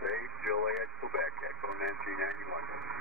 Delta 8, Juliet, Quebec, Echo Nancy 91.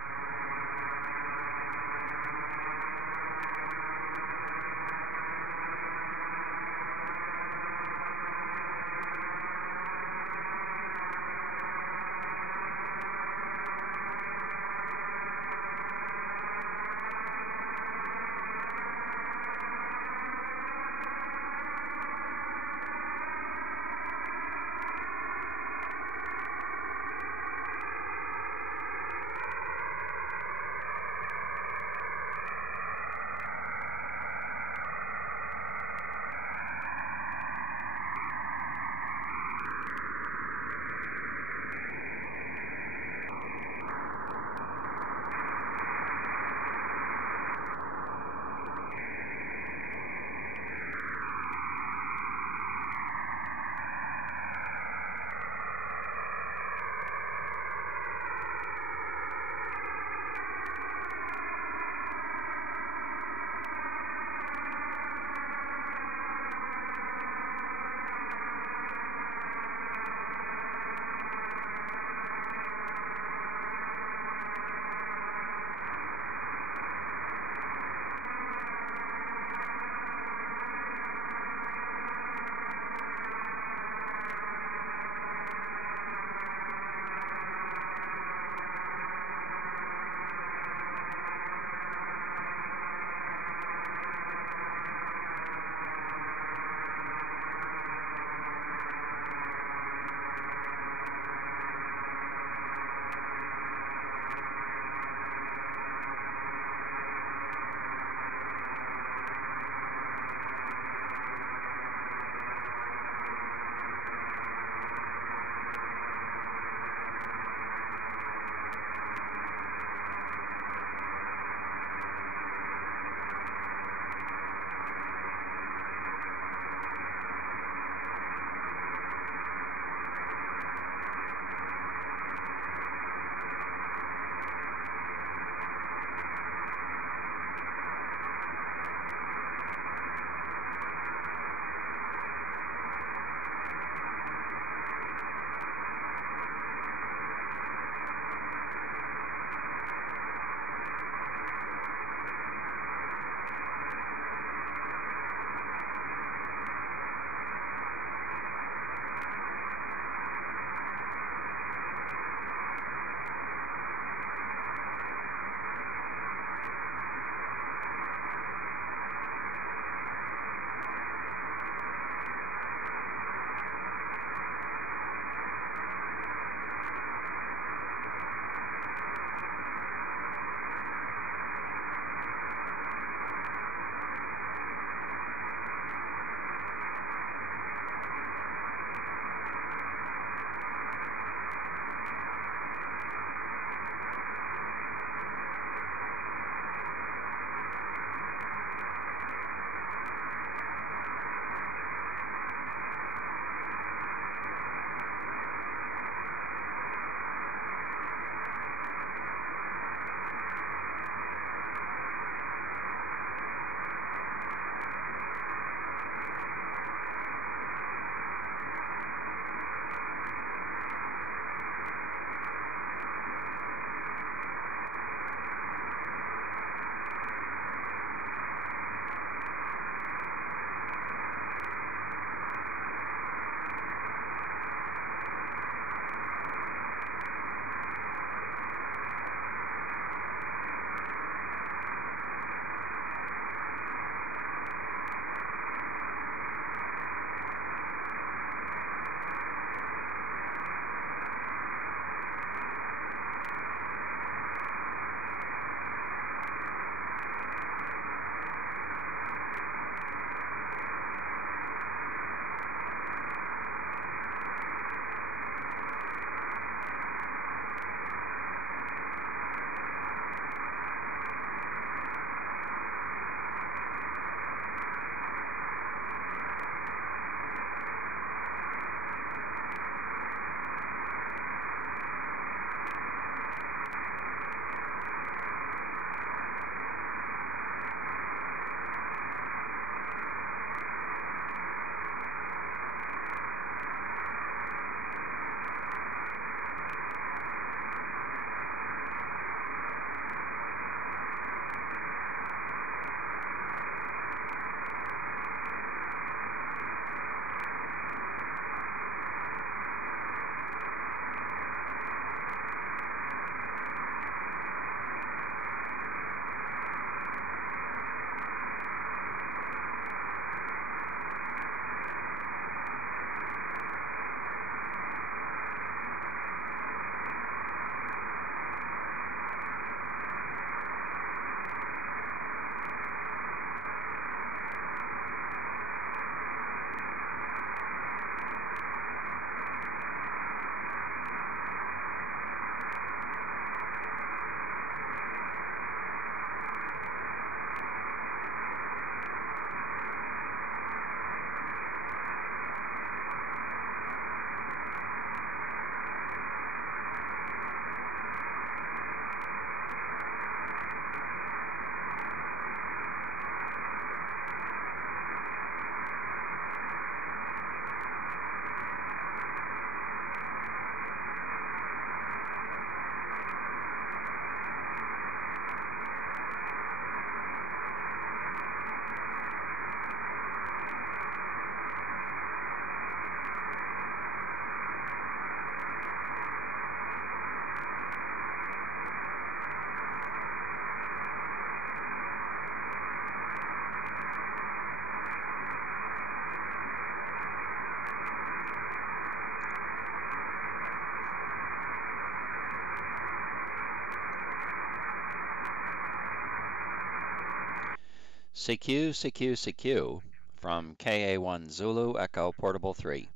CQ, CQ, CQ from KA1 Zulu Echo Portable 3.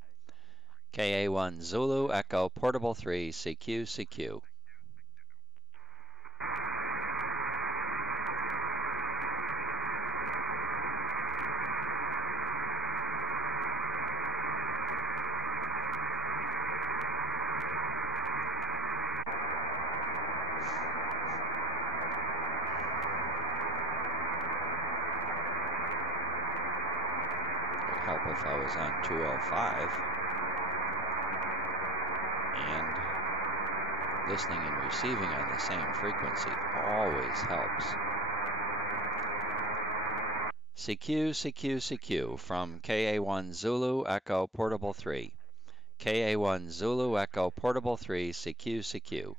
KA1 Zulu Echo Portable 3, CQ, CQ. Would help if I was on 205. And listening and receiving on the same frequency always helps. CQ, CQ, CQ from KA1 Zulu Echo Portable 3. KA1 Zulu Echo Portable 3, CQ, CQ.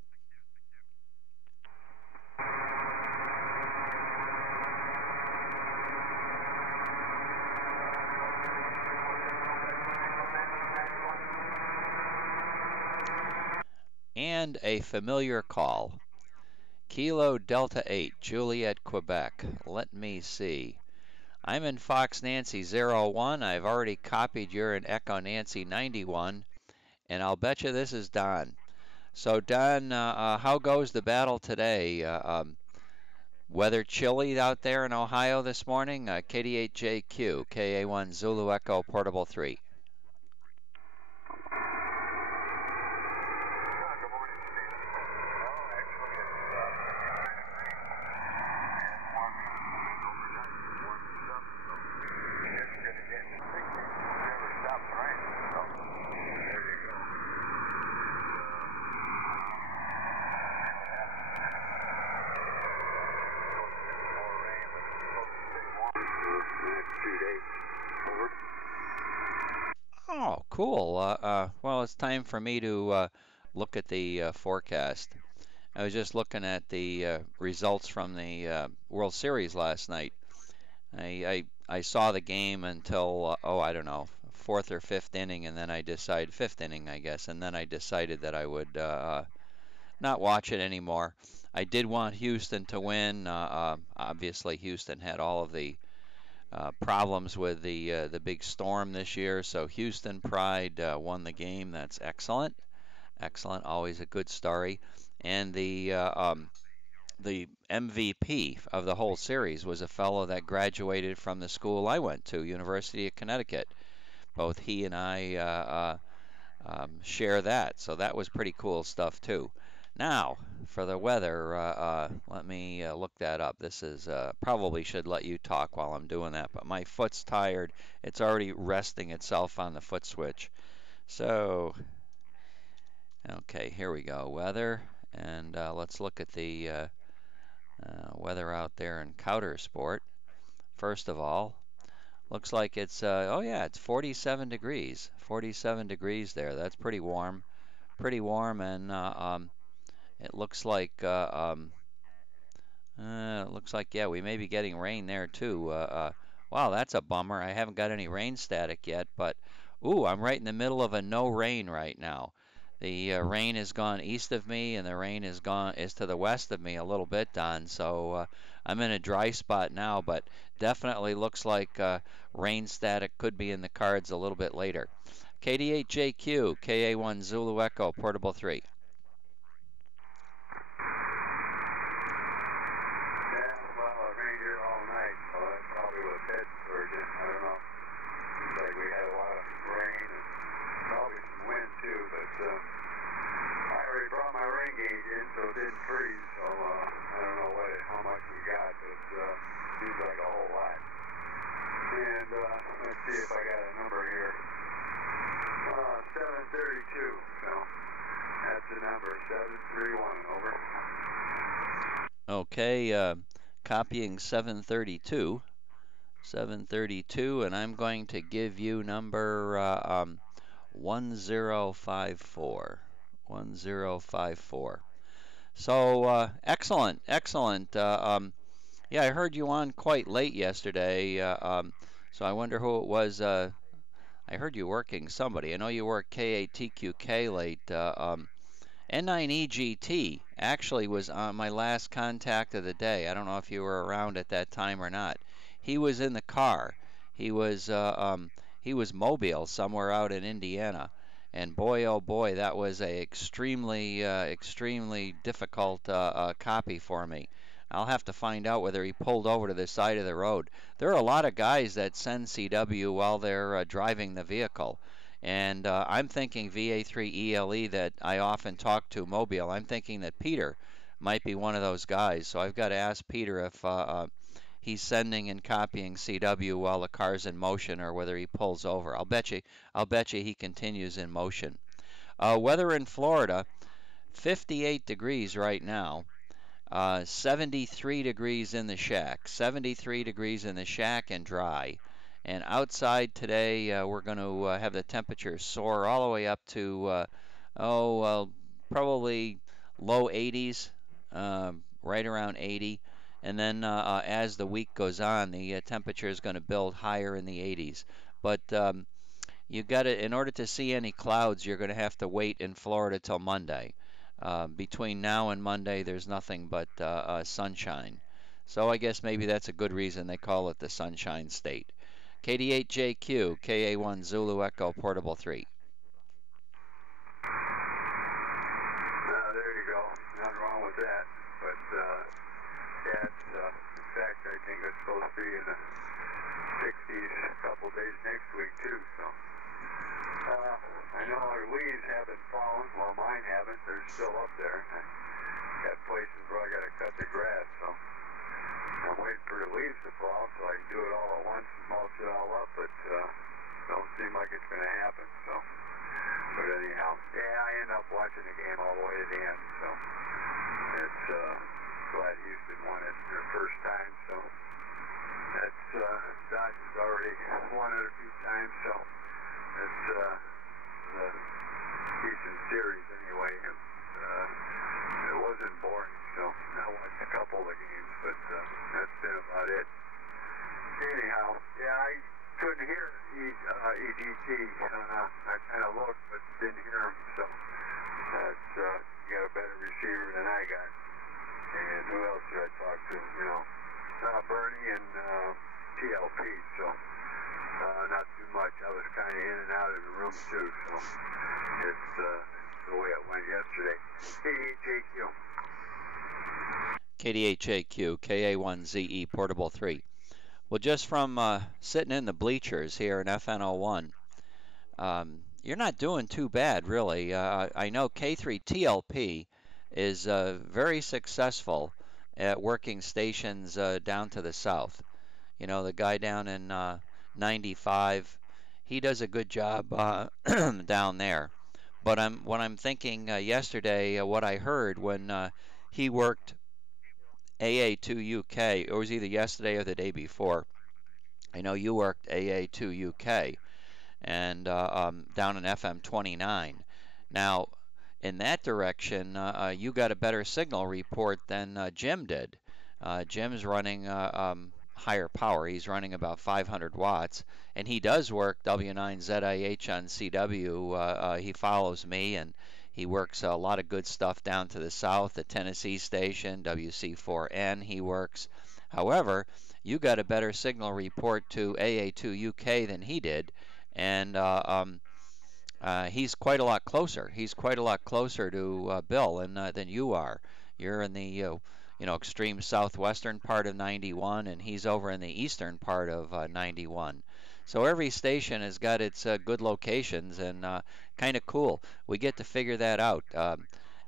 And a familiar call. Kilo Delta 8, Juliet, Quebec. Let me see. I'm in Fox Nancy 01. I've already copied you're in Echo Nancy 91. And I'll bet you this is Don. So, Don, how goes the battle today? Weather chilly out there in Ohio this morning? KD8JQ, KA1 Zulu Echo Portable 3. Oh, cool. Well, it's time for me to look at the forecast. I was just looking at the results from the World Series last night. I saw the game until, I don't know, fourth or fifth inning, and then I decided, fifth inning, I guess, and then I decided that I would not watch it anymore. I did want Houston to win. Obviously, Houston had all of the problems with the big storm this year, so Houston Pride won the game. That's excellent. Excellent. Always a good story. And the MVP of the whole series was a fellow that graduated from the school I went to, University of Connecticut. Both he and I share that, so that was pretty cool stuff too. Now, for the weather, let me look that up. This is probably should let you talk while I'm doing that, but my foot's tired. It's already resting itself on the foot switch. So, okay, here we go. Weather, and let's look at the weather out there in Couder Sport. First of all, looks like it's, oh yeah, it's 47 degrees. 47 degrees there. That's pretty warm. Pretty warm, and it looks like, yeah, we may be getting rain there too. Wow, that's a bummer. I haven't got any rain static yet, but, ooh, I'm right in the middle of a no rain right now. The rain has gone east of me, and the rain is to the west of me a little bit, Don. So I'm in a dry spot now, but definitely looks like rain static could be in the cards a little bit later. KD8JQ, KA1 Zulu Echo, Portable 3. So it didn't freeze, so I don't know how much we got, but seems like a whole lot. And let's see if I got a number here. 732, so that's the number, 731, over. Okay, copying 732. 732, and I'm going to give you number 1054. 1054. So excellent, excellent. Yeah, I heard you on quite late yesterday. So I wonder who it was. I heard you working somebody. I know you worked KATQK late. N9EGT actually was on my last contact of the day. I don't know if you were around at that time or not. he was in the car. He was mobile somewhere out in Indiana, and boy, oh boy, that was a extremely difficult copy for me. I'll have to find out whether he pulled over to the side of the road. There are a lot of guys that send CW while they're driving the vehicle. And I'm thinking VA3ELE that I often talk to Mobile. I'm thinking that Peter might be one of those guys. So I've got to ask Peter if he's sending and copying CW while the car's in motion or whether he pulls over. I'll bet you he continues in motion. Weather in Florida, 58 degrees right now. 73 degrees in the shack, 73 degrees in the shack and dry. And outside today, we're going to have the temperature soar all the way up to, probably low 80s, right around 80. And then as the week goes on, the temperature is going to build higher in the 80s. But you got to, in order to see any clouds, you're going to have to wait in Florida till Monday. Between now and Monday, there's nothing but sunshine. So I guess maybe that's a good reason they call it the Sunshine State. KD8JQ, KA1 Zulu Echo, Portable 3. There you go. Nothing wrong with that. But, yeah, it's, in fact, I think it's supposed to be in the 60s a couple days next week, too, so. I know our leaves haven't fallen. Well, mine haven't. They're still up there. I got places where I got to cut the grass, so I'm waiting for the leaves to fall so I can do it all at once and mulch it all up, but don't seem like it's going to happen, so. But anyhow, yeah, I end up watching the game all the way to the end, so it's glad Houston won it their first time, so that's Dodgers already won it a few times, so it's the decent series anyway, and it wasn't boring, so I watched a couple of the games, but that's been about it. Anyhow, yeah, I couldn't hear EGT. I kind of looked, but didn't hear him, so that's, you got a better receiver than I got. And who else should I talk to? You know, Bernie and TLP, so not too much. I was kind of in and out of the room, too, so it's the way it went yesterday. KD8JQ, KA1ZE, Portable 3. Well, just from sitting in the bleachers here in FN01, you're not doing too bad, really. I know K3TLP is very successful at working stations down to the south. You know, the guy down in 95, he does a good job down there. But what I'm thinking yesterday, what I heard when he worked AA2UK, it was either yesterday or the day before. I know you worked AA2UK and down in FM29. Now, in that direction, you got a better signal report than Jim did. Jim's running higher power. He's running about 500 watts, and he does work W9ZIH on CW. He follows me, and he works a lot of good stuff down to the south, the Tennessee station, WC4N he works. However, you got a better signal report to AA2UK than he did, and he's quite a lot closer. He's quite a lot closer to Bill than you are. You're in the extreme southwestern part of 91, and he's over in the eastern part of 91. So every station has got its good locations, and kind of cool. We get to figure that out.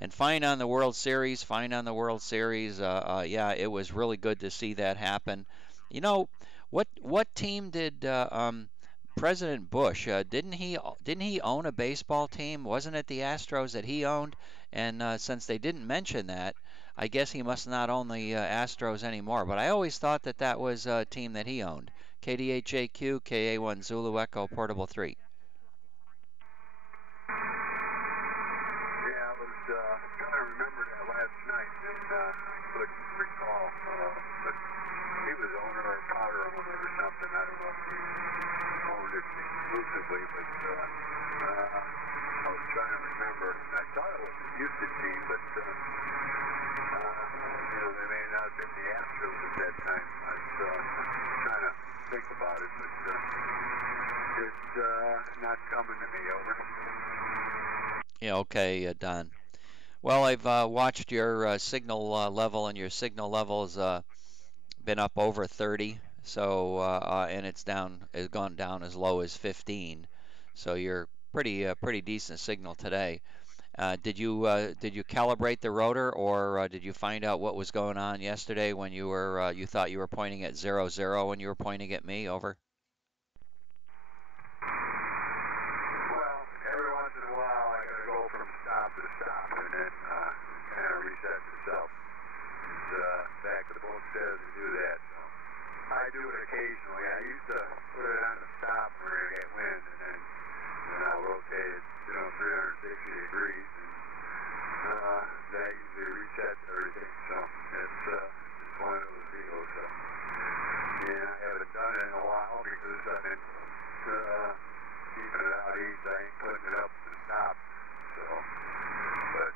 And fine on the World Series, yeah, it was really good to see that happen. You know, what team did President Bush, didn't he own a baseball team? Wasn't it the Astros that he owned? And since they didn't mention that, I guess he must not own the Astros anymore. But I always thought that was a team that he owned. KD8JQ, KA1 Zulu Echo, Portable 3. Yeah, I was trying to remember that last night, and couldn't recall. But he was owner or powder owner or something. I don't know if he owned it exclusively, but I was trying to remember. I thought it was a Houston team, but they may not was in the Astros at that time. I was trying to think about it, but it's not coming to me. Over. Yeah, okay, Don. Well, I've watched your signal level, and your signal level's been up over 30. So and it's gone down as low as 15. So you're pretty decent signal today. Did you calibrate the rotor, or did you find out what was going on yesterday when you thought you were pointing at 00 when you were pointing at me? Over. Well, every once in a while I gotta go from stop to stop and then kind of reset itself. Back of the book says to do that, so I do it occasionally. I used to put it on the stop where I get wind, and then I'll rotate it, 360 degrees, and that usually resets everything. So it's just one of those deals. So yeah, I haven't done it in a while because I've been keeping it out east. I ain't putting it up to the stop. So, but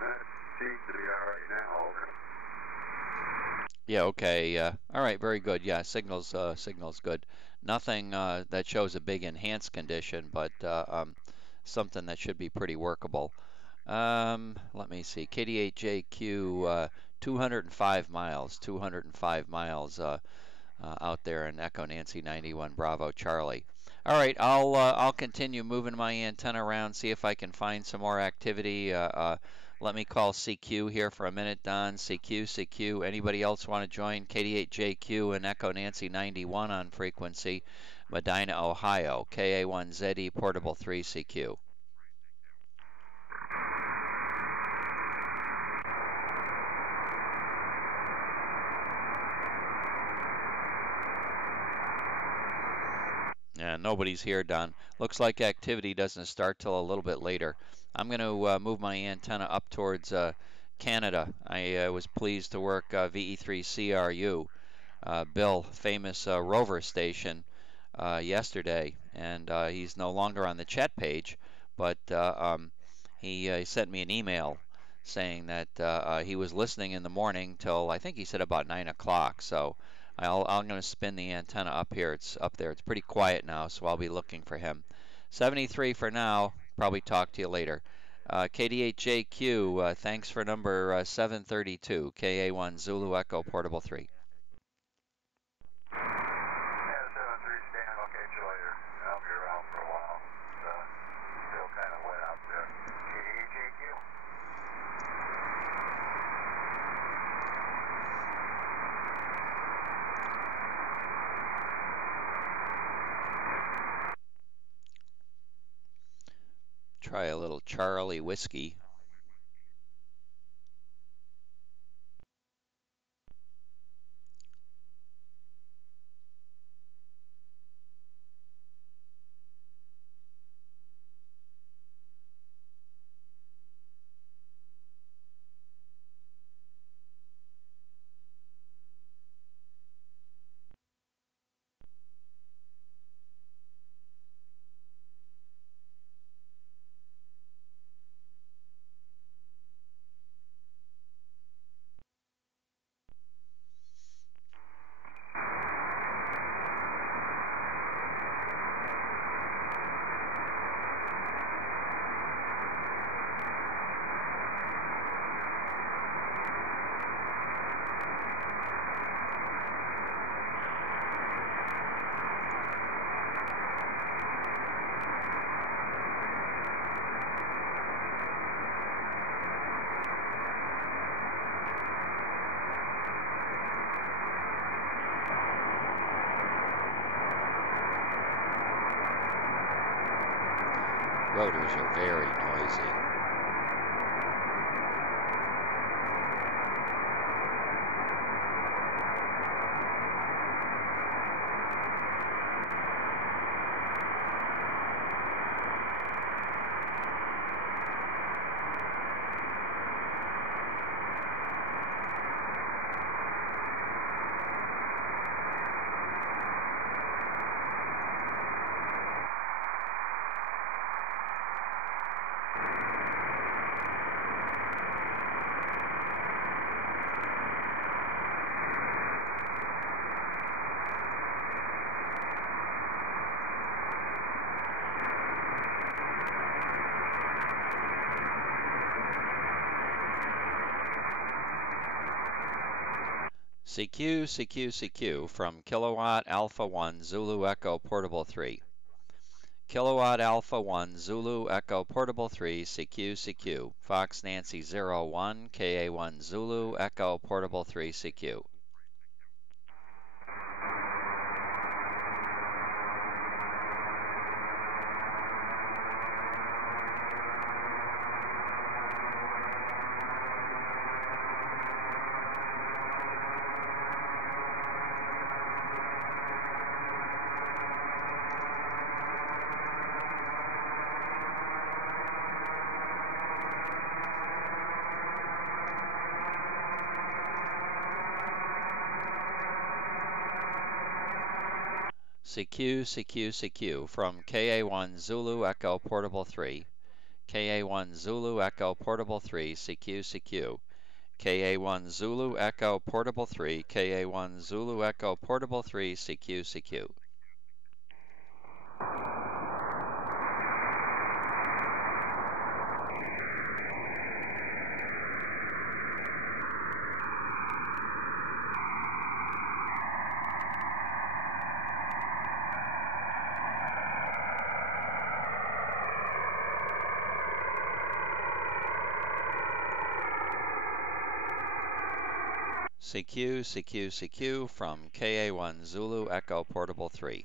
that seems to be all right now. Over. Yeah, okay. All right, very good. Yeah, signal's good. Nothing that shows a big enhanced condition, but something that should be pretty workable. Let me see. KD8JQ, 205 miles. 205 miles out there in Echo Nancy 91 Bravo Charlie. All right, I'll continue moving my antenna around, see if I can find some more activity. Let me call CQ here for a minute, Don. CQ. Anybody else want to join KD8JQ and Echo Nancy 91 on frequency, Medina, Ohio, KA1ZE Portable 3 CQ. Yeah, nobody's here, Don. Looks like activity doesn't start till a little bit later. I'm going to move my antenna up towards Canada. I was pleased to work VE3CRU, Bill, famous rover station, yesterday, and he's no longer on the chat page, but he sent me an email saying that he was listening in the morning till I think he said about 9 o'clock. So I'm going to spin the antenna up here. It's up there. It's pretty quiet now, so I'll be looking for him. 73 for now. Probably talk to you later. KD8JQ, thanks for number 732, KA1 Zulu Echo Portable 3. Yeah, 73 stand. I'll catch you later. I'll be around for a while. It's still kind of wet out there. KD8JQ. Try a little Charlie whiskey. Rotors are very noisy. CQ, CQ, CQ from Kilowatt Alpha 1 Zulu Echo Portable 3. Kilowatt Alpha 1 Zulu Echo Portable 3 CQ, CQ. Fox Nancy 01 KA1 Zulu Echo Portable 3 CQ. CQ, CQ, CQ from KA1 Zulu Echo Portable 3. KA1 Zulu Echo Portable 3 CQ, CQ. KA1 Zulu Echo Portable 3. KA1 Zulu Echo Portable 3 CQ, CQ. CQ, CQ, CQ from KA1 Zulu Echo Portable 3.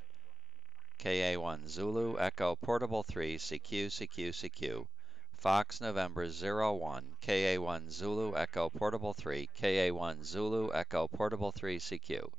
KA1 Zulu Echo Portable 3 CQ, CQ, CQ. Fox November 01 KA1 Zulu Echo Portable 3 KA1 Zulu Echo Portable 3 CQ.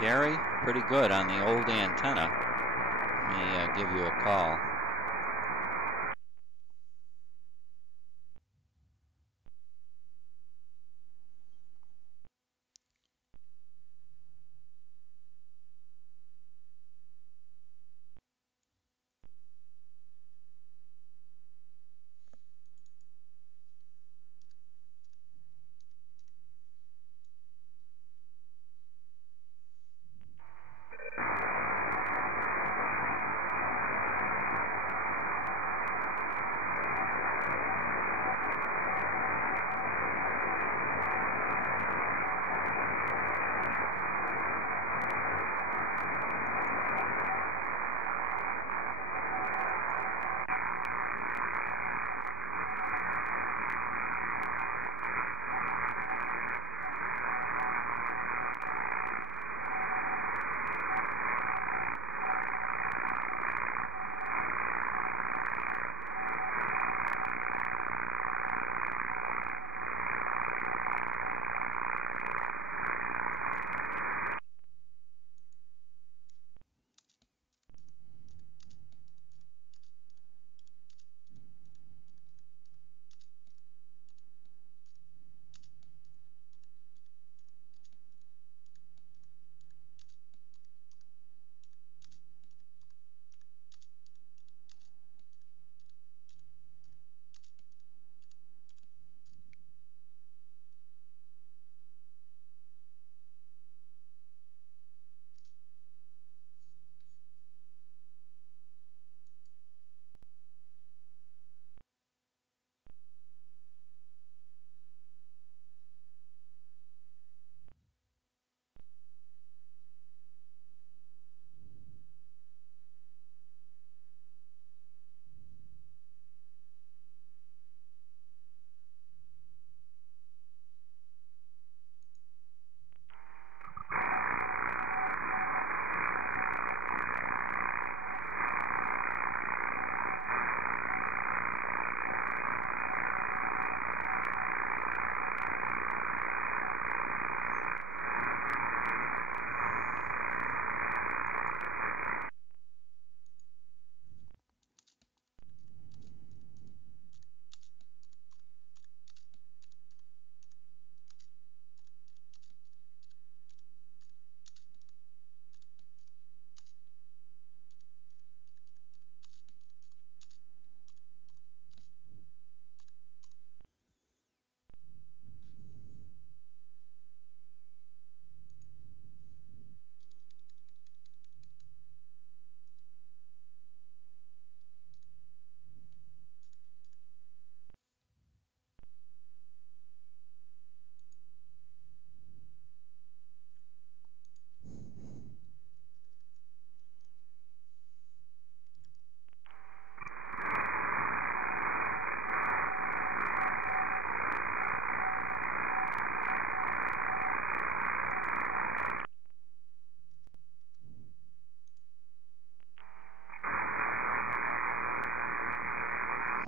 Gary, pretty good on the old antenna. Let me give you a call.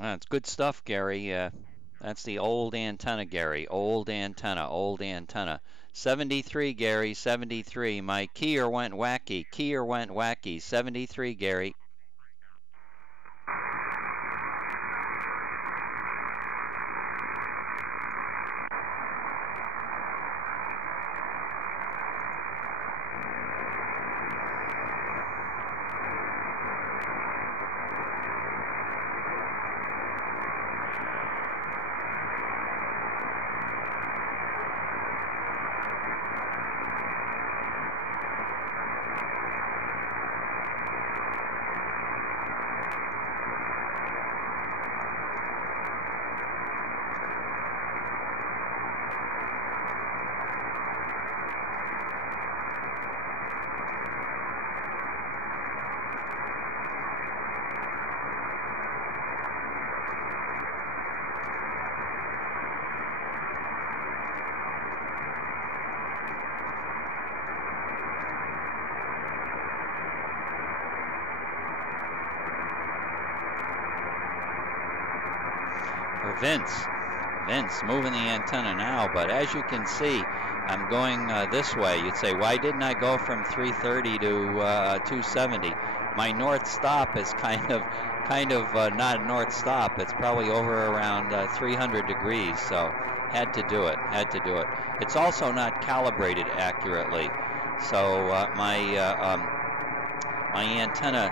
That's good stuff, Gary. That's the old antenna, Gary. Old antenna, old antenna. 73, Gary, 73. My keyer went wacky. Keyer went wacky. 73, Gary. Vince moving the antenna now, but as you can see, I'm going this way. You'd say, why didn't I go from 330 to 270? My north stop is kind of not a north stop. It's probably over around 300 degrees, so had to do it. It's also not calibrated accurately, so my antenna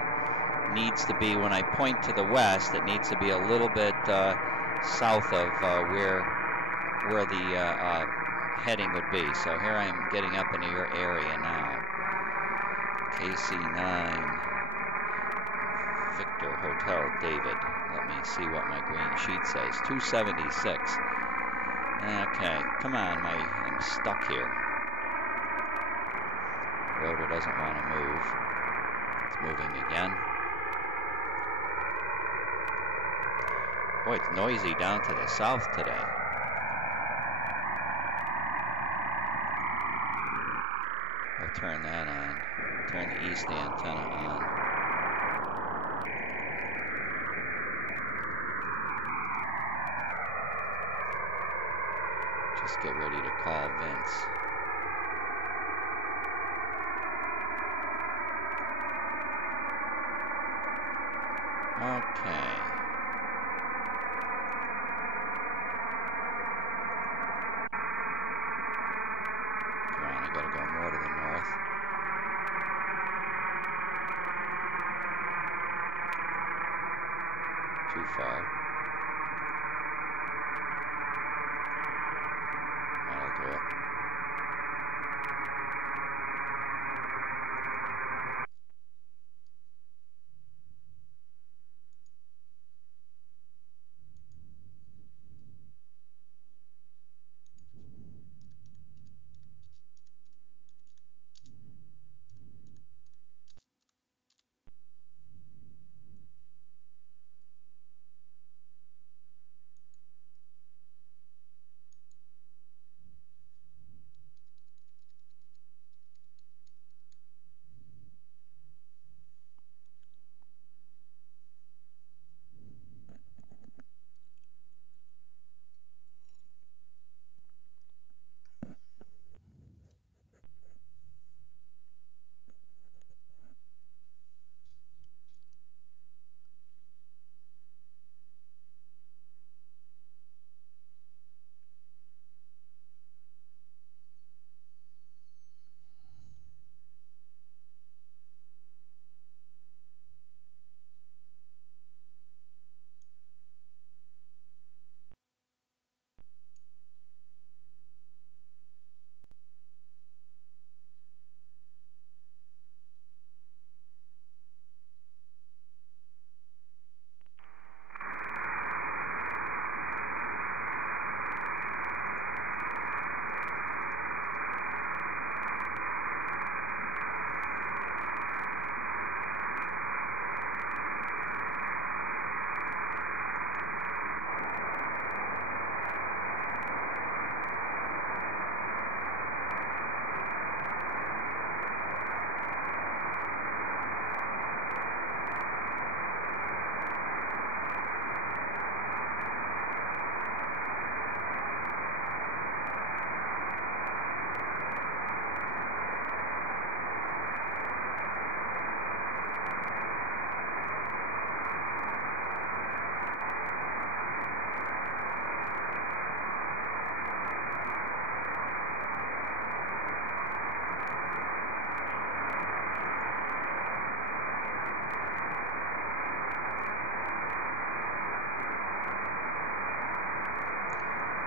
needs to be, when I point to the west, it needs to be a little bit south of where the heading would be. So here I am getting up into your area now. KC9 Victor Hotel David. Let me see what my green sheet says. 276. Okay, come on, I'm stuck here. Rotor doesn't want to move. It's moving again. Boy, it's noisy down to the south today. I'll turn that on. Turn the east antenna on. Just get ready to call Vince. Okay. Too far. That'll do it.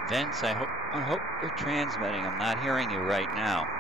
Vince, I hope you're transmitting. I'm not hearing you right now.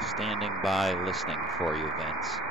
Standing by, listening for you, Vince.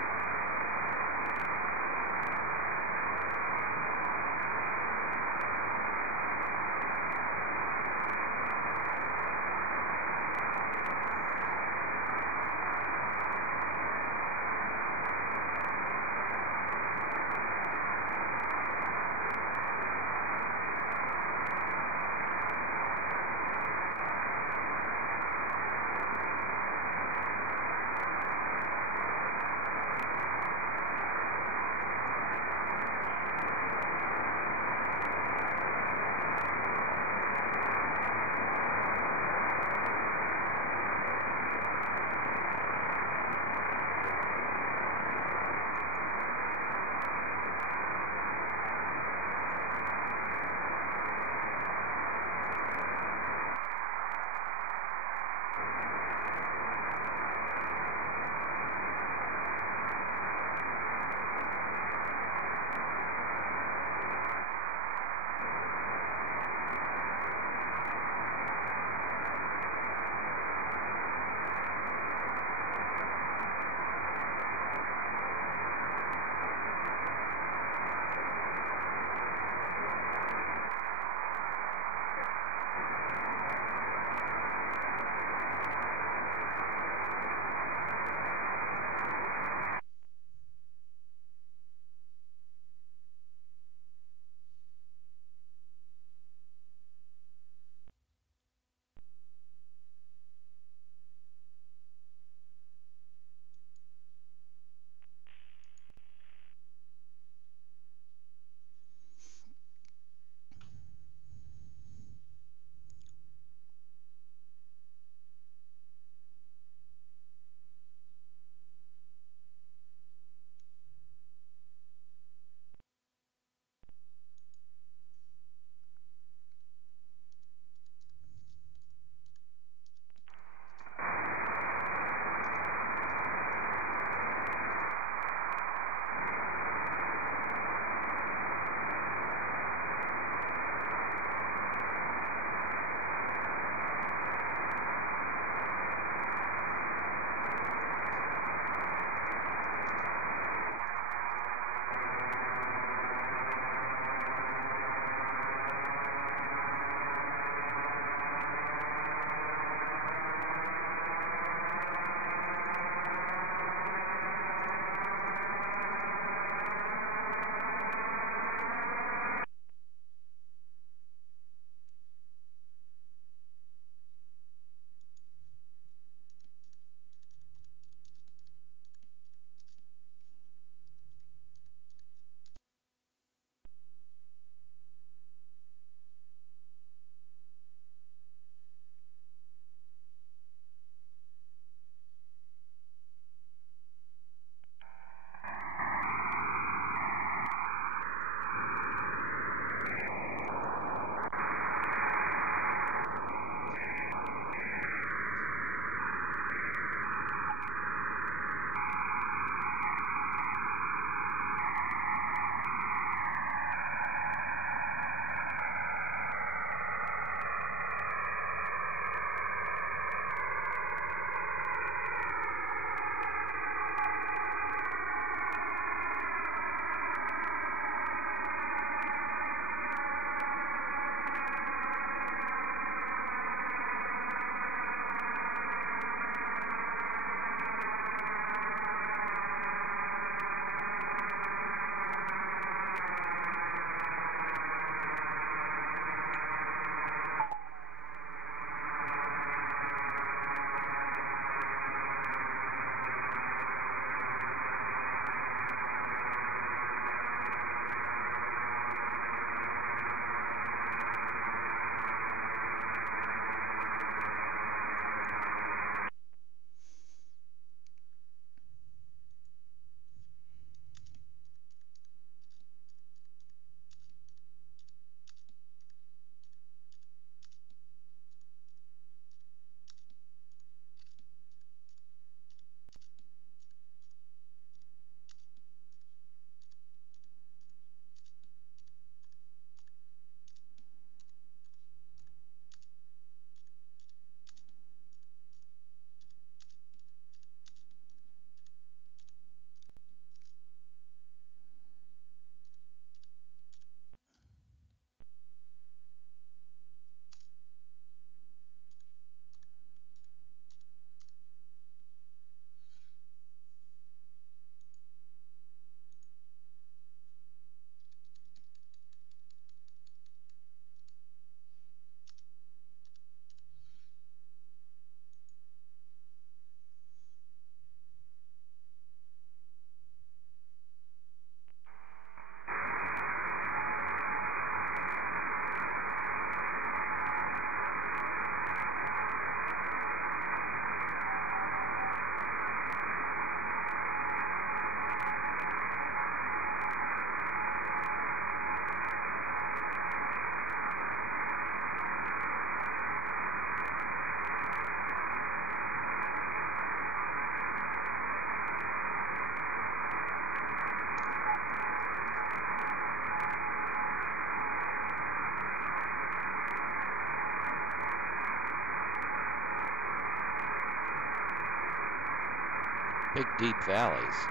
Big deep valleys.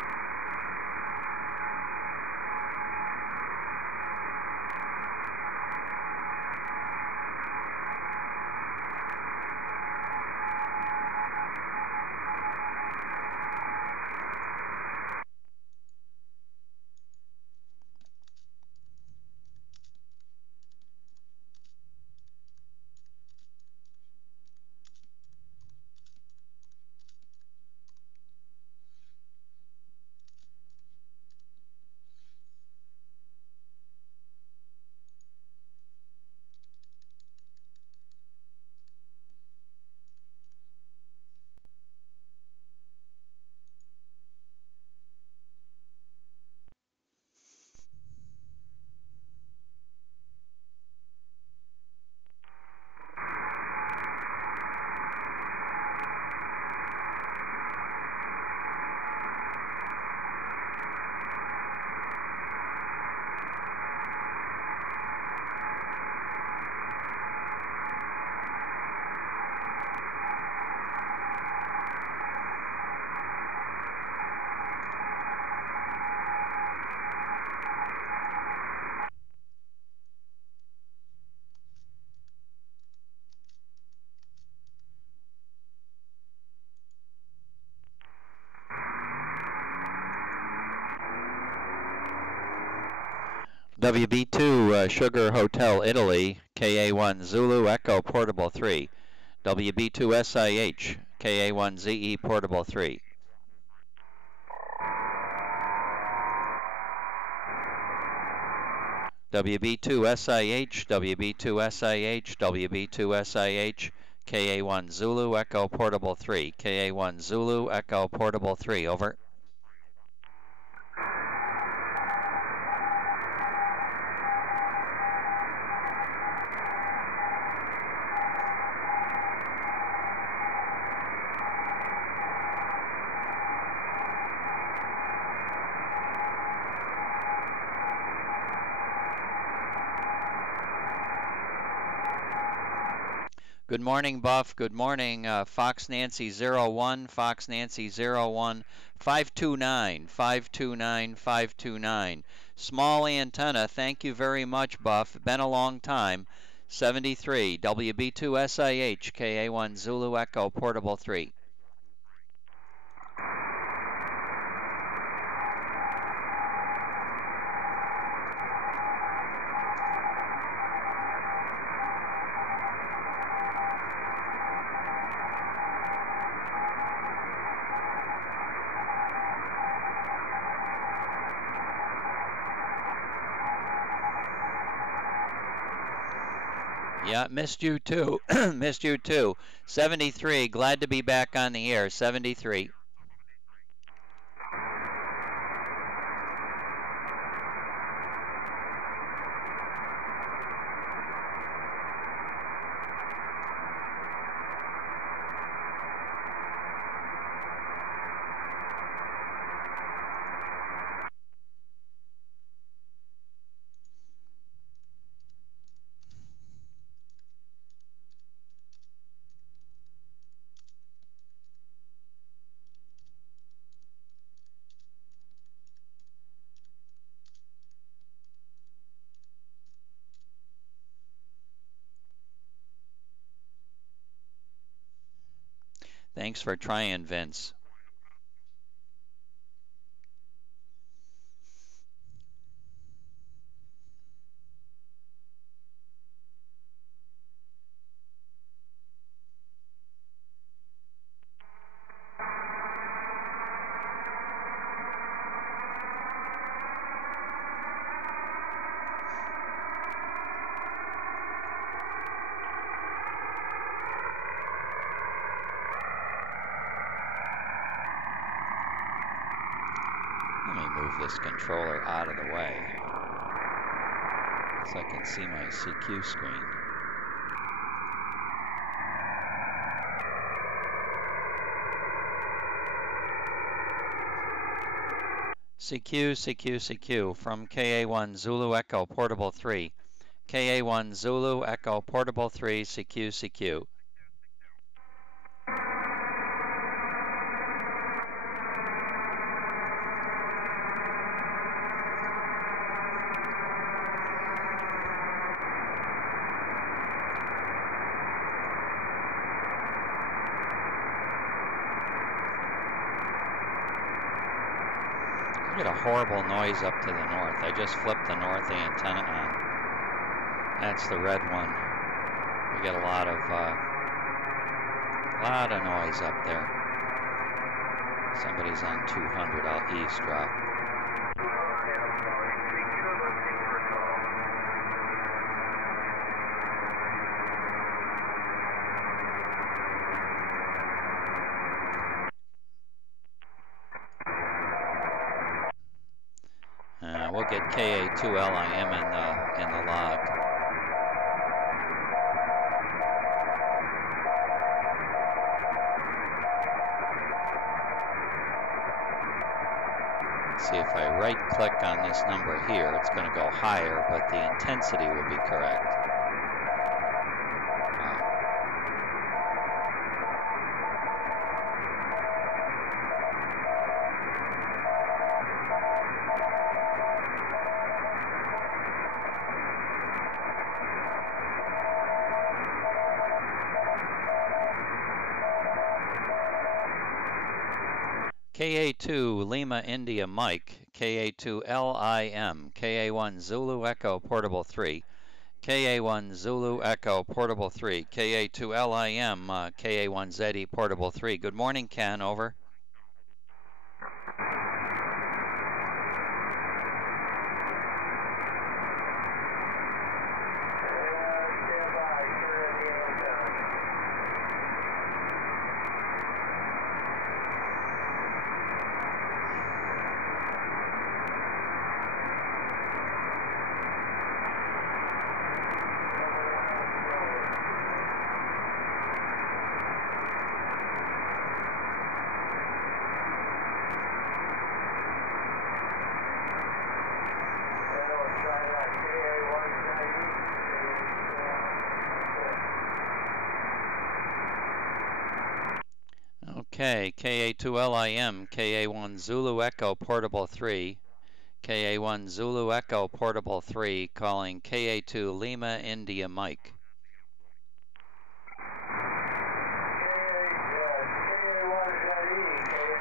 WB2 Sugar Hotel Italy, KA1 Zulu Echo Portable 3. WB2 SIH, KA1 ZE Portable 3. WB2 SIH, WB2 SIH, WB2 SIH, KA1 Zulu Echo Portable 3. KA1 Zulu Echo Portable 3, over. Good morning, Buff. Good morning, Fox Nancy 01, Fox Nancy 01, 529, 529, 529. Small antenna, thank you very much, Buff. Been a long time. 73, WB2 SIH, KA1 Zulu Echo Portable 3. Yeah, missed you too. Missed you too. 73, glad to be back on the air. 73. Thanks for trying, Vince. This controller out of the way so I can see my CQ screen. CQ from KA1 Zulu Echo Portable 3. KA1 Zulu Echo Portable 3, CQ. get a horrible noise up to the north. I just flipped the north antenna on. That's the red one. We get a lot of noise up there. Somebody's on 200. I'll eavesdrop. We'll get KA2LIM in the log. See, if I right-click on this number here, it's going to go higher, but the intensity will be correct. KA2 Lima India Mike, KA2 LIM, KA1 Zulu Echo Portable 3, KA1 Zulu Echo Portable 3, KA2 LIM, KA1 ZE Portable 3. Good morning, Ken, over. Okay, KA2LIM, KA1 Zulu Echo Portable 3, KA1 Zulu Echo Portable 3, calling KA2 Lima India Mike.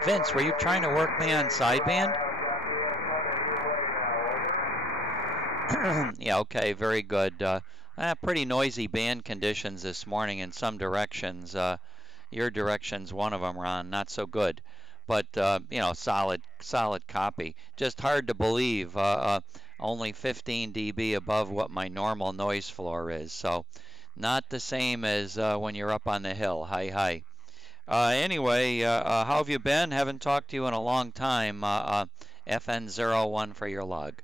Vince, were you trying to work me on sideband? Yeah, okay, very good. Pretty noisy band conditions this morning in some directions. Your direction's one of them, Ron, not so good. But, you know, solid copy. Just hard to believe, only 15 dB above what my normal noise floor is. So not the same as when you're up on the hill. Hi. Anyway, how have you been? Haven't talked to you in a long time. FN01 for your log.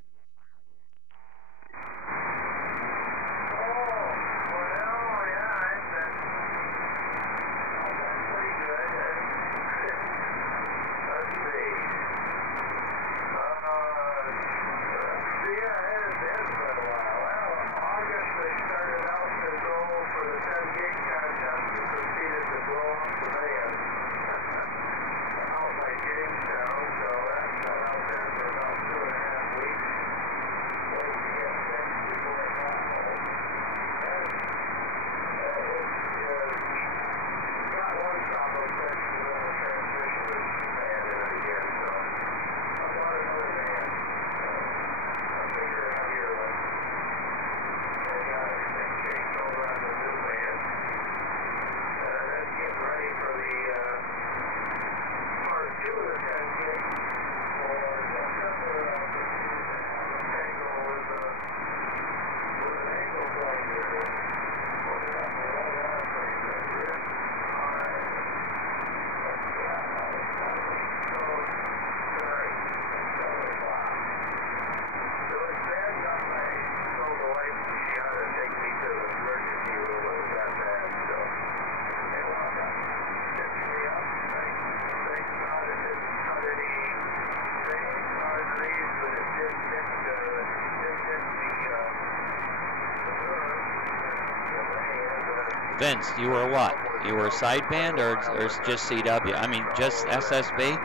Vince, you were what? You were sideband or just CW? I mean, just SSB?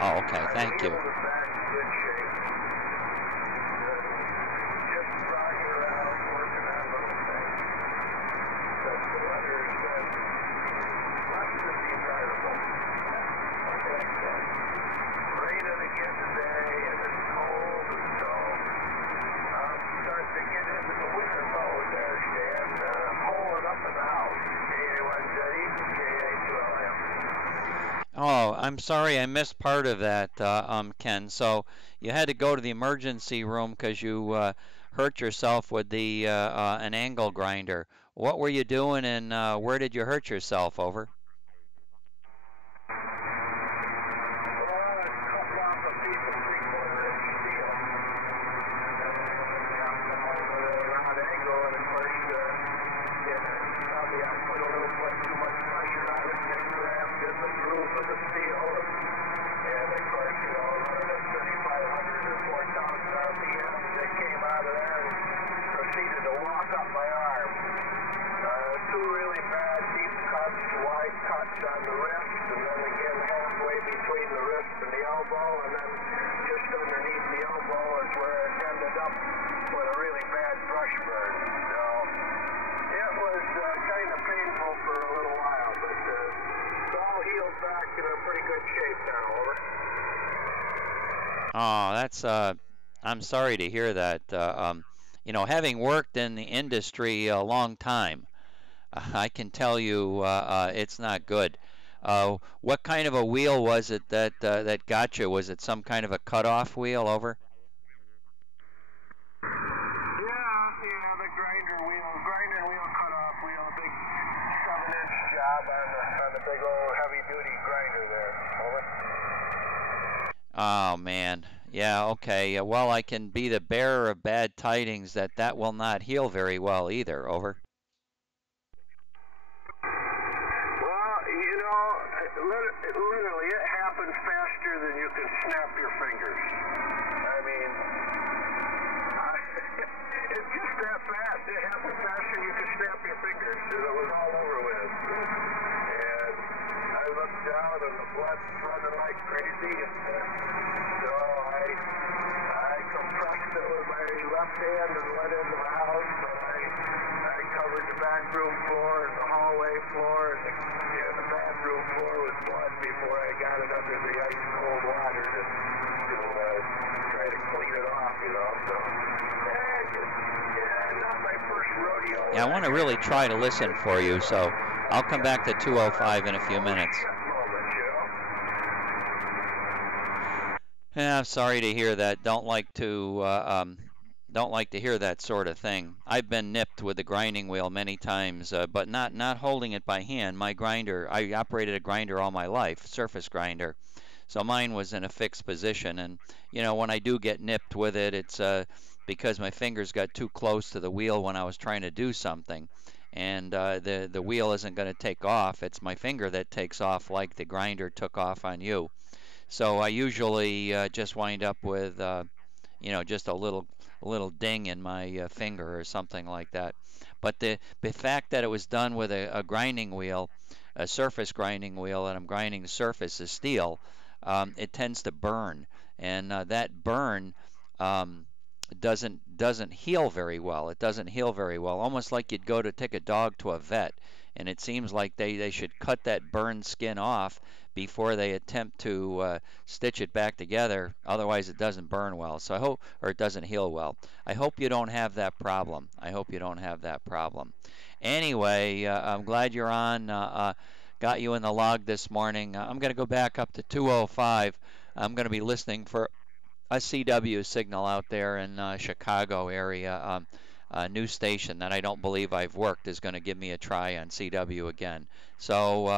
Oh, okay. Thank you. Rain again today, and I'm sorry I missed part of that, Ken. So you had to go to the emergency room because you hurt yourself with the an angle grinder. What were you doing, and where did you hurt yourself? Over. On the wrist, and then again halfway between the wrist and the elbow, and then just underneath the elbow is where it ended up with a really bad brush burn. So it was kind of painful for a little while, but it's all healed back and in pretty good shape now. Over. Oh, that's I'm sorry to hear that. You know, having worked in the industry a long time, I can tell you it's not good. What kind of a wheel was it that that got you? Was it some kind of a cutoff wheel? Over? Yeah, the grinder wheel cutoff wheel, a big 7-inch job on the big old heavy-duty grinder there. Over. Oh man, yeah, okay. Well, I can be the bearer of bad tidings that that will not heal very well either. Over. Literally, it happens faster than you can snap your fingers. I mean, it's just that fast. It happens faster than you can snap your fingers. And it was all over with. And I looked down and the blood's running like crazy. And so I compressed it with my left hand and went into the house. And I covered the back room floor and the hallway floor and the bathroom floor with blood before I got it under the ice cold water to try to clean it off, you know. So, not my first rodeo. Yeah, I want to really try to listen for you, so I'll come back to 205 in a few minutes. Yeah, I'm sorry to hear that. Don't like to hear that sort of thing. I've been nipped with the grinding wheel many times, but not holding it by hand. My grinder, I operated a grinder all my life, surface grinder. So mine was in a fixed position, and you know, when I do get nipped with it, it's because my fingers got too close to the wheel when I was trying to do something, and the wheel isn't going to take off. It's my finger that takes off, like the grinder took off on you. So I usually just wind up with you know, just a little ding in my finger or something like that. But the fact that it was done with a grinding wheel, a surface grinding wheel, and I'm grinding the surface of steel, it tends to burn, and that burn doesn't heal very well. It doesn't heal very well. Almost like you'd go to take a dog to a vet, and it seems like they should cut that burned skin off before they attempt to stitch it back together. Otherwise, it doesn't burn well. So I hope, or it doesn't heal well. I hope you don't have that problem. I hope you don't have that problem. Anyway, I'm glad you're on. Got you in the log this morning. I'm going to go back up to 205. I'm going to be listening for a CW signal out there in Chicago area. A new station that I don't believe I've worked is going to give me a try on CW again. So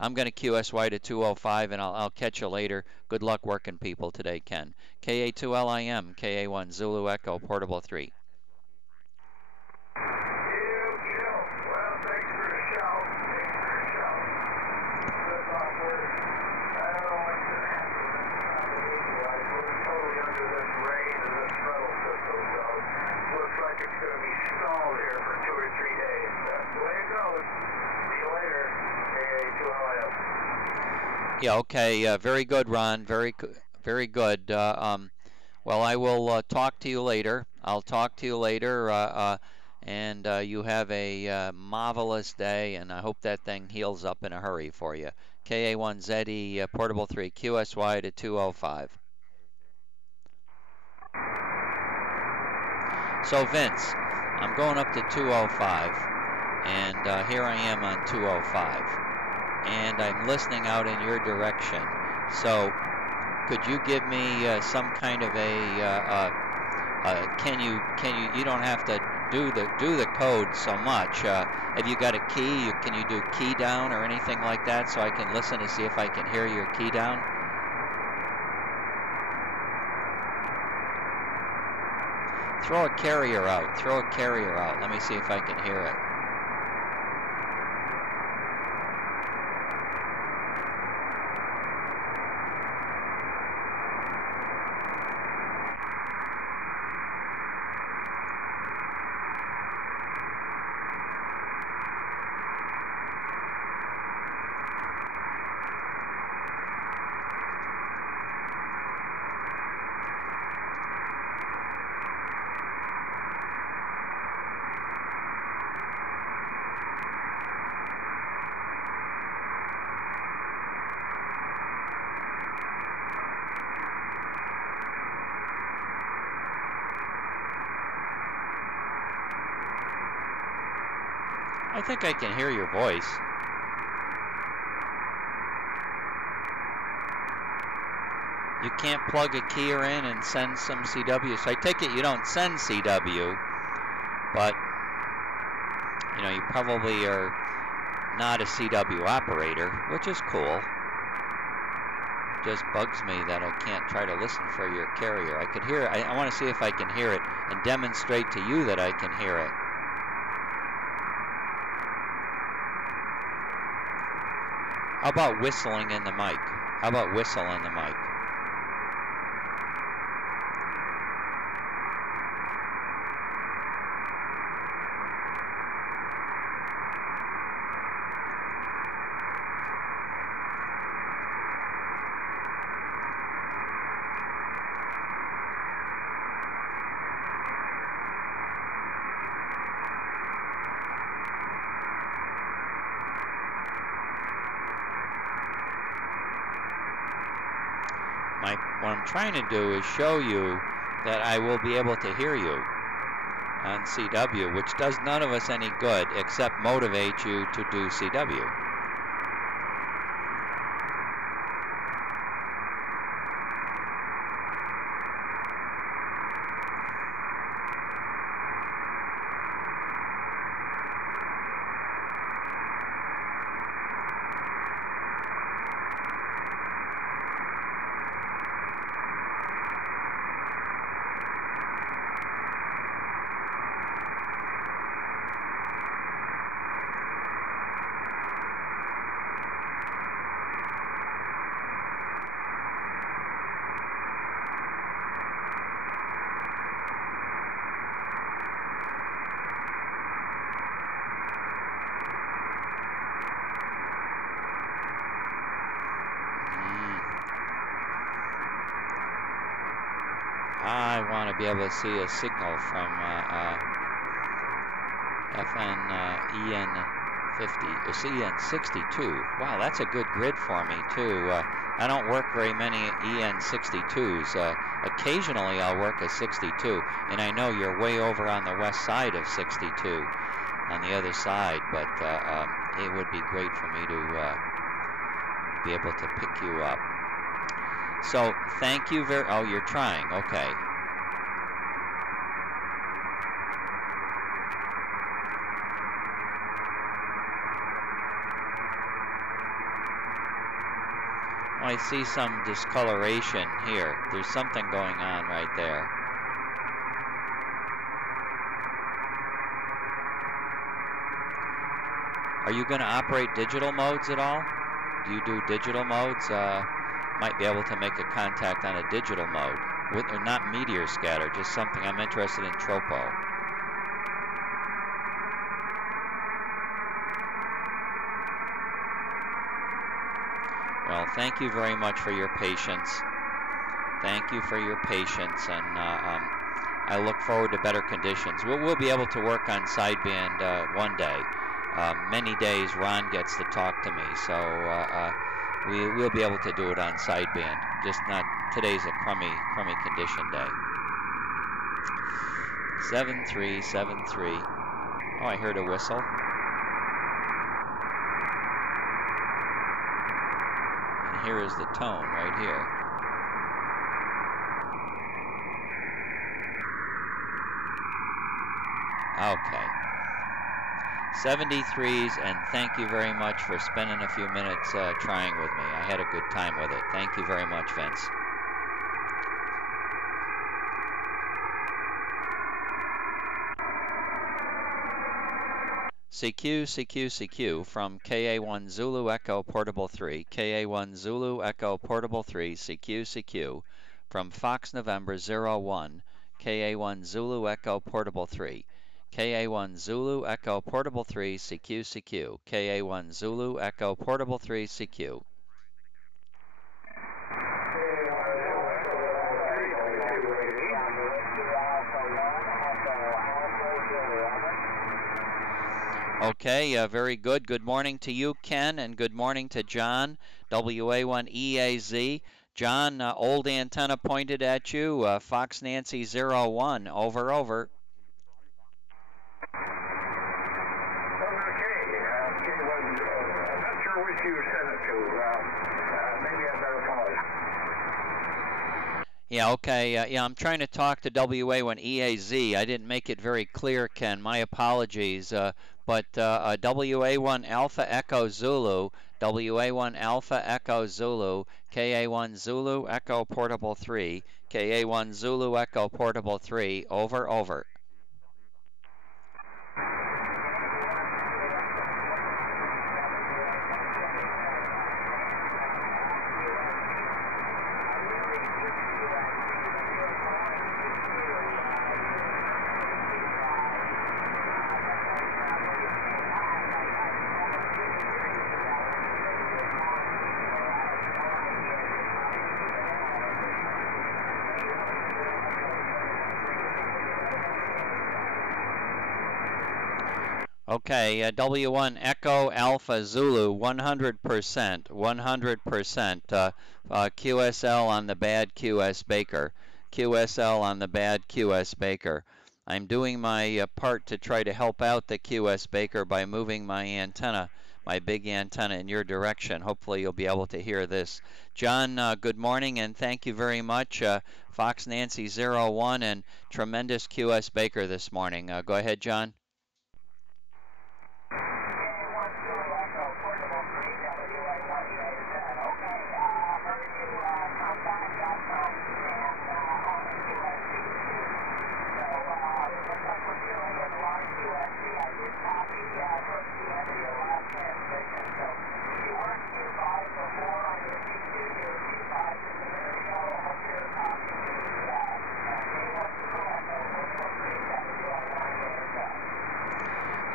I'm going to QSY to 205, and I'll catch you later. Good luck working people today, Ken. KA2LIM, KA1 Zulu Echo, Portable 3. Yeah, okay. Very good, Ron. Very good. Well, I will talk to you later. I'll talk to you later, and you have a marvelous day, and I hope that thing heals up in a hurry for you. KA1ZE, Portable 3, QSY to 205. So, Vince, I'm going up to 205, and here I am on 205. And I'm listening out in your direction. So could you give me some kind of a you don't have to do the code so much. Have you got a key? Can you do key down or anything like that so I can listen to see if I can hear your key down? Throw a carrier out. Throw a carrier out. Let me see if I can hear it. I think I can hear your voice. You can't plug a keyer in and send some CW. So I take it you don't send CW, but you know, you probably are not a CW operator, which is cool. Just bugs me that I can't try to listen for your carrier. I could hear it. I want to see if I can hear it and demonstrate to you that I can hear it. How about whistling in the mic? How about whistle in the mic? What I'm trying to do is show you that I will be able to hear you on CW, which does none of us any good except motivate you to do CW. I want to be able to see a signal from EN62. Wow, that's a good grid for me too. I don't work very many EN62s. Occasionally I'll work a 62, and I know you're way over on the west side of 62, on the other side, but it would be great for me to be able to pick you up. So thank you very. Oh, you're trying. Okay. Oh, I see some discoloration here. There's something going on right there. Are you going to operate digital modes at all? Do you do digital modes? Might be able to make a contact on a digital mode. Not meteor scatter, just something. I'm interested in tropo. Well, thank you very much for your patience. Thank you for your patience, and I look forward to better conditions. We'll be able to work on sideband one day. Many days Ron gets to talk to me, so we'll be able to do it on sideband. Just not today's a crummy condition day. 7373. Oh, I heard a whistle. And here is the tone right here. Okay. 73s, and thank you very much for spending a few minutes trying with me. I had a good time with it. Thank you very much, Vince. CQ, CQ, CQ from KA1 Zulu Echo Portable 3, KA1 Zulu Echo Portable 3, CQ, CQ from Fox November 01, KA1 Zulu Echo Portable 3, KA1 Zulu Echo Portable 3, CQ, CQ, KA1 Zulu Echo Portable 3, CQ. Okay, very good. Good morning to you, Ken, and good morning to John, WA1EAZ. John, old antenna pointed at you, Fox Nancy 01, over, over. Okay, I'm not sure which you sent it to. Maybe I better pause. Yeah, okay. Yeah, I'm trying to talk to WA1EAZ. I didn't make it very clear, Ken. My apologies. But WA1 Alpha Echo Zulu, WA1 Alpha Echo Zulu, KA1 Zulu Echo Portable 3, KA1 Zulu Echo Portable 3, over, over. Okay, W1 Echo Alpha Zulu, 100%, 100%, QSL on the bad QS Baker, QSL on the bad QS Baker. I'm doing my part to try to help out the QS Baker by moving my antenna, my big antenna in your direction. Hopefully you'll be able to hear this. John, good morning and thank you very much. Fox Nancy 01 and tremendous QS Baker this morning. Go ahead, John.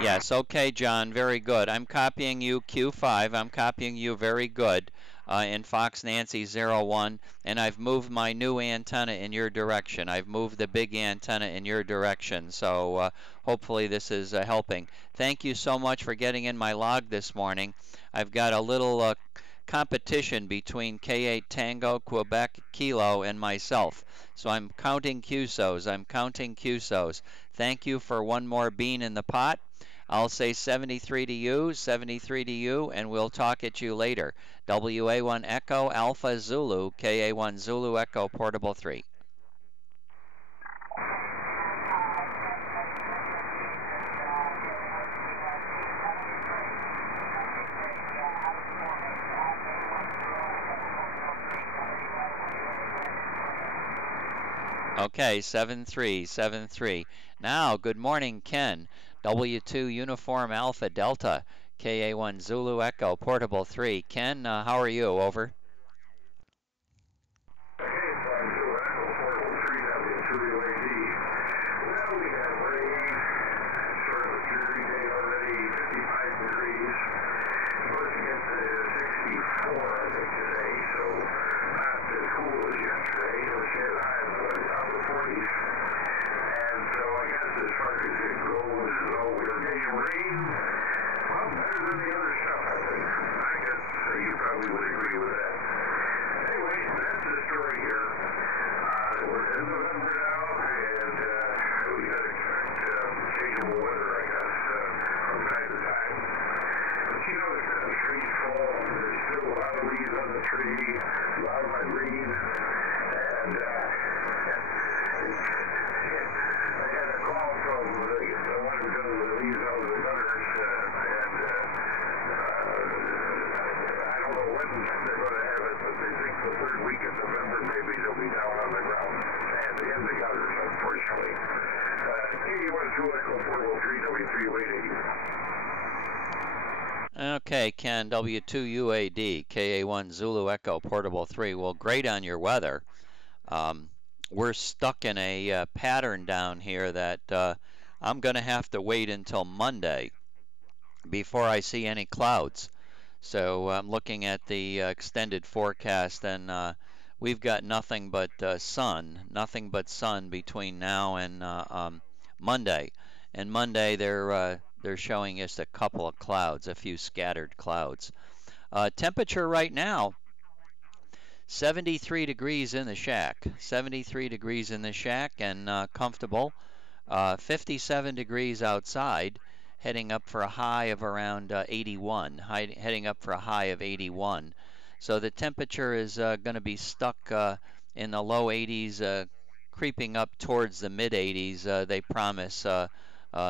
Yes, okay, John, very good. I'm copying you Q5. I'm copying you very good in Fox Nancy 01, and I've moved my new antenna in your direction. I've moved the big antenna in your direction, so hopefully this is helping. Thank you so much for getting in my log this morning. I've got a little competition between K8 Tango, Quebec, Kilo, and myself. So I'm counting QSOs. I'm counting QSOs. Thank you for one more bean in the pot. I'll say 73 to you, 73 to you, and we'll talk at you later. WA1 Echo Alpha Zulu, KA1 Zulu Echo Portable 3. Okay, 7-3, 7-3. Now, good morning, Ken. W2 Uniform Alpha Delta, KA1 Zulu Echo Portable 3. Ken, how are you? Over. Well, better than the other stuff, I think. I guess you probably would agree with that. Okay, Ken, W2UAD, KA1 Zulu Echo Portable 3. Well, great on your weather. We're stuck in a pattern down here that I'm going to have to wait until Monday before I see any clouds. So I'm looking at the extended forecast, and we've got nothing but sun between now and Monday. And Monday they're showing us a couple of clouds, a few scattered clouds. Temperature right now, 73 degrees in the shack. 73 degrees in the shack and comfortable. 57 degrees outside, heading up for a high of around 81, heading up for a high of 81. So the temperature is going to be stuck in the low 80s, creeping up towards the mid 80s. They promise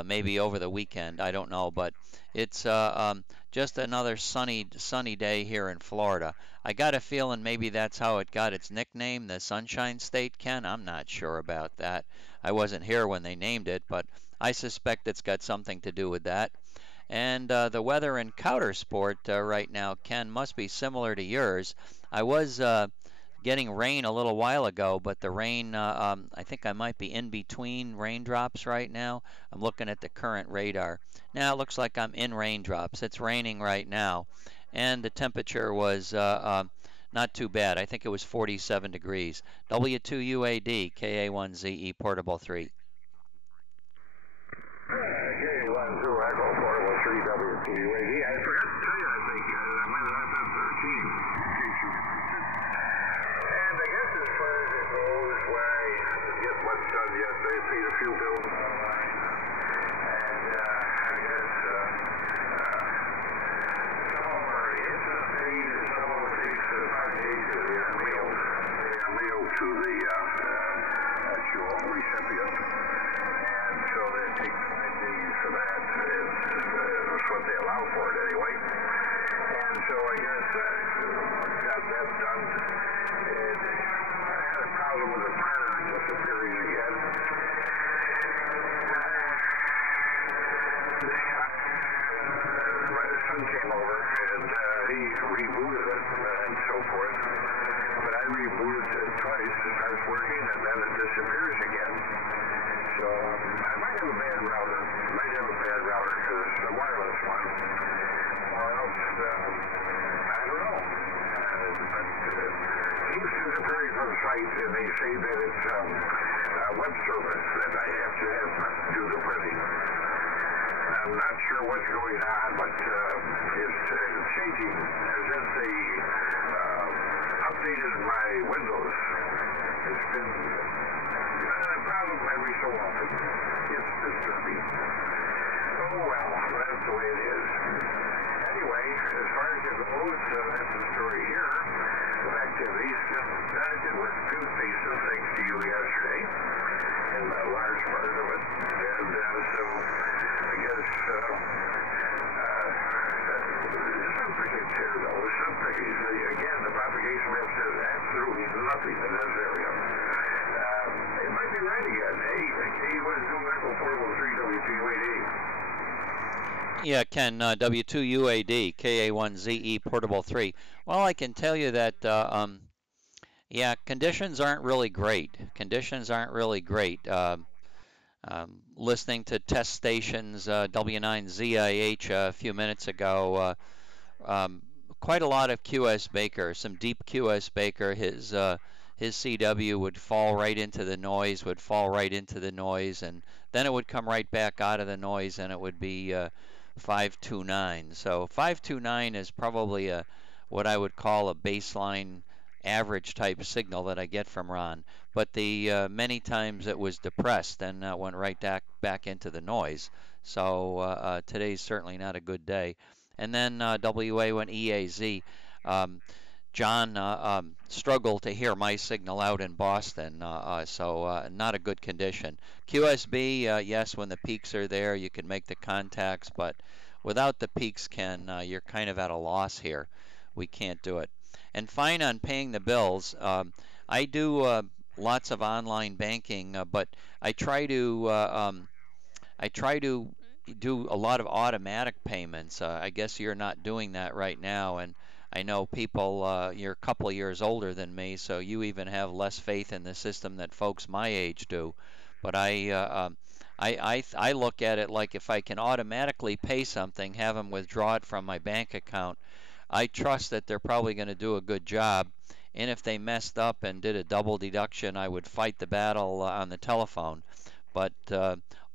maybe over the weekend. I don't know, but it's just another sunny day here in Florida. I got a feeling maybe that's how it got its nickname, the Sunshine State, Ken. I'm not sure about that. I wasn't here when they named it, but I suspect it's got something to do with that. And the weather in Counter Sport right now, Ken, must be similar to yours. I was getting rain a little while ago, but the rain, I think I might be in between raindrops right now. I'm looking at the current radar. Now it looks like I'm in raindrops. It's raining right now. And the temperature was not too bad. I think it was 47 degrees. W2UAD, KA1ZE, Portable 3. KA1 Zulu Echo, Portable 3, W2UAD. I forgot to tell you, I think, I might have FN13. And I guess as far as it goes, where I get what's done yesterday, paid a few bills online. And I guess some of our interest paid and some of it takes 5 days to get mailed. They are mailed to the actual recipient. And so they take 5 days for that. It's what they allow for it anyway. And so I guess got that done. And I had a problem with the printer disappearing again. My son came over and he rebooted it and so forth. But I rebooted it twice. It starts working and then it disappears again. So I might have a bad router. Because it's a wireless one. Or else, I don't know. But keeps disappearing from site, and they say that it's a web service that I have to do the printing. I'm not sure what's going on, but it's changing. As if they updated my Windows. It's been a problem every so often. It's disturbing. Oh well, that's the way it is. Anyway, as far as it goes, that's the story here. Of activities, I did work two pieces thanks to you yesterday, and a large part of it. And so I guess some pickings here though, some pickings. Again, the propagation map says absolutely nothing in this area. It might be right again. Hey, KA1 Zulu Echo Portable 3 W2UAD. Yeah, Ken, W2UAD, KA1ZE, Portable 3. Well, I can tell you that, yeah, conditions aren't really great. Listening to test stations, W9ZIH a few minutes ago, quite a lot of QS Baker, some deep QS Baker. His CW would fall right into the noise, and then it would come right back out of the noise, and it would be 529. So 529 is probably what I would call a baseline average type signal that I get from Ron. But the many times it was depressed and went right back into the noise. So today's certainly not a good day. And then WA1EAZ. John struggled to hear my signal out in Boston, so not a good condition. QSB, yes, when the peaks are there, you can make the contacts, but without the peaks, Ken, you're kind of at a loss here. We can't do it. And fine on paying the bills. I do lots of online banking, but I try to I try to do a lot of automatic payments. I guess you're not doing that right now, and I know people, you're a couple of years older than me, so you even have less faith in the system that folks my age do. But I look at it like if I can automatically pay something, have them withdraw it from my bank account, I trust that they're probably going to do a good job. And if they messed up and did a double deduction, I would fight the battle on the telephone. But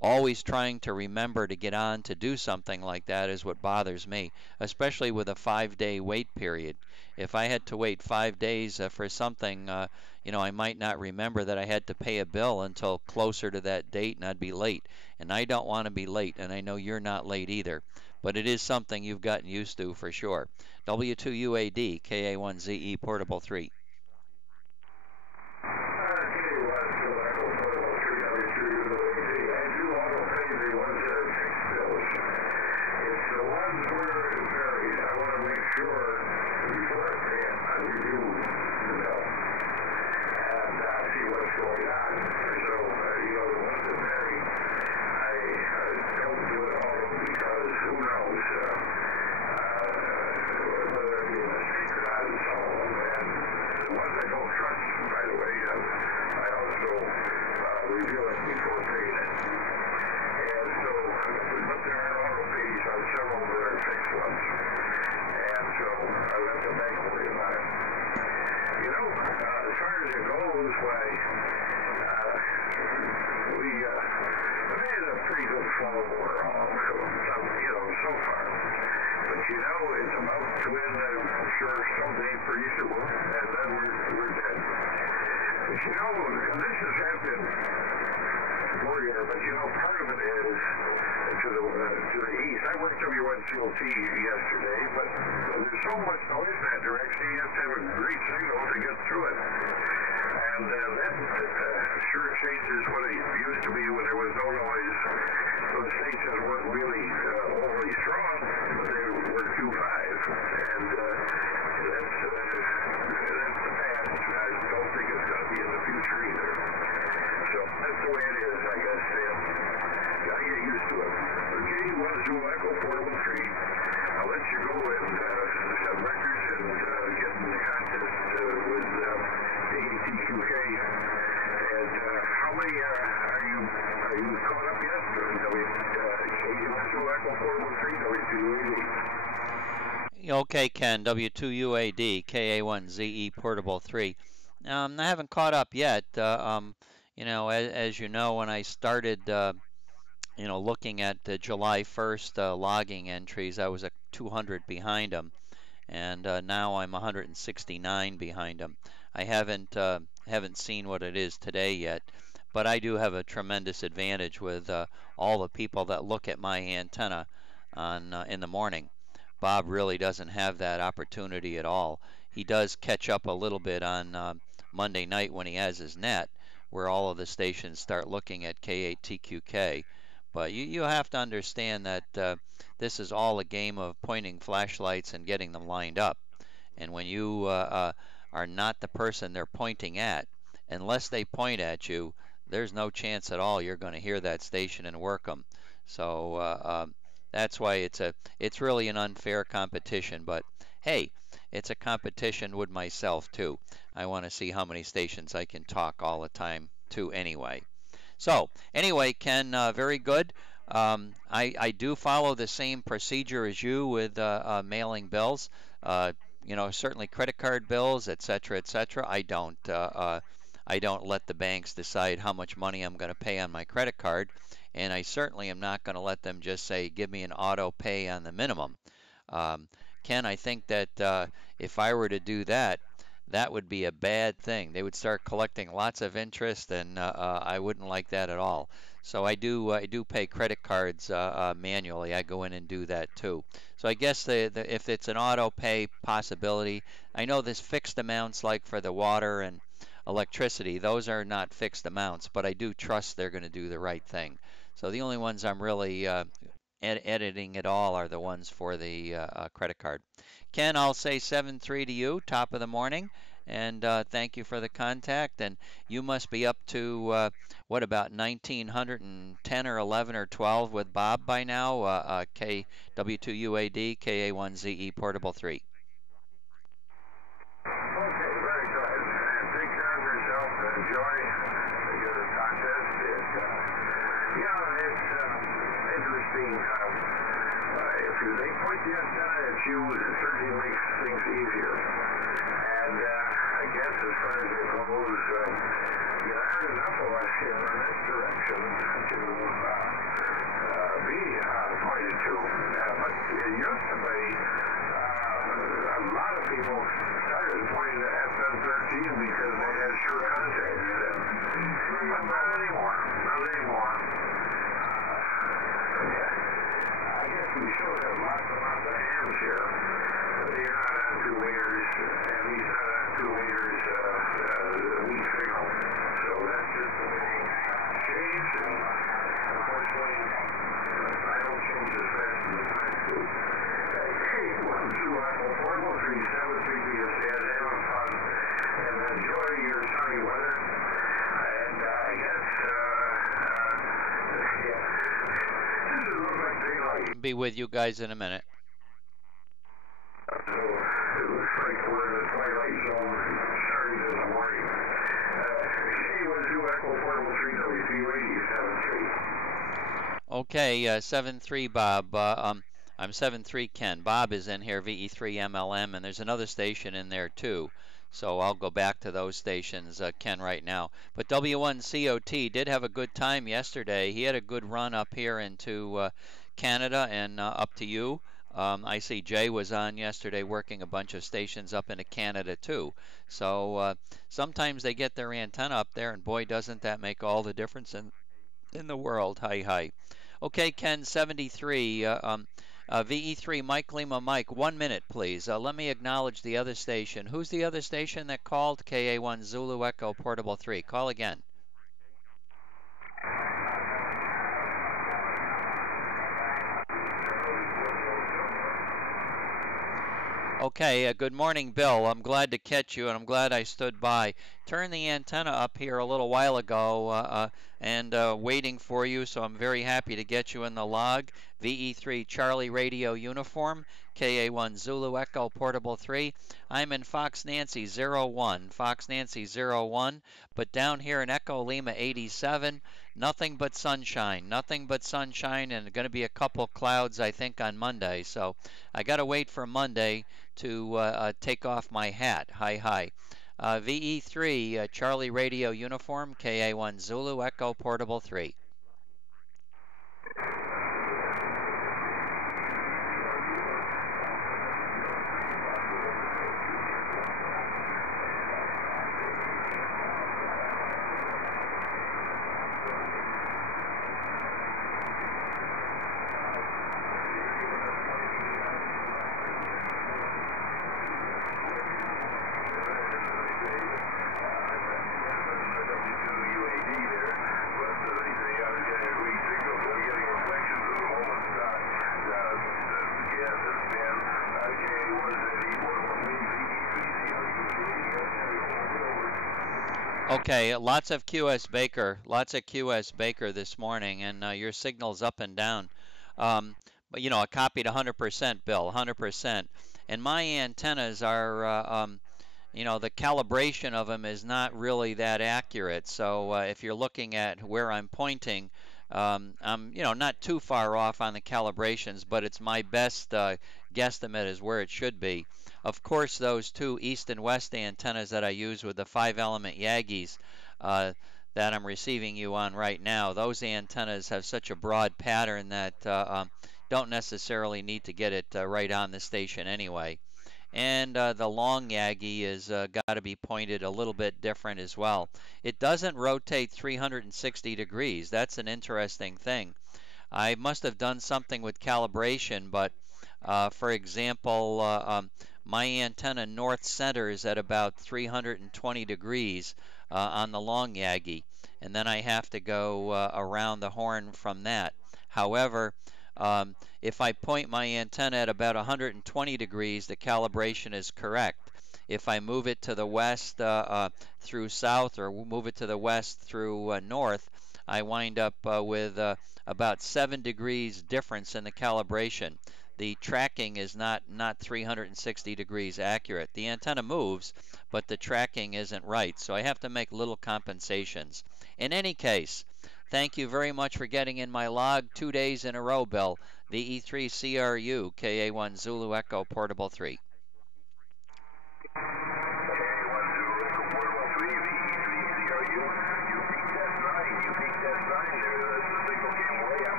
always trying to remember to get on to do something like that is what bothers me, especially with a 5 day wait period. If I had to wait 5 days for something, I might not remember that I had to pay a bill until closer to that date and I'd be late. And I don't want to be late, and I know you're not late either. But it is something you've gotten used to for sure. W2UAD, KA1ZE Portable 3. Yesterday, but there's so much noise in that direction, you have to have a great signal to get through it. And that sure changes what it used to be when there was no noise. So the stations weren't really overly strong, but they were Q5. And that's the past. I don't think it's going to be in the future either. So that's the way it is, I guess. Gotta get used to it. Okay, you want to do Echo Portable 3? I'll let you go and set records and get in the contest with ATQK. And how many are you caught up yet? So you want to do Echo Portable 3, W2UAD? Okay, Ken, W2UAD, KA1ZE Portable 3. I haven't caught up yet. As you know, when I started looking at the July 1st logging entries, I was at 200 behind them, and now I'm 169 behind them. I haven't seen what it is today yet, but I do have a tremendous advantage with all the people that look at my antenna on in the morning. Bob really doesn't have that opportunity at all. He does catch up a little bit on Monday night when he has his net, where all of the stations start looking at KATQK. But you have to understand that this is all a game of pointing flashlights and getting them lined up. And when you are not the person they're pointing at, unless they point at you, there's no chance at all you're going to hear that station and work them. So that's why it's really an unfair competition. But hey, it's a competition with myself too. I want to see how many stations I can talk all the time to anyway. So anyway, Ken, very good. I do follow the same procedure as you with mailing bills. Certainly credit card bills, et cetera, et cetera. I don't let the banks decide how much money I'm going to pay on my credit card, and I certainly am not going to let them just say, give me an auto pay on the minimum. Ken, I think that if I were to do that, that would be a bad thing. They would start collecting lots of interest, and I wouldn't like that at all. So I do pay credit cards manually. I go in and do that too. So I guess if it's an auto pay possibility, I know there's fixed amounts like for the water and electricity. Those are not fixed amounts, but I do trust they're going to do the right thing. So the only ones I'm really editing at all are the ones for the credit card. Ken, I'll say 7-3 to you, top of the morning, And thank you for the contact. And you must be up to what, about 1910 or 11 or 12 with Bob by now? KW2UAD, KA1ZE Portable 3. Okay, very good. And take care of yourself and enjoy your contest. It's interesting. If they point the antenna at you, it certainly makes things easier. And I guess as far as it goes, there aren't enough of us here in this direction to be pointed to. But it used to be a lot of people started pointing to FN13 because they had sure contacts then. But not anymore. Not anymore. I guess we should have lots and lots of hams here. But you're not on 2 meters, and he's not on 2 meters weak signal. So that's just the way things change, and unfortunately, I don't change as fast as I like to. Hey, welcome to Apple 41373 BSN, having fun, and enjoy your sunny weather. And I guess, this is look like daylight. Be with you guys in a minute. So it looks like we're in the twilight zone starting this morning. K12 Echo Portable 3 WPU 73. Okay, 7-3 Bob. I'm 7-3 Ken. Bob is in here, VE3MLM, and there's another station in there too. So I'll go back to those stations, Ken, right now. But W1COT did have a good time yesterday. He had a good run up here into Canada and up to you. I see Jay was on yesterday working a bunch of stations up into Canada too. So sometimes they get their antenna up there, and boy, doesn't that make all the difference in the world. Hi. Okay, Ken, 73. VE3 Mike Lima Mike, 1 minute, please. Let me acknowledge the other station. Who's the other station that called? KA1 Zulu Echo Portable 3. Call again. Okay, good morning, Bill. I'm glad to catch you, and I'm glad I stood by. Turned the antenna up here a little while ago and waiting for you, so I'm very happy to get you in the log. VE3 Charlie Radio Uniform, KA1 Zulu Echo Portable 3. I'm in Fox Nancy 01, Fox Nancy 01, but down here in Echo Lima 87, nothing but sunshine, and going to be a couple clouds, I think, on Monday. So I got to wait for Monday to take off my hat. Hi. VE3 Charlie Radio Uniform, KA1 Zulu Echo Portable 3. Okay, lots of QS Baker this morning, and your signal's up and down. But I copied 100%, Bill, 100%. And my antennas are, the calibration of them is not really that accurate. So if you're looking at where I'm pointing, I'm, not too far off on the calibrations, but it's my best guesstimate is where it should be. Of course, those two east and west antennas that I use with the 5-element Yagis that I'm receiving you on right now, those antennas have such a broad pattern that don't necessarily need to get it right on the station anyway. And the long Yagi is got to be pointed a little bit different as well. It doesn't rotate 360 degrees. That's an interesting thing. I must have done something with calibration, but for example, my antenna north centers at about 320 degrees on the long Yagi, and then I have to go around the horn from that. However, if I point my antenna at about 120 degrees, the calibration is correct. If I move it to the west through south, or move it to the west through north, I wind up with about 7 degrees difference in the calibration. The tracking is not 360 degrees accurate. The antenna moves, but the tracking isn't right, so I have to make little compensations. In any case, thank you very much for getting in my log 2 days in a row, Bill. VE3CRU, KA1 Zulu Echo Portable 3.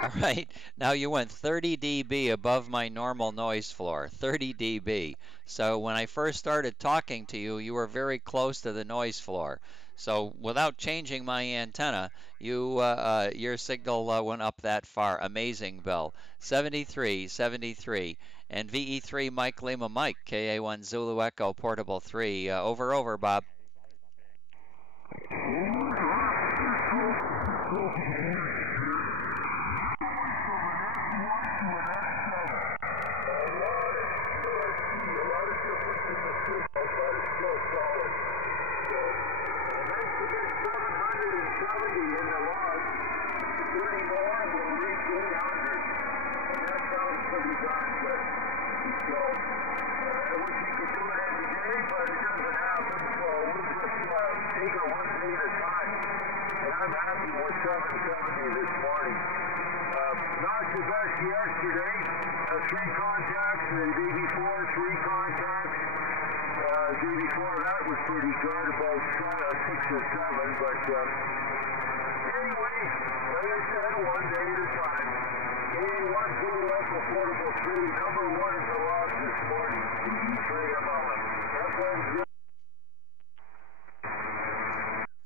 All right, now you went 30 dB above my normal noise floor, 30 dB. So when I first started talking to you, you were very close to the noise floor. So without changing my antenna, your signal went up that far. Amazing, Bill. 73, 73. And VE3 Mike Lima Mike, KA1 Zulu Echo Portable 3. Over, Bob.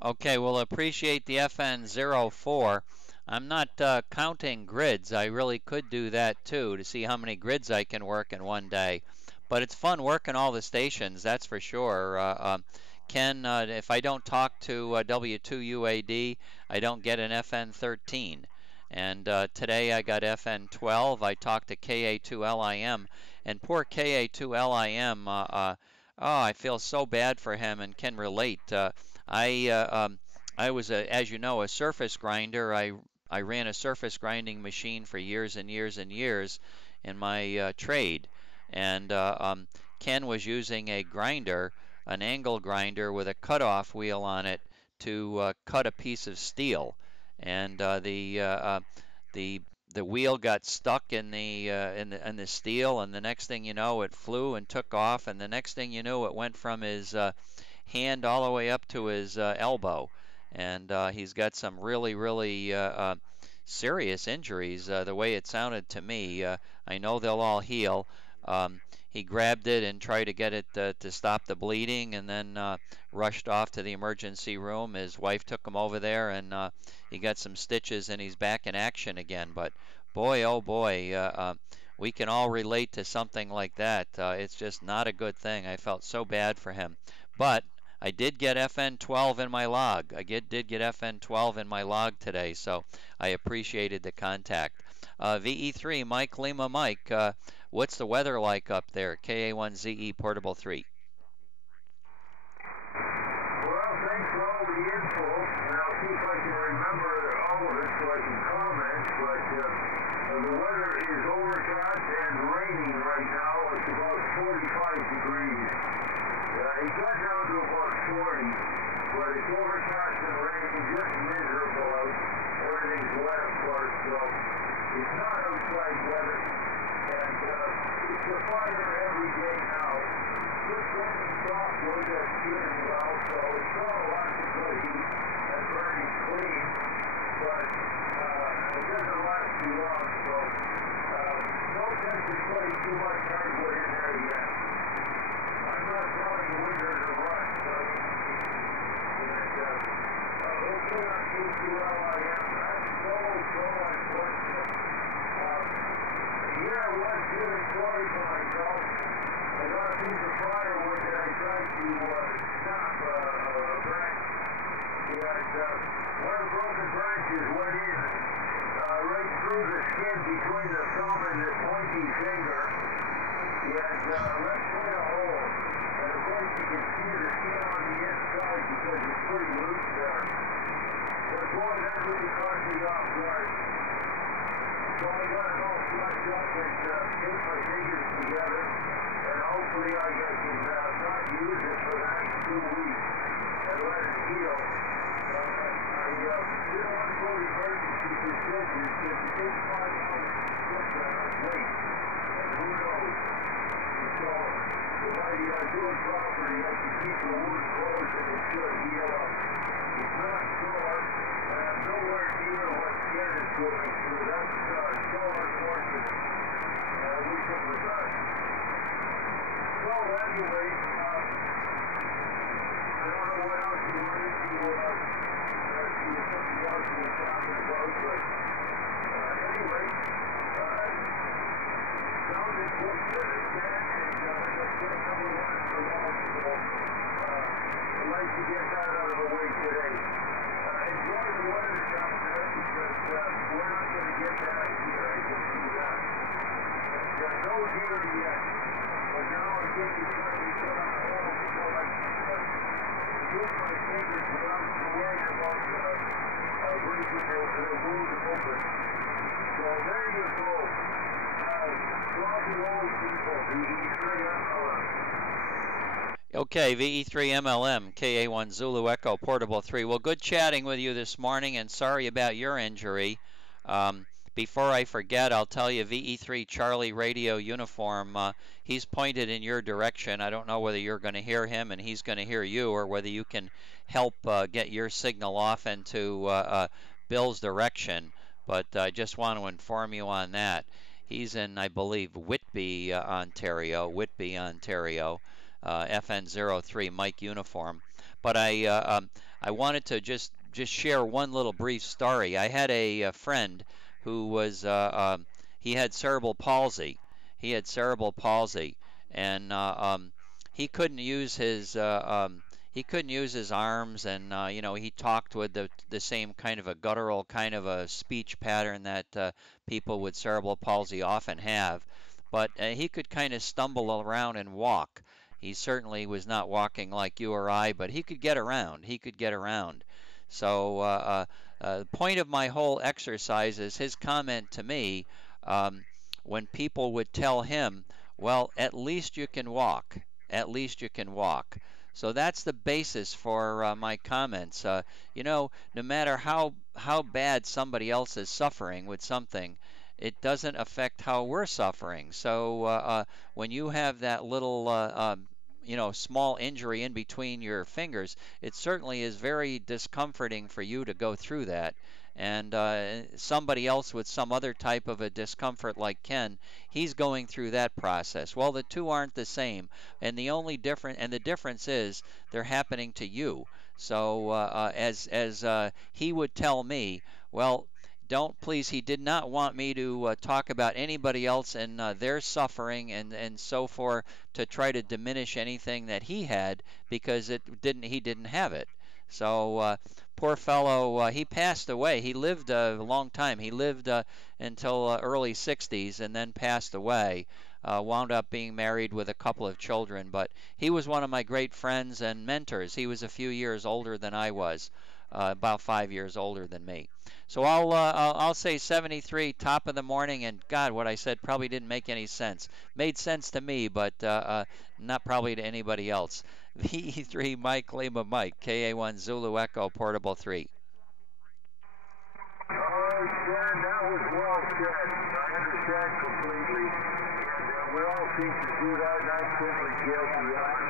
Okay, we'll appreciate the FN04. I'm not counting grids. I really could do that too to see how many grids I can work in one day. But it's fun working all the stations, that's for sure. Ken, if I don't talk to W2UAD, I don't get an FN13. And today I got FN12. I talked to KA2LIM, and poor KA2LIM, oh, I feel so bad for him and can relate. I was, as you know, a surface grinder. I ran a surface grinding machine for years and years and years in my trade. And Ken was using a grinder, an angle grinder with a cutoff wheel on it to cut a piece of steel. And the wheel got stuck in the steel, and the next thing you know, it flew and took off. And the next thing you knew, it went from his hand all the way up to his elbow, and he's got some really serious injuries, the way it sounded to me. I know they'll all heal. He grabbed it and tried to get it to stop the bleeding, and then rushed off to the emergency room. His wife took him over there, and he got some stitches, and he's back in action again. But boy, oh boy, we can all relate to something like that. It's just not a good thing. I felt so bad for him. But I did get FN12 in my log. I did get FN12 in my log today, so I appreciated the contact. VE3 Mike Lima Mike, what's the weather like up there? KA1ZE Portable 3. Well, thanks for all the info, and I'll see if I can remember all of it so I can comment, but the weather is overcast and raining right now. It's about 45 degrees. It got down to about 40, but it's overcast and raining, just miserable out. Everything's wet, of course, so it's not outside weather. And it's a fire every day now. Just getting softwood that's doing well, so it's all lots of good heat and burning clean, but it doesn't last too long, so don't tend to play too much hardwood in there yet. I'm not telling you when there's a rush, but okay on K2LIM. That's so unfortunate. Yeah, I was feeling sorry for myself. I got a piece of firewood that I tried to stop a branch. One of the broken branches went in right through the skin between the thumb and the pointy finger. Left quite a hole. And of course you can see the skin on the inside because it's pretty loose there. But boy, that really caught me off guard. So I got it all flushed up and taped my fingers together. And hopefully I can not use it for the next 2 weeks and let it heal. I didn't want to go to the emergency procedure because it takes 5 hours to put weight. And who knows? So if I do it properly, I can keep the wound closed and it should heal up. It's not sore, and I'm nowhere near what skin is going through. That's so unfortunate. I wish it was us. So anyway, I don't know what else you want to see if something else we were talking about, but anyway, sounded good again, and that's what number one for long, so I'd like to get that out of the way today. Enjoy the weather down there, because we're not going to get that here, I can see that. And no deer yet, but now I think it's going to be put on hold until I can use my fingers without worrying about breaking the wound open. So there you go. Sloppy old people, VE3MLM. Okay, VE3MLM, KA1 Zulu Echo, Portable 3. Well, good chatting with you this morning, and sorry about your injury. Before I forget, I'll tell you, VE3 Charlie radio uniform, he's pointed in your direction. I don't know whether you're going to hear him and he's going to hear you, or whether you can help get your signal off into Bill's direction. But I just want to inform you on that. He's in, I believe, Whitby, Ontario, FN03 Mike uniform. But I wanted to just share one little brief story. I had a friend who was he had cerebral palsy. And he couldn't use his arms, and you know, he talked with the same kind of a guttural kind of a speech pattern that people with cerebral palsy often have. But he could kind of stumble around and walk. He certainly was not walking like you or I, but he could get around. So the point of my whole exercise is his comment to me when people would tell him, well, at least you can walk. So that's the basis for my comments. You know, no matter how bad somebody else is suffering with something, it doesn't affect how we're suffering. So when you have that little you know, small injury in between your fingers, it certainly is very discomforting for you to go through that. And somebody else with some other type of a discomfort like Ken, he's going through that process. Well, the two aren't the same, and the difference is they're happening to you. So as he would tell me, well, please, he did not want me to talk about anybody else and their suffering and so forth, to try to diminish anything that he had, because he didn't have it. So poor fellow, he passed away. He lived a long time. He lived until early 60s and then passed away. Wound up being married with a couple of children, but he was one of my great friends and mentors. He was a few years older than I was, about 5 years older than me. So I'll say 73, top of the morning, and God, what I said probably didn't make any sense. Made sense to me, but not probably to anybody else. VE3 Mike Lima Mike, KA1 Zulu Echo, Portable 3. Stan, that was well said. I understand completely. And we all seem to do that, and I'm certainly guilty of it.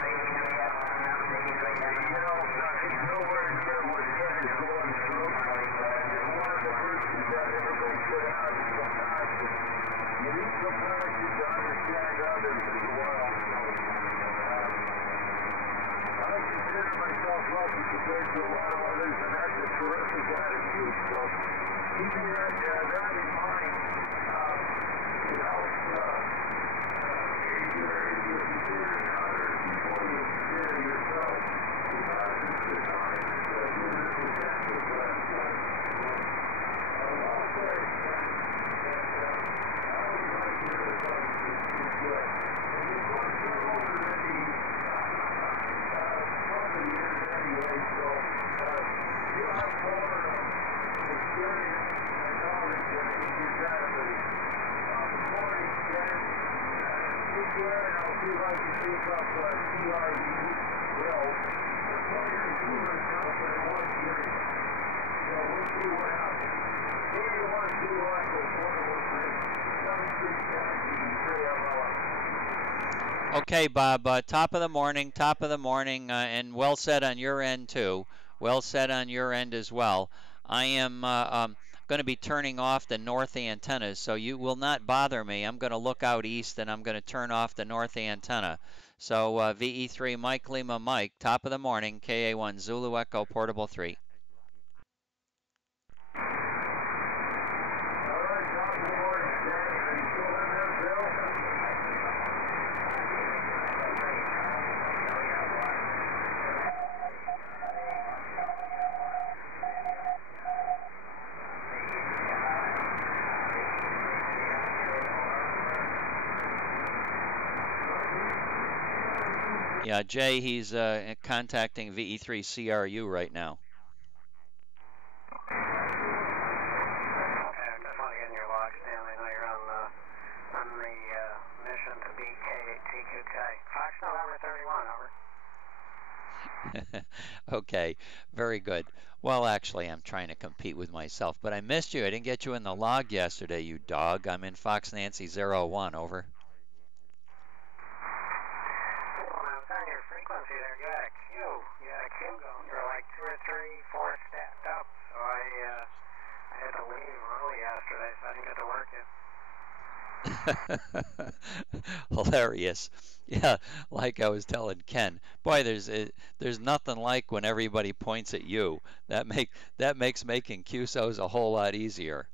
You know, it's nowhere near what Ken is going through. And one of the virtues that everybody should have is compassion. You need compassion to understand others as well. I consider myself lucky compared to a lot of others, and that's a terrific attitude. So keeping that in mind, you know, trying to pick up CRV Hill. It's only 2 minutes now, but it was getting. So we'll see what happens. VE3 Echo Portable 3, 737 VE3 MLA. Okay, Bob, top of the morning, and well said on your end, too. Well said on your end as well. I am going to be turning off the north antennas, so you will not bother me. I'm going to look out east, and I'm going to turn off the north antenna. So VE3 Mike Lima Mike, top of the morning, KA1 Zulu Echo Portable 3. Yeah, Jay, he's contacting VE3 CRU right now. Okay, I just want to get in your log, Stan. I know you're on the mission to beat K8TQK. Fox November 31, over. Okay, very good. Well, actually, I'm trying to compete with myself, but I missed you. I didn't get you in the log yesterday, you dog. I'm in Fox Nancy 01, over. Your frequency there, you had a Q going. You were like 2 or 3, 4 stacked up. So I had to leave early yesterday, so I didn't get to work it. Hilarious. Yeah, like I was telling Ken, boy, there's nothing like when everybody points at you. That makes making QSOs a whole lot easier.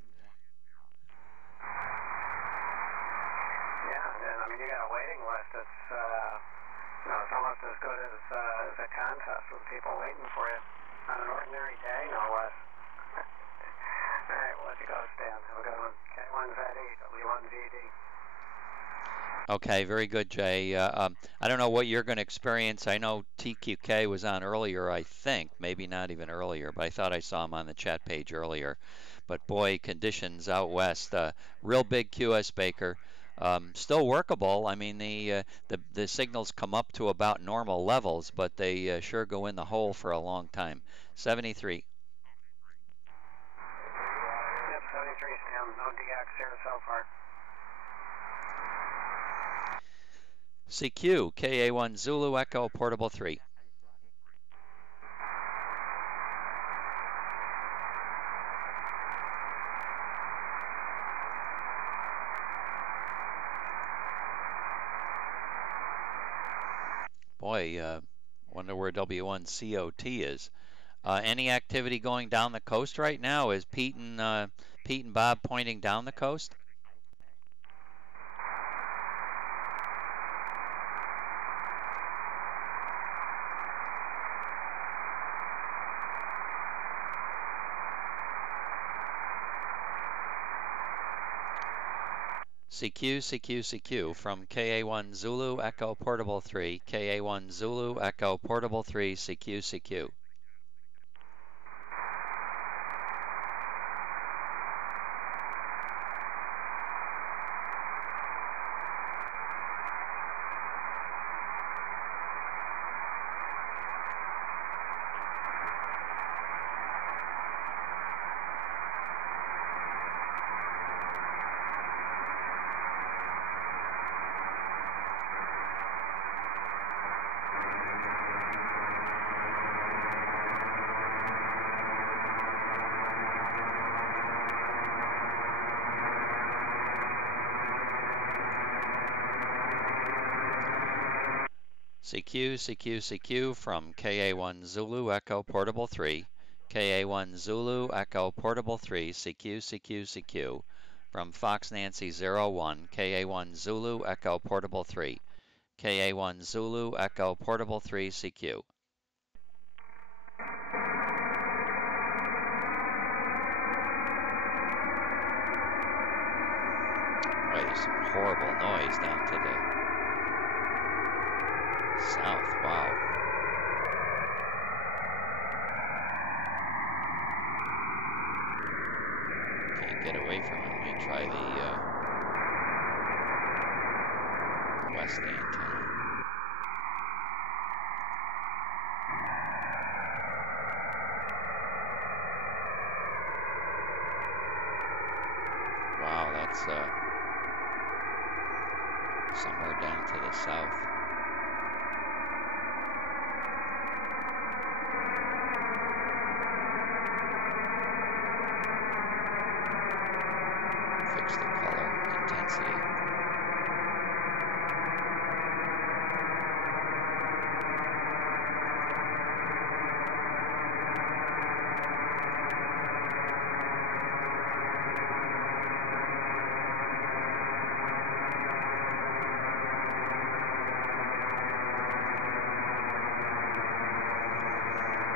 Yeah, and I mean you got a waiting list that's it's almost as good as a contest with people waiting for you on an ordinary day, no less. All right, we'll let you go, Stan. Have a good one. K1ZE, W1VD. Okay, very good, Jay. I don't know what you're going to experience. I know TQK was on earlier, I think, maybe not even earlier, but I thought I saw him on the chat page earlier. But boy, conditions out west, real big QS Baker. Still workable. I mean, the signals come up to about normal levels, but they sure go in the hole for a long time. 73. Yep, 73, Stan. No DX here so far. CQ, KA1 Zulu Echo Portable 3. Boy, wonder where W1COT is. Any activity going down the coast right now? Is Pete and Bob pointing down the coast? CQ from KA1 Zulu Echo Portable 3, KA1 Zulu Echo Portable 3, CQ. CQ from KA1 Zulu Echo Portable 3, KA1 Zulu Echo Portable 3, CQ from Fox Nancy 01, KA1 Zulu Echo Portable 3, KA1 Zulu Echo Portable 3, CQ. Boy, there's some horrible noise down to the south, wow. Can't get away from it. Let me try the west antenna. It's somewhere down to the south. Fix the color intensity.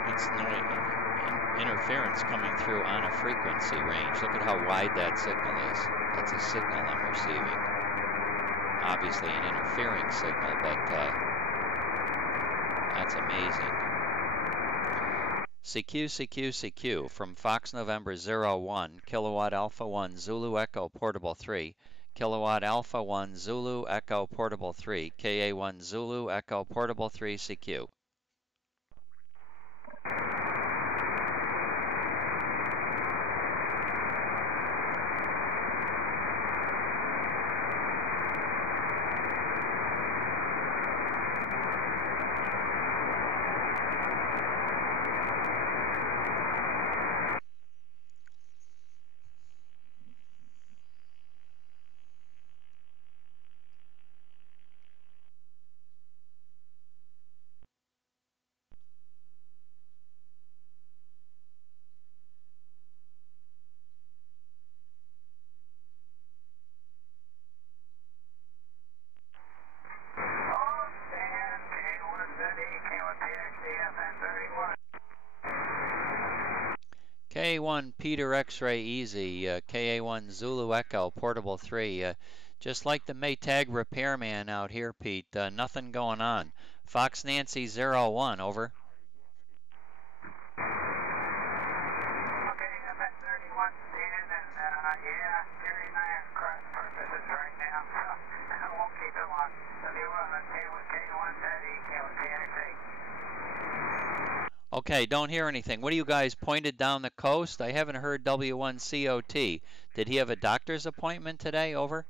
It's interference coming through on a frequency range. Look at how wide that signal is. That's a signal I'm receiving. Obviously an interfering signal, but that's amazing. CQ, CQ, CQ from Fox November 01, Kilowatt Alpha 1 Zulu Echo Portable 3, Kilowatt Alpha 1 Zulu Echo Portable 3, KA1 Zulu Echo Portable 3 CQ. KA1 Peter X-Ray Easy, KA1 Zulu Echo Portable 3. Just like the Maytag repairman out here, Pete, nothing going on. Fox Nancy 01, over. Okay, FN31 in, and yeah, Gary and I are cross purposes right now, so I won't keep it long. K1Z, K1PXA. Okay, don't hear anything. What do you guys pointed down the coast? I haven't heard W1COT. Did he have a doctor's appointment today? Over.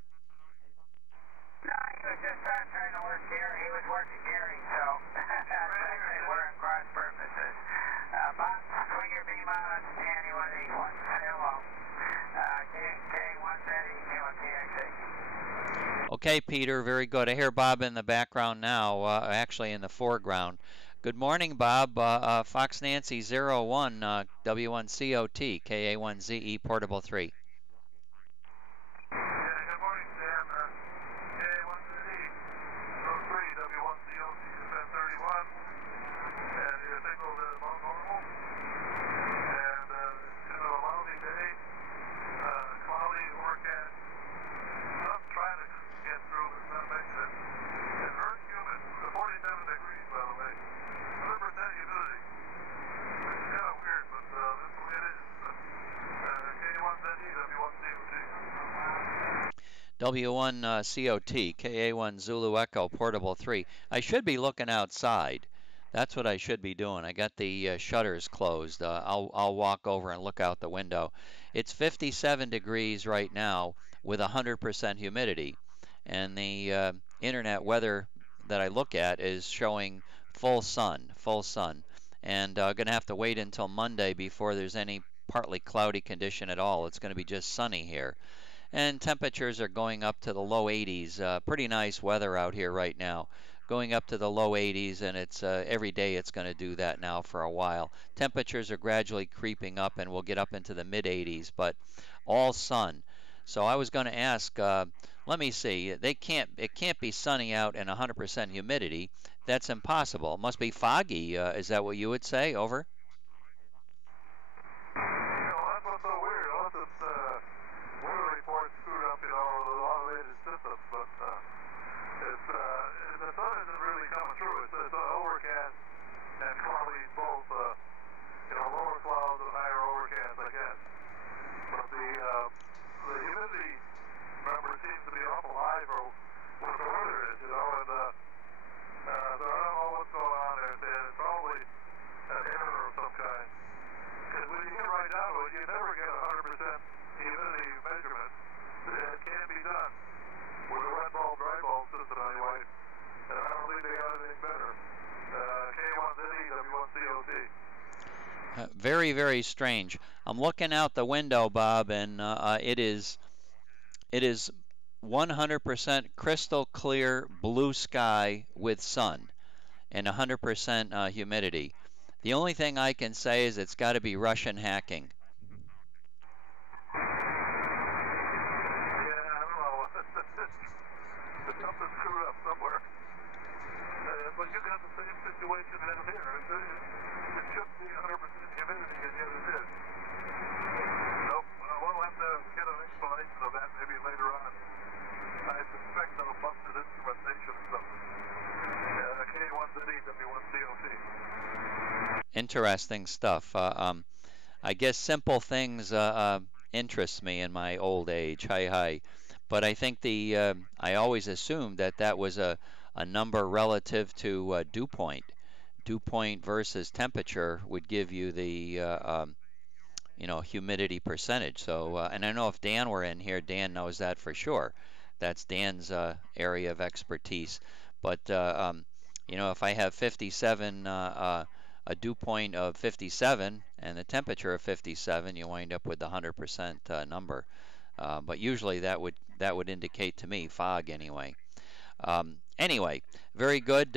No, he was just trying to work Gary. He was working Gary, so we're in cross purposes. Bob, swing your beam on anyone he wants to say hello. K1Z, K1PXA. Okay, Peter, very good. I hear Bob in the background now, actually in the foreground. Good morning, Bob. Fox Nancy 01, W1COT, KA1ZE Portable 3. Yeah, good morning, Sam. KA1ZE 03, W1COT, FN31. And your signal is about normal. And it's a lousy day. Cloudy overcast. I'm trying to get through this convection. It's very humid. 47 degrees, by the way. 100% humidity. It's kind of weird, but this is the way it is. K1ZE, W1COT. W1COT, KA1 Zulu Echo Portable 3. I should be looking outside. That's what I should be doing. I got the shutters closed. I'll walk over and look out the window. It's 57 degrees right now with 100% humidity. And the internet weather that I look at is showing full sun. And I'm going to have to wait until Monday before there's any partly cloudy condition at all. It's going to be just sunny here. And temperatures are going up to the low 80s. Pretty nice weather out here right now. Going up to the low 80s, and it's every day it's going to do that now for a while. Temperatures are gradually creeping up, and we'll get up into the mid 80s, but all sun. So I was going to ask, let me see, it can't be sunny out and 100% humidity. That's impossible. It must be foggy. Is that what you would say? Over. That's what's so weird. Unless it's weather reports screwed up, the automated systems, but the sun isn't really coming through. It's overcast and cloudy, both, lower clouds and higher overcast, I guess. But the humidity, remember, seems to be awful high for what the weather is, and so I don't know what's going on there. It's probably an error of some kind. Because when you get right down very, very strange. I'm looking out the window, Bob, and it is 100% crystal clear blue sky with sun and 100% humidity. The only thing I can say is it's got to be Russian hacking. Something's screwed up somewhere. But you got the same situation down here. It should be 100% humidity, and yet it is. Nope. We'll have to get an explanation of that maybe later on. I suspect they'll bump to instrumentation or something. K1ZE, W1COT. Interesting stuff. I guess simple things interest me in my old age. Hi. But I think I always assumed that was a number relative to dew point. Dew point versus temperature would give you the humidity percentage. So and I know if Dan were in here, Dan knows that for sure. That's Dan's area of expertise. But if I have 57, a dew point of 57 and a temperature of 57, you wind up with the 100% number. But usually that would indicate to me fog anyway. Anyway, very good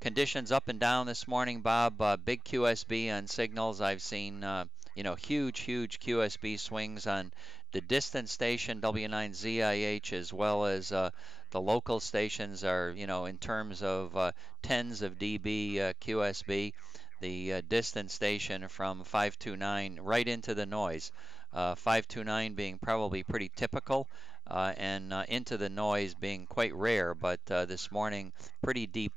conditions up and down this morning, Bob. Big QSB on signals. I've seen huge QSB swings on the distant station W9ZIH as well as the local stations are in terms of tens of dB QSB. The distant station from 529 right into the noise. 529 being probably pretty typical, and into the noise being quite rare, but this morning pretty deep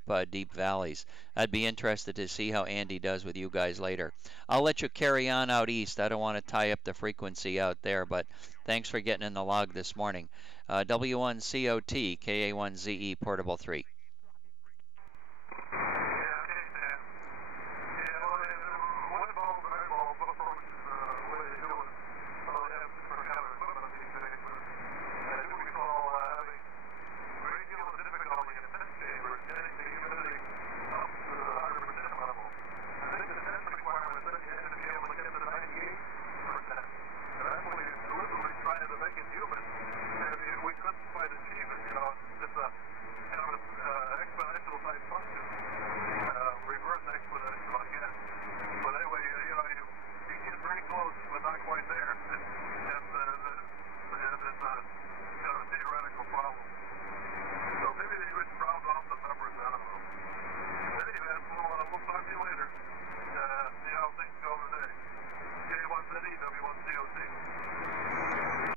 valleys. I'd be interested to see how Andy does with you guys later. I'll let you carry on out east. I don't want to tie up the frequency out there, but thanks for getting in the log this morning. W1COT, KA1ZE, Portable 3.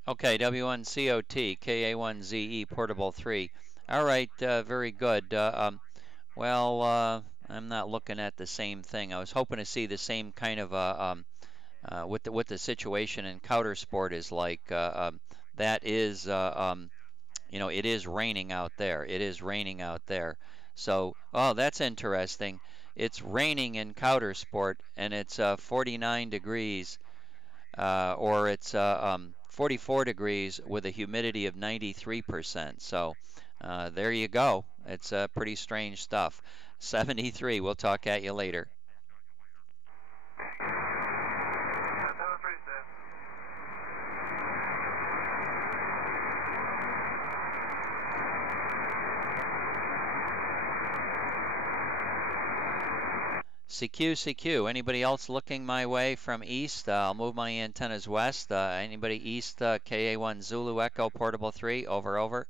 Okay, W1COT, KA1ZE, Portable 3. All right, very good. Well, I'm not looking at the same thing. I was hoping to see the same kind of what the situation in Counter Sport is like. That is, it is raining out there. It is raining out there. So, oh, that's interesting. It's raining in Counter Sport, and it's 49 degrees, or it's 44 degrees with a humidity of 93%. So there you go. It's pretty strange stuff. 73. We'll talk at you later. CQ. Anybody else looking my way from east? I'll move my antennas west. Anybody east? KA1 Zulu Echo Portable 3. Over.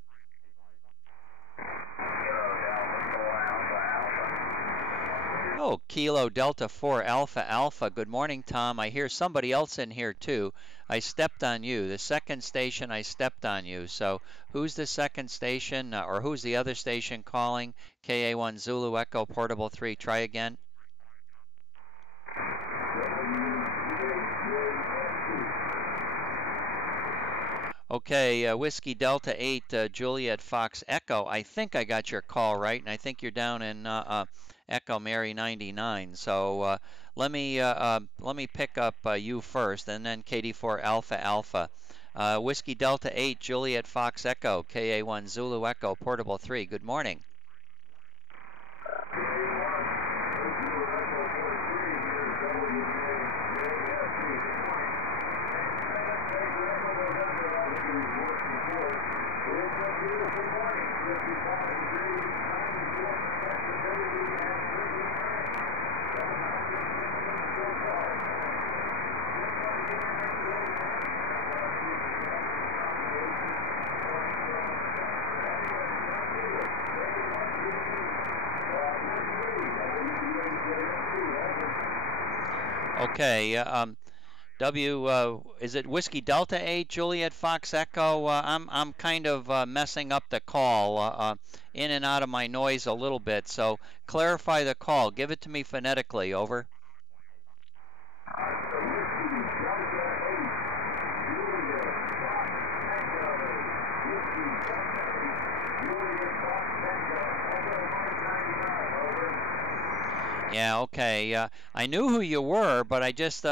Oh, Kilo Delta 4 Alpha. Good morning, Tom. I hear somebody else in here too. I stepped on you. The second station, I stepped on you. So who's the second station, or who's the other station calling? KA1 Zulu Echo Portable 3. Try again. Okay, Whiskey Delta 8, Juliet Fox Echo. I think I got your call right, and I think you're down in Echo Mary 99. So let me pick up you first, and then KD4 Alpha. Whiskey Delta 8, Juliet Fox Echo, KA1 Zulu Echo Portable 3. Good morning. Okay, is it Whiskey Delta 8, Juliet Fox Echo? I'm kind of messing up the call, in and out of my noise a little bit, so clarify the call. Give it to me phonetically, over. Yeah, okay. I knew who you were, but I just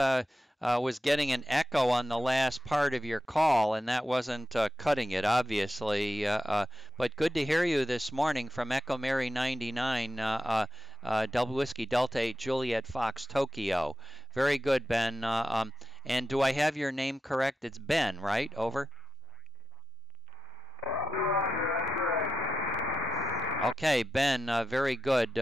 was getting an echo on the last part of your call, and that wasn't cutting it, obviously. But good to hear you this morning from Echo Mary 99, Double Whiskey Delta 8 Juliet Fox Tokyo. Very good, Ben. And do I have your name correct? It's Ben, right? Over. Okay, Ben, very good.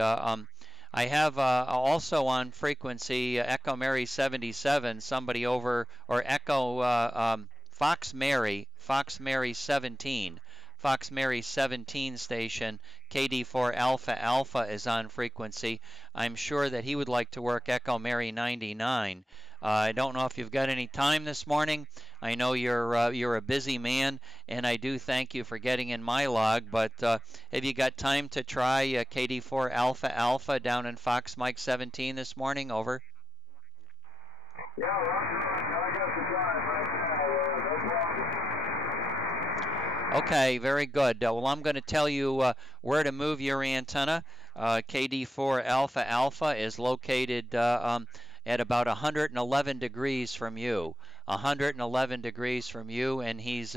I have also on frequency Echo Mary 77, somebody over, or Echo Fox Mary 17. Fox Mary 17 station, KD4 Alpha Alpha is on frequency. I'm sure that he would like to work Echo Mary 99. I don't know if you've got any time this morning. I know you're a busy man, and I do thank you for getting in my log, but have you got time to try KD4 Alpha Alpha down in Fox Mike 17 this morning? Over. Yeah, I got the time right now. No problem. Okay, very good. Well, I'm going to tell you where to move your antenna. KD4 Alpha Alpha is located at about 111 degrees from you. 111 degrees from you, and he's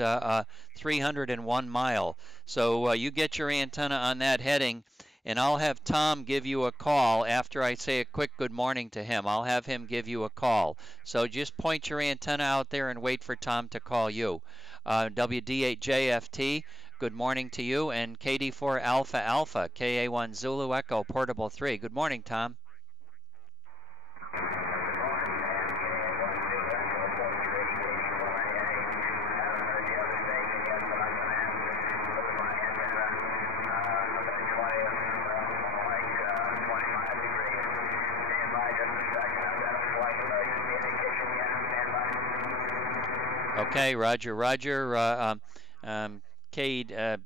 301 mile. So you get your antenna on that heading, and I'll have Tom give you a call after I say a quick good morning to him. I'll have him give you a call. So just point your antenna out there and wait for Tom to call you. WD8JFT, good morning to you, and KD4 Alpha Alpha, KA1 Zulu Echo Portable 3. Good morning, Tom. Okay, Roger, Roger. KD4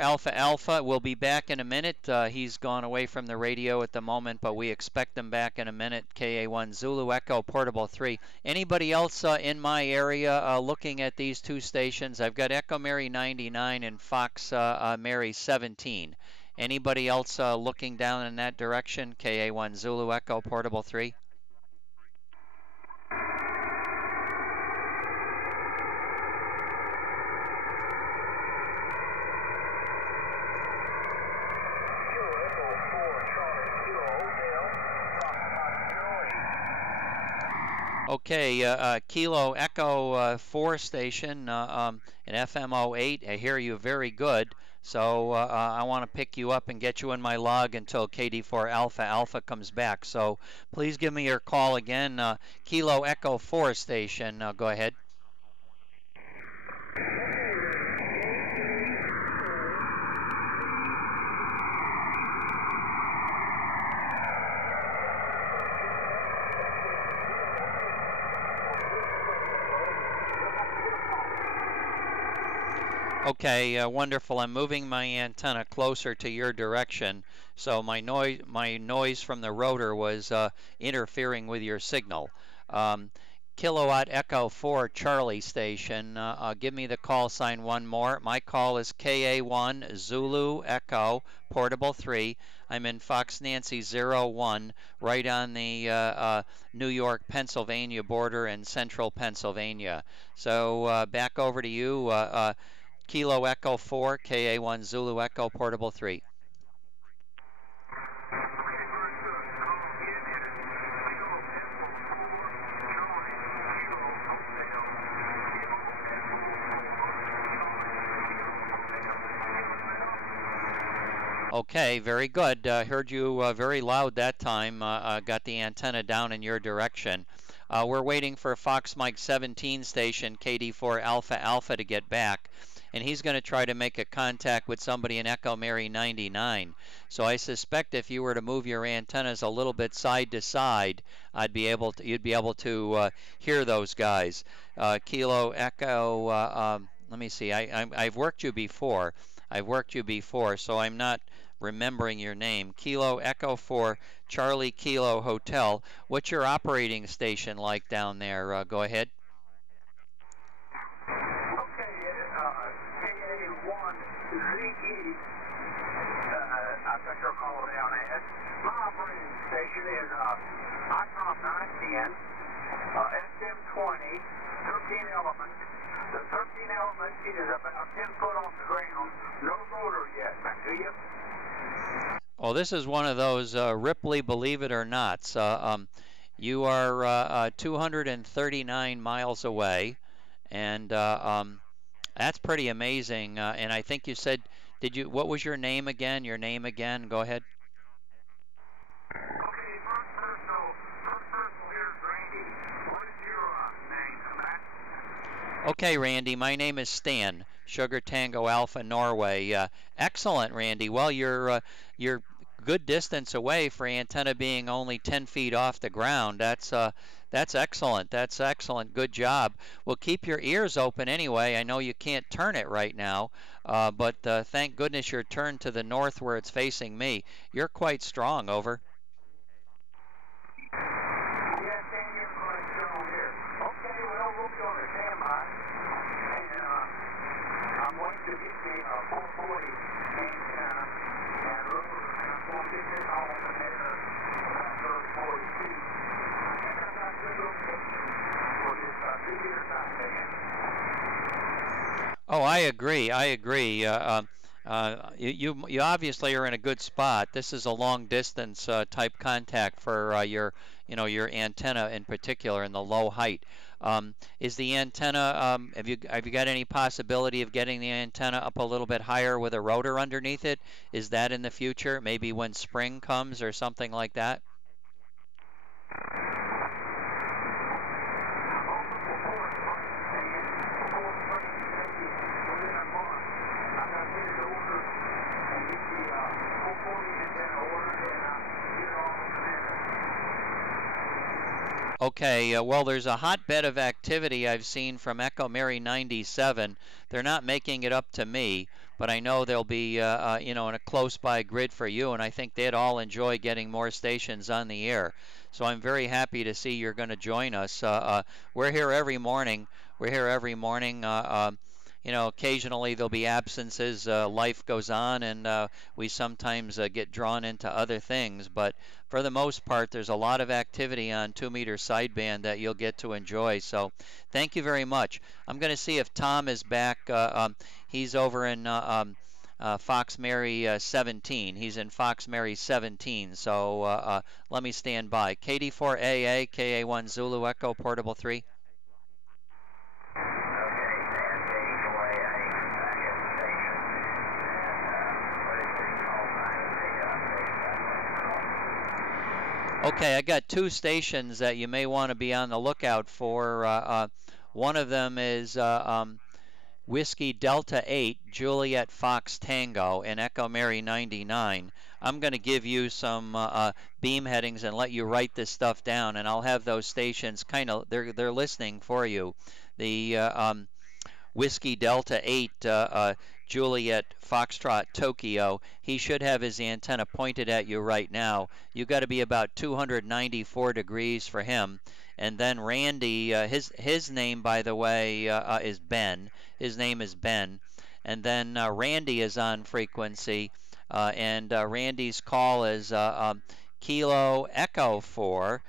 Alpha Alpha will be back in a minute. He's gone away from the radio at the moment, but we expect him back in a minute. KA1 Zulu Echo Portable 3. Anybody else in my area looking at these two stations? I've got Echo Mary 99 and Fox Mary 17. Anybody else looking down in that direction? KA1 Zulu Echo Portable 3. Okay, Kilo Echo 4 station at FM08. I hear you very good. So I want to pick you up and get you in my log until KD4 Alpha Alpha comes back. So please give me your call again. Kilo Echo 4 station. Go ahead. Okay, wonderful. I'm moving my antenna closer to your direction, so my noise from the rotor was interfering with your signal. Kilowatt Echo 4 Charlie station, give me the call sign one more. My call is KA1 Zulu Echo Portable 3. I'm in Fox Nancy 01, right on the New York, Pennsylvania border in central Pennsylvania. So back over to you. Kilo Echo 4, KA1 Zulu Echo Portable 3. Okay, very good. Heard you very loud that time. Got the antenna down in your direction. We're waiting for Fox Mike 17 station KD4 Alpha Alpha to get back, and he's going to try to make a contact with somebody in Echo Mary 99. So I suspect if you were to move your antennas a little bit side to side, you'd be able to hear those guys. Kilo Echo. Let me see. I've worked you before. So I'm not remembering your name. Kilo Echo 4 Charlie Kilo Hotel. What's your operating station like down there? Go ahead. Okay, KA1ZE, I think they'll call it down as. My operating station is ICOM 910, SM20, 13 elements. The 13 elements is about 10 foot off the ground. No rotor yet. Back to you. Oh, this is one of those Ripley believe it or nots. You are 239 miles away, and that's pretty amazing. And I think you said, what was your name again? Your name again? Go ahead. Okay, first personal here's Randy. What is your name, Matt? Okay, Randy, my name is Stan, Sugar Tango Alpha Norway. Excellent, Randy. Well, you're good distance away for antenna being only 10 feet off the ground. That's excellent. That's excellent. Good job. Well, keep your ears open anyway. I know you can't turn it right now, but thank goodness you're turned to the north where it's facing me. You're quite strong. Over. Yes, Dan, you're quite strong here. Okay, well, we'll be on the standby. And I'm waiting to get the 440 antenna and rotor. I'm going to get this all in there about 3042. I think I got a good location for this 2-meter sideband. Oh, I agree. You obviously are in a good spot. This is a long distance type contact for your antenna in particular in the low height. Is the antenna have you got any possibility of getting the antenna up a little bit higher with a rotor underneath it? Is that in the future? Maybe when spring comes or something like that? Okay, well, there's a hotbed of activity I've seen from Echo Mary 97. They're not making it up to me, but I know they'll be, in a close-by grid for you, and I think they'd all enjoy getting more stations on the air. So I'm very happy to see you're going to join us. We're here every morning. Occasionally there'll be absences. Life goes on, and we sometimes get drawn into other things. But for the most part, there's a lot of activity on 2-meter sideband that you'll get to enjoy. So thank you very much. I'm going to see if Tom is back. He's over in Fox Mary 17. He's in Fox Mary 17. So let me stand by. KD4AA, KA1 Zulu Echo, Portable 3. Okay, I got 2 stations that you may want to be on the lookout for. One of them is Whiskey Delta 8, Juliet Fox Tango in Echo Mary 99. I'm going to give you some beam headings and let you write this stuff down, and I'll have those stations they're listening for you. The Whiskey Delta 8, Juliet Foxtrot Tokyo, he should have his antenna pointed at you right now. You got to be about 294 degrees for him. And then Randy, his name, by the way, is Ben. His name is Ben. And then Randy is on frequency, and Randy's call is Kilo Echo 4,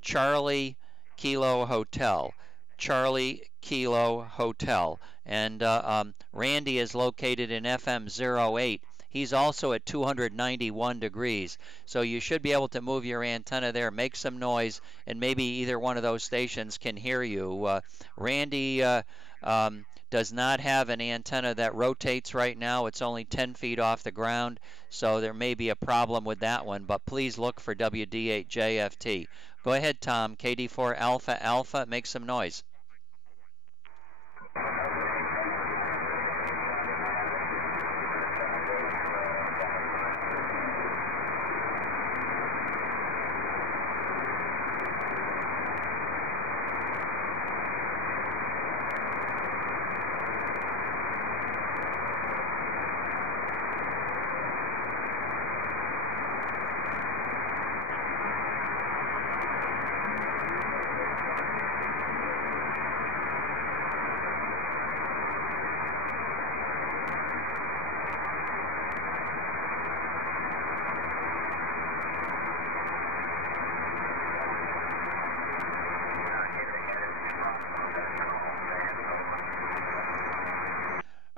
Charlie Kilo Hotel. Charlie Kilo Hotel. And Randy is located in FM08. He's also at 291 degrees. So you should be able to move your antenna there, make some noise, and maybe either one of those stations can hear you. Randy does not have an antenna that rotates right now. It's only 10 feet off the ground, so there may be a problem with that one, but please look for WD8JFT. Go ahead, Tom. KD4 Alpha Alpha, make some noise.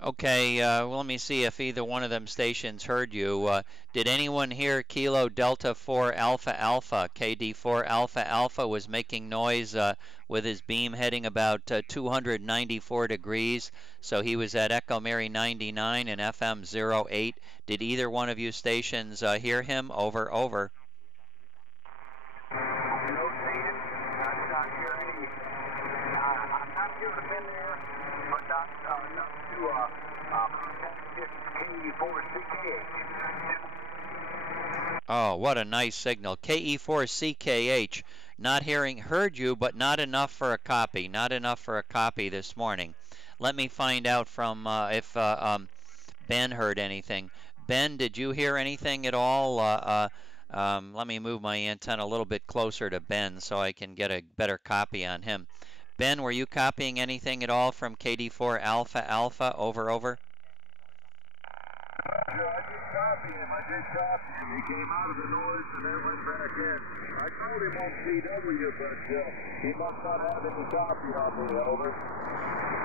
Okay, well, let me see if either one of them stations heard you. Did anyone hear Kilo Delta 4 Alpha Alpha? KD4 Alpha Alpha was making noise with his beam heading about 294 degrees, so he was at Echo Mary 99 and FM08. Did either one of you stations hear him? Over, over. No, Stan, I'm not hearing. I'm not here to been there, but not to KE4CKH. Oh, what a nice signal. KE4CKH, not hearing, heard you, but not enough for a copy. Not enough for a copy this morning. Let me find out from if Ben heard anything. Ben, did you hear anything at all? Let me move my antenna a little bit closer to Ben so I can get a better copy on him. Ben, were you copying anything at all from KD4 Alpha Alpha? Over, over. I did copy him. He came out of the noise and then went back in. I told him on CW, but he must not have any copy on me. Over.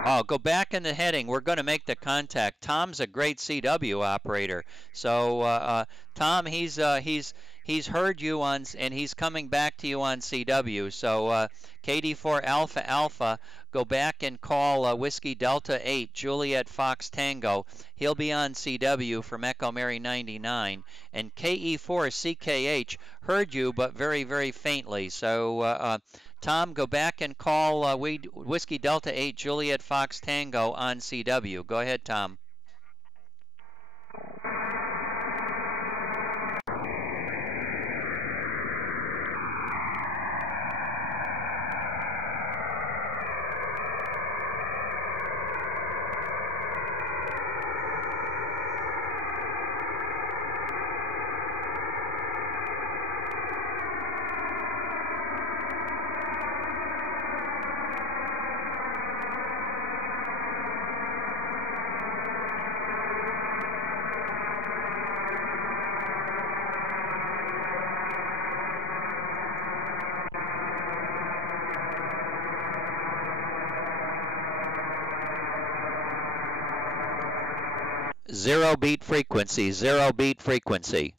Oh, go back in the heading. We're going to make the contact. Tom's a great CW operator. So, Tom, he's heard you on, and he's coming back to you on CW. So, KD4 Alpha Alpha, go back and call Whiskey Delta 8, Juliet Fox Tango. He'll be on CW from Echo Mary 99. And KE4 CKH heard you, but very, very faintly. So, Tom, go back and call Whiskey Delta 8, Juliet Fox Tango on CW. Go ahead, Tom. Zero beat frequency, 0 beat frequency.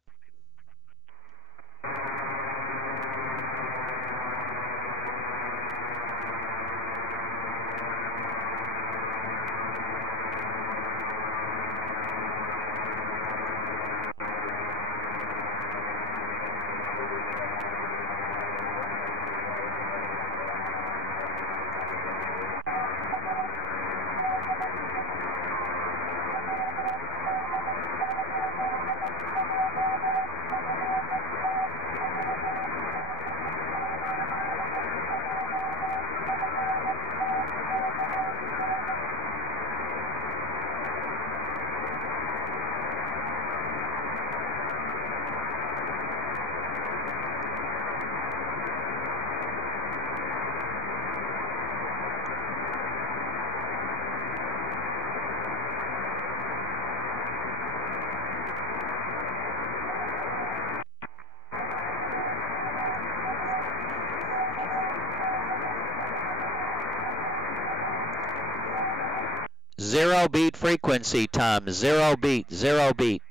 Zero beat frequency, Tom. 0 beat, 0 beat.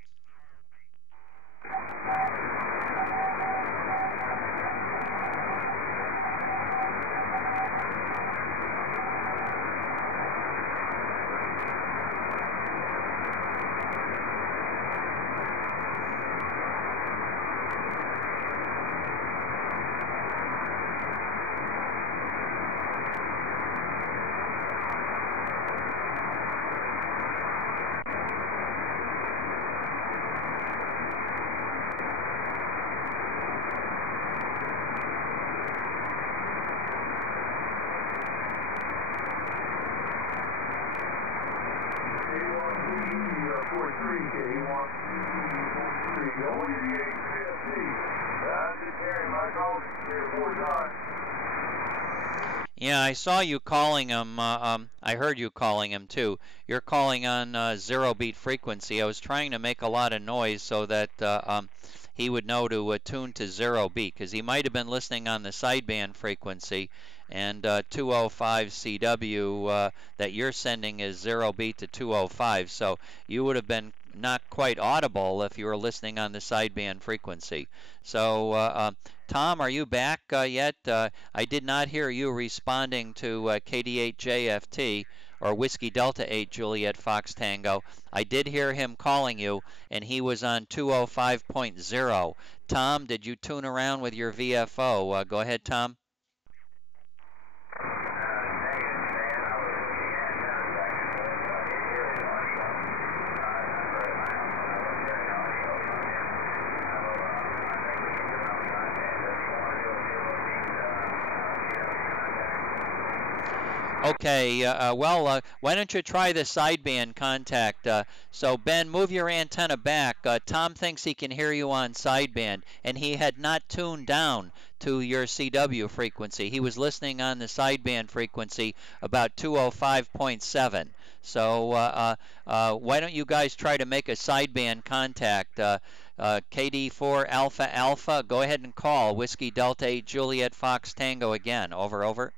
Yeah, I saw you calling him. I heard you calling him too. You're calling on 0 beat frequency. I was trying to make a lot of noise so that he would know to tune to 0 beat, because he might have been listening on the sideband frequency, and 205 CW that you're sending is 0 beat to 205. So you would have been not quite audible if you were listening on the sideband frequency. So Tom, are you back yet? I did not hear you responding to KD8JFT or Whiskey Delta 8 Juliet Fox Tango. I did hear him calling you, and he was on 205.0. Tom, did you tune around with your VFO? Go ahead, Tom. Okay, well, why don't you try the sideband contact? So, Ben, move your antenna back. Tom thinks he can hear you on sideband, and he had not tuned down to your CW frequency. He was listening on the sideband frequency about 205.7. So, why don't you guys try to make a sideband contact? KD4 Alpha Alpha, go ahead and call Whiskey Delta 8 Juliet Fox Tango again. Over, over.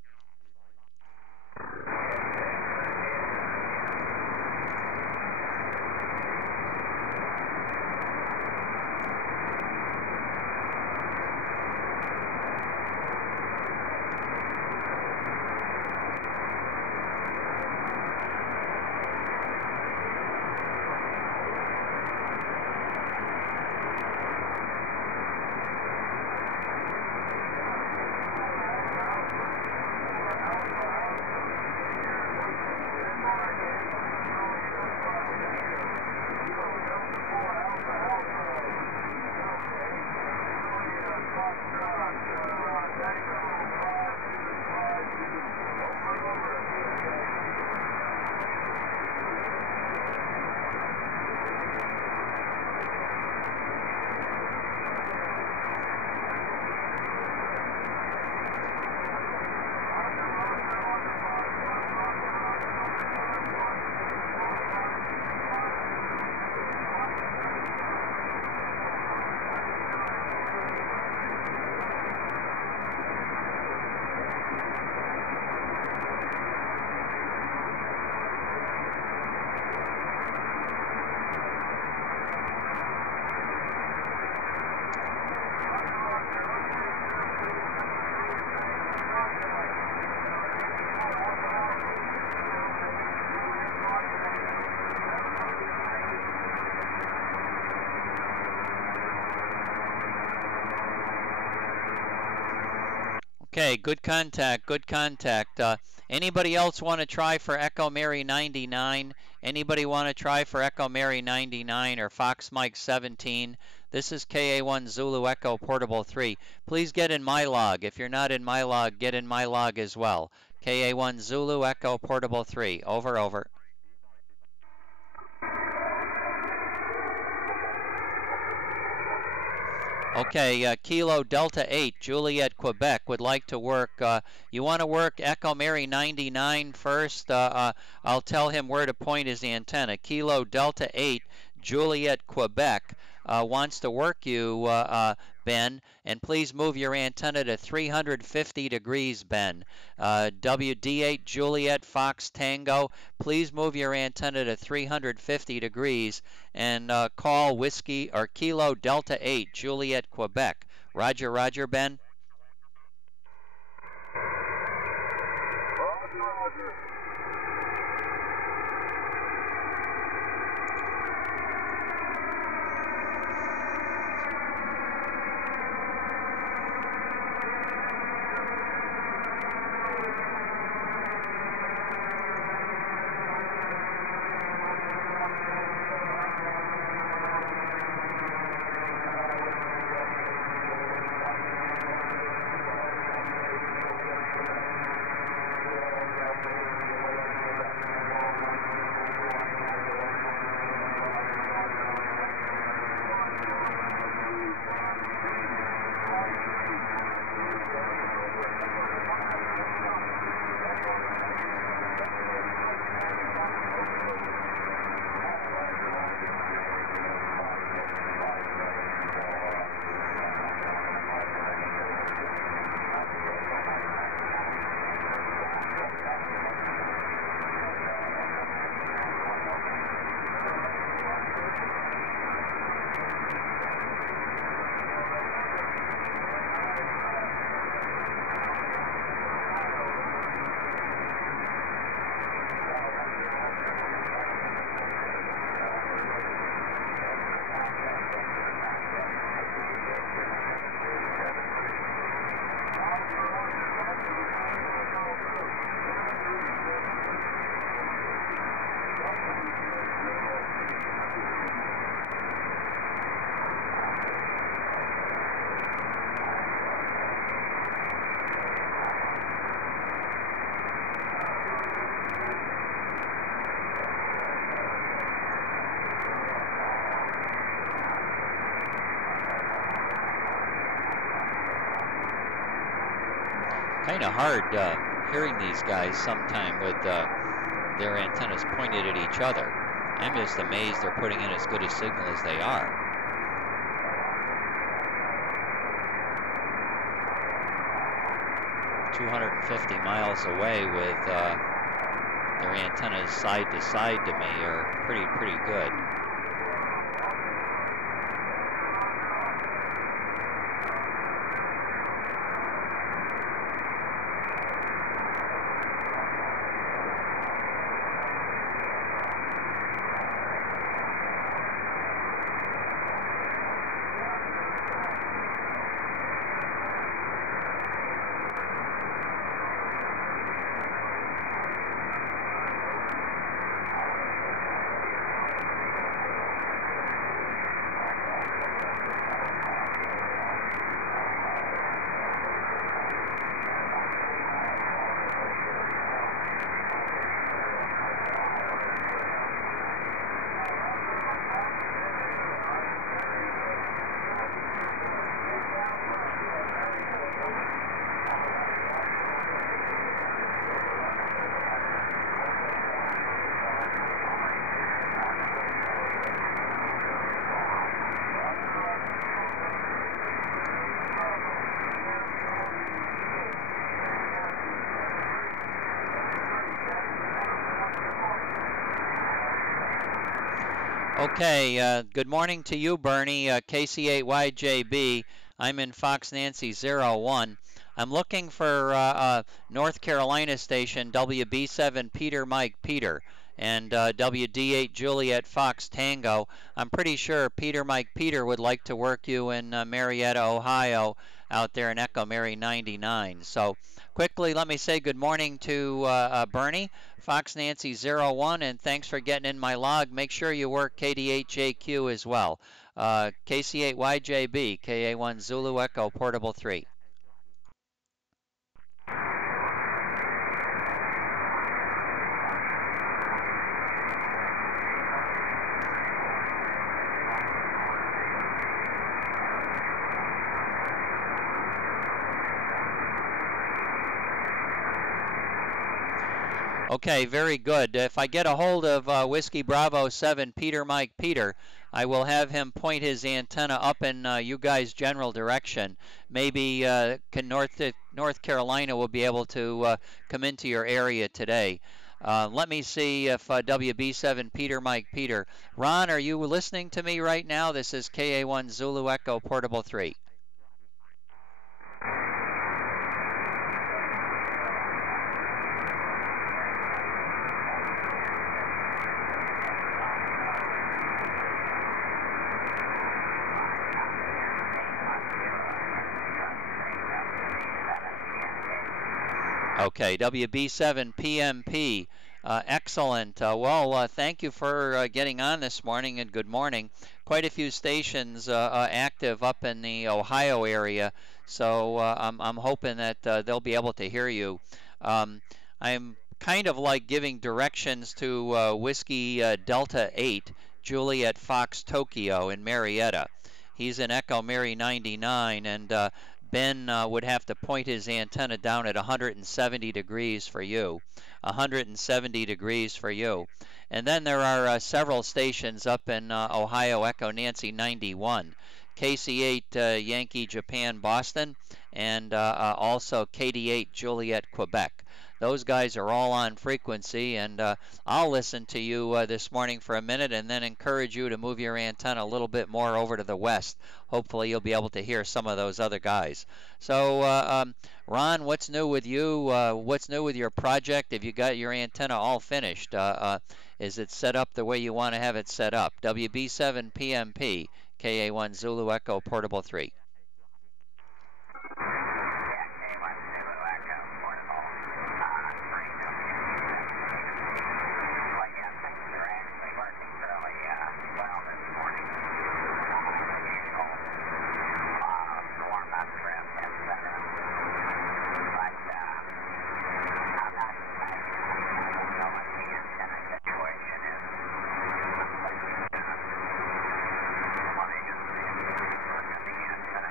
Okay, good contact, good contact. Anybody else want to try for Echo Mary 99? Anybody want to try for Echo Mary 99 or Fox Mike 17? This is KA1 Zulu Echo Portable 3. Please get in my log. If you're not in my log, get in my log as well. KA1 Zulu Echo Portable 3. Over, over. Okay, Kilo Delta 8, Juliet, Quebec, would like to work. You want to work Echo Mary 99 first? I'll tell him where to point his antenna. Kilo Delta 8, Juliet, Quebec, wants to work you, Ben, and please move your antenna to 350 degrees, Ben. WD8, Juliet, Fox Tango, please move your antenna to 350 degrees and call Whiskey or Kilo Delta 8, Juliet, Quebec. Roger, roger, Ben. Roger. kind of hard hearing these guys sometime with their antennas pointed at each other. I'm just amazed they're putting in as good a signal as they are. "250 miles away with their antennas side to side to me are pretty good. Okay, good morning to you, Bernie. KC8YJB. I'm in Fox Nancy 01. I'm looking for North Carolina station WB7 Peter Mike Peter and WD8 Juliet Fox Tango. I'm pretty sure Peter Mike Peter would like to work you in Marietta, Ohio, out there in Echo Mary 99. So quickly, let me say good morning to Bernie, Fox Nancy 01, and thanks for getting in my log. Make sure you work KD8JQ as well. KC8YJB, KA1 Zulu Echo, Portable 3. Okay, very good. If I get a hold of Whiskey Bravo 7 Peter Mike Peter, I will have him point his antenna up in you guys' general direction. Maybe North Carolina will be able to come into your area today. Let me see if WB7 Peter Mike Peter. Ron, are you listening to me right now? This is KA1 Zulu Echo, Portable 3. Okay, WB7PMP, excellent. Well, thank you for getting on this morning, and good morning. Quite a few stations active up in the Ohio area, so I'm hoping that they'll be able to hear you. I'm kind of like giving directions to Whiskey Delta 8, Juliet Fox Tokyo in Marietta. He's in Echo Mary 99, and Ben would have to point his antenna down at 170 degrees for you. 170 degrees for you. And then there are several stations up in Ohio, Echo Nancy 91. KC8 Yankee Japan Boston, and also KD8 Juliet Quebec. Those guys are all on frequency, and I'll listen to you this morning for a minute and then encourage you to move your antenna a little bit more over to the west. Hopefully you'll be able to hear some of those other guys. So, Ron, what's new with you? What's new with your project? Have you got your antenna all finished? Is it set up the way you want to have it set up? WB7 PMP, KA1 Zulu Echo, Portable 3. Antenna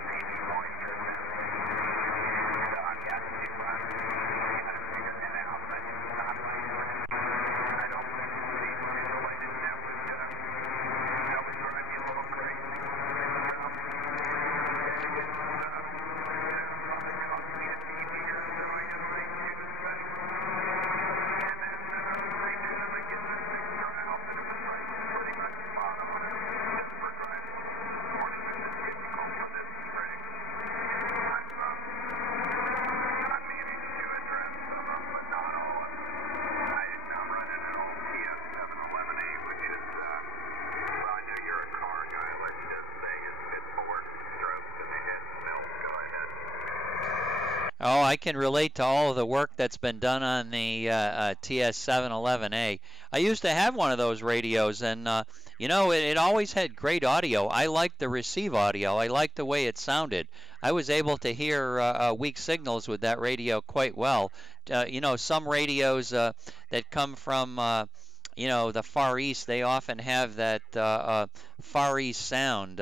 Oh, I can relate to all of the work that's been done on the TS711A. I used to have one of those radios, and you know, it always had great audio. I liked the receive audio. I liked the way it sounded. I was able to hear weak signals with that radio quite well. You know, some radios that come from you know, the Far East, they often have that Far East sound.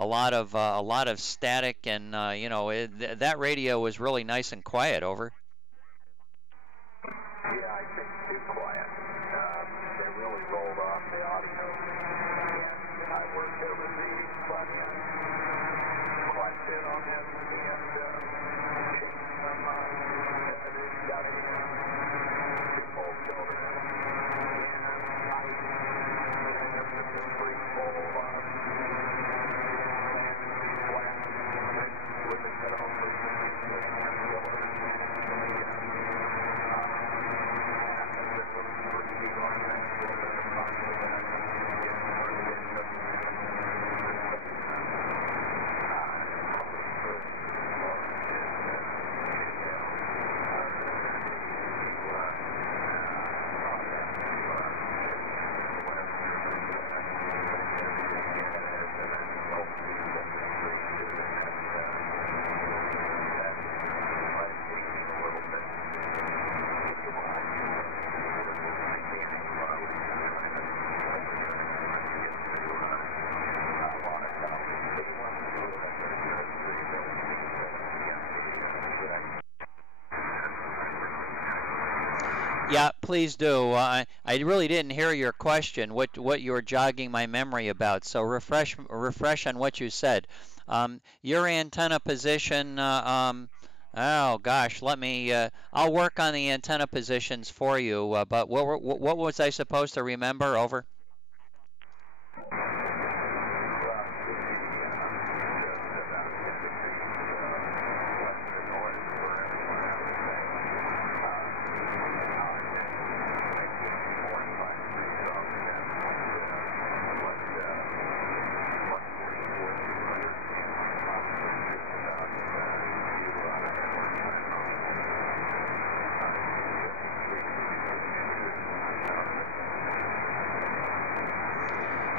A lot of static, and you know, that radio was really nice and quiet. Over. Yeah, I think too quiet. They really rolled off the audio. And I worked overseas quite a bit on this, and changed some people children. Yeah, please do. I really didn't hear your question. What you were jogging my memory about? So refresh on what you said. Your antenna position. Oh gosh, let me. I'll work on the antenna positions for you. But what was I supposed to remember? Over.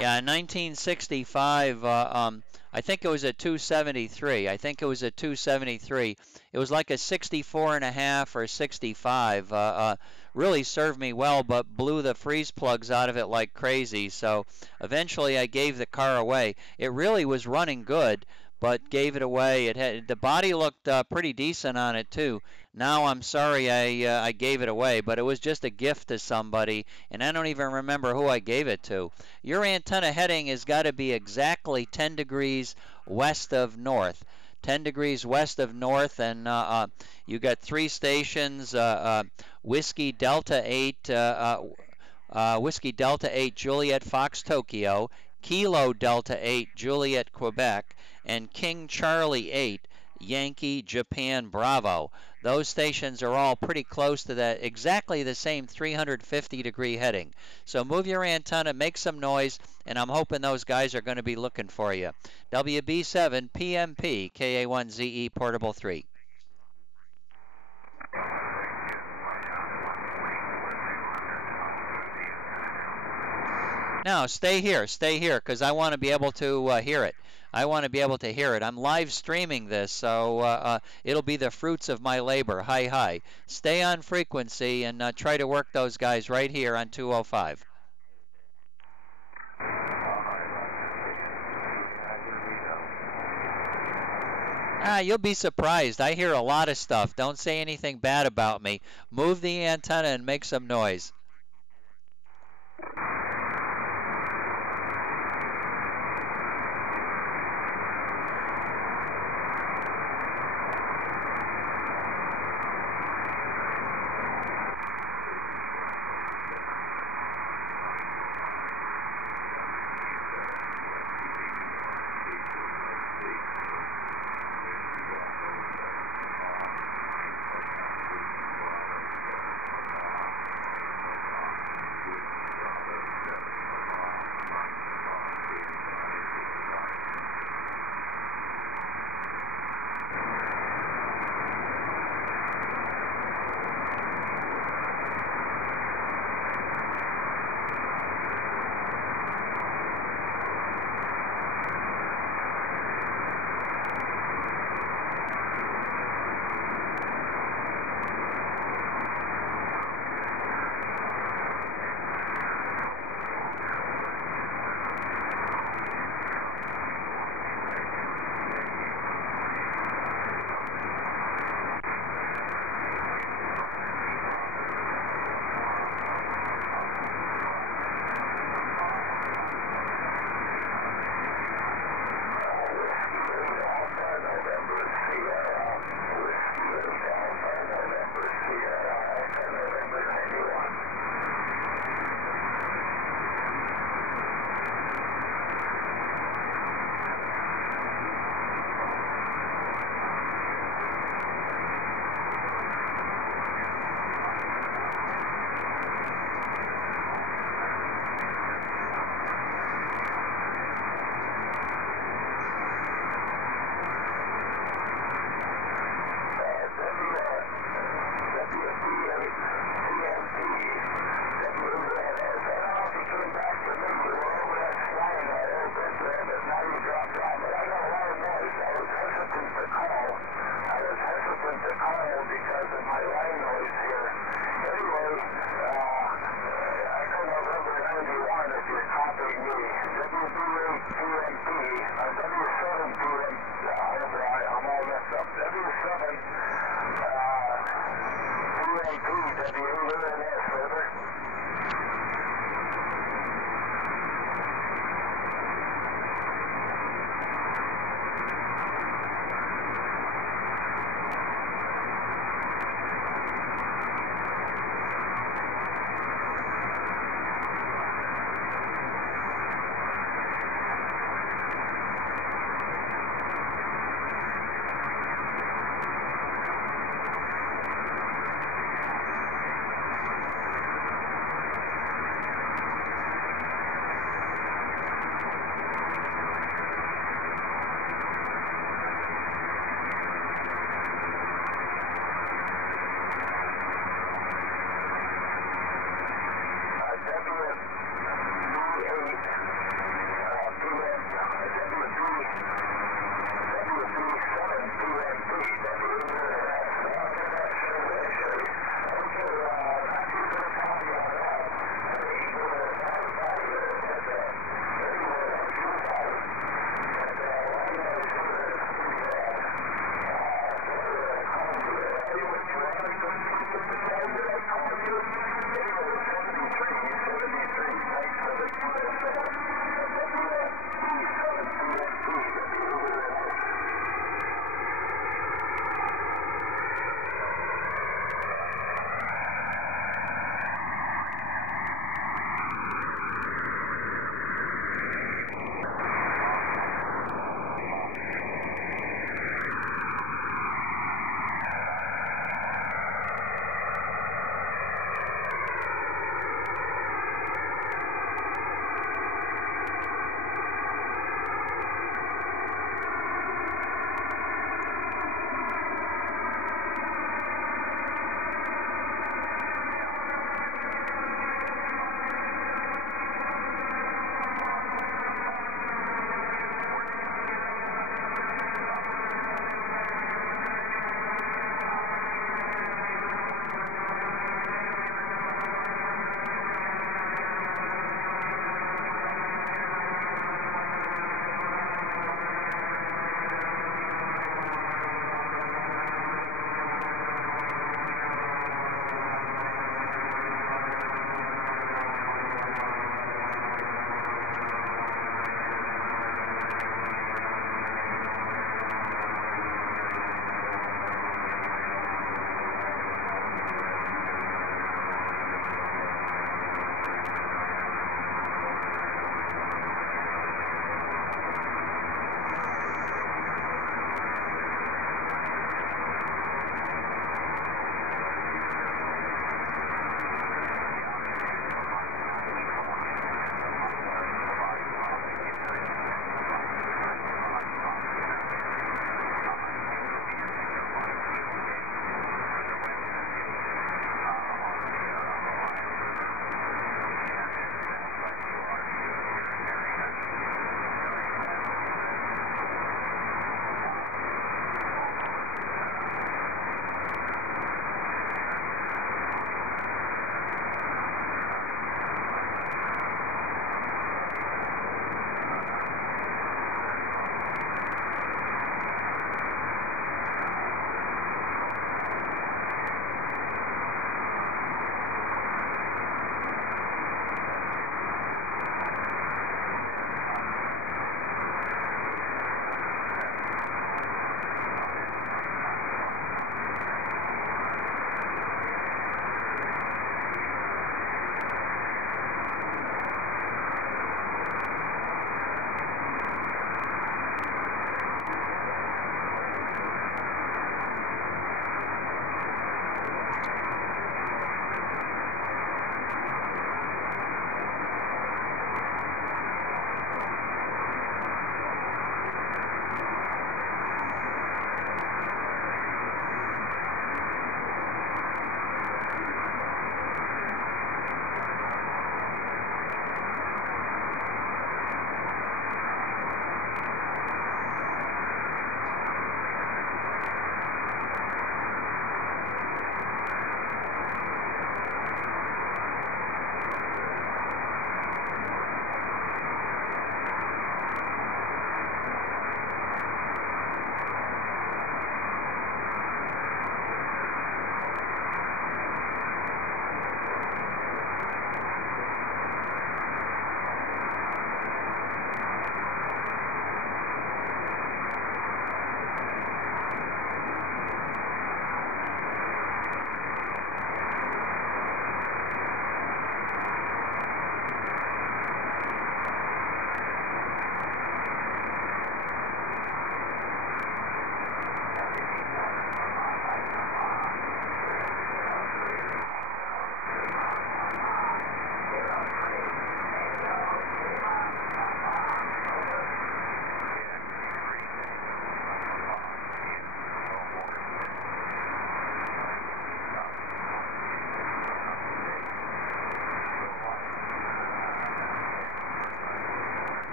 Yeah, in 1965, I think it was a 273. I think it was a 273. It was like a 64.5 or 65. Really served me well, but blew the freeze plugs out of it like crazy. So eventually I gave the car away. It really was running good, but gave it away. It had the body looked pretty decent on it too. Now I'm sorry I gave it away, but it was just a gift to somebody, and I don't even remember who I gave it to. Your antenna heading has got to be exactly 10 degrees west of north. 10 degrees west of north, and you got 3 stations, Whiskey Delta 8, Whiskey Delta 8 Juliet Fox Tokyo, Kilo Delta 8 Juliet Quebec, and King Charlie 8 Yankee Japan Bravo. Those stations are all pretty close to that, exactly the same 350-degree heading. So move your antenna, make some noise, and I'm hoping those guys are going to be looking for you. WB7 PMP KA1ZE Portable 3. Now, stay here, because I want to be able to hear it. I want to be able to hear it. I'm live streaming this, so it'll be the fruits of my labor. Hi. Stay on frequency and try to work those guys right here on 205. You'll be surprised. I hear a lot of stuff. Don't say anything bad about me. Move the antenna and make some noise.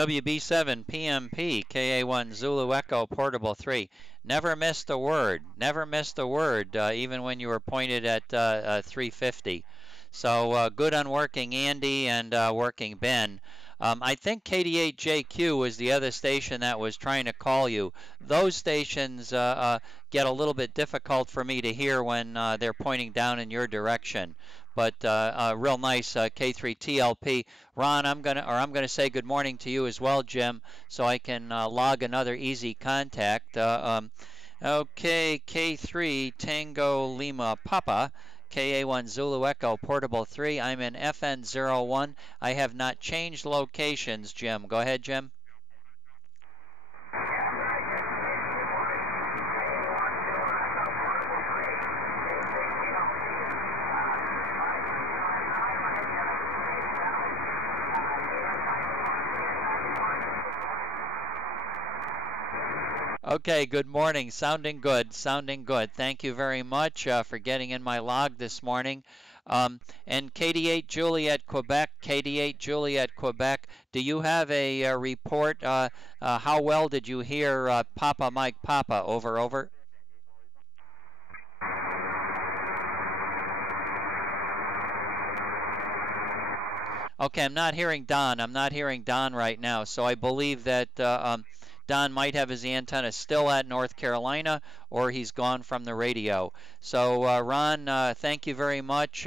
WB7PMP, KA1 Zulu Echo Portable 3. Never missed a word. Never missed a word, even when you were pointed at 350. So good on working Andy and working Ben. I think KD8JQ was the other station that was trying to call you. Those stations get a little bit difficult for me to hear when they're pointing down in your direction. But real nice K3TLP. Ron, I'm gonna say good morning to you as well, Jim, so I can log another easy contact. Okay, K3 Tango Lima Papa. KA1 Zulu Echo Portable 3. I'm in FN01. I have not changed locations, Jim. Go ahead, Jim. Okay, good morning. Sounding good, sounding good. Thank you very much for getting in my log this morning. And KD8 Juliet, Quebec, KD8 Juliet, Quebec, do you have a report? How well did you hear Papa Mike Papa? Over, over. Okay, I'm not hearing Don. I'm not hearing Don right now, so I believe that Don might have his antenna still at North Carolina, or he's gone from the radio. So, Ron, thank you very much.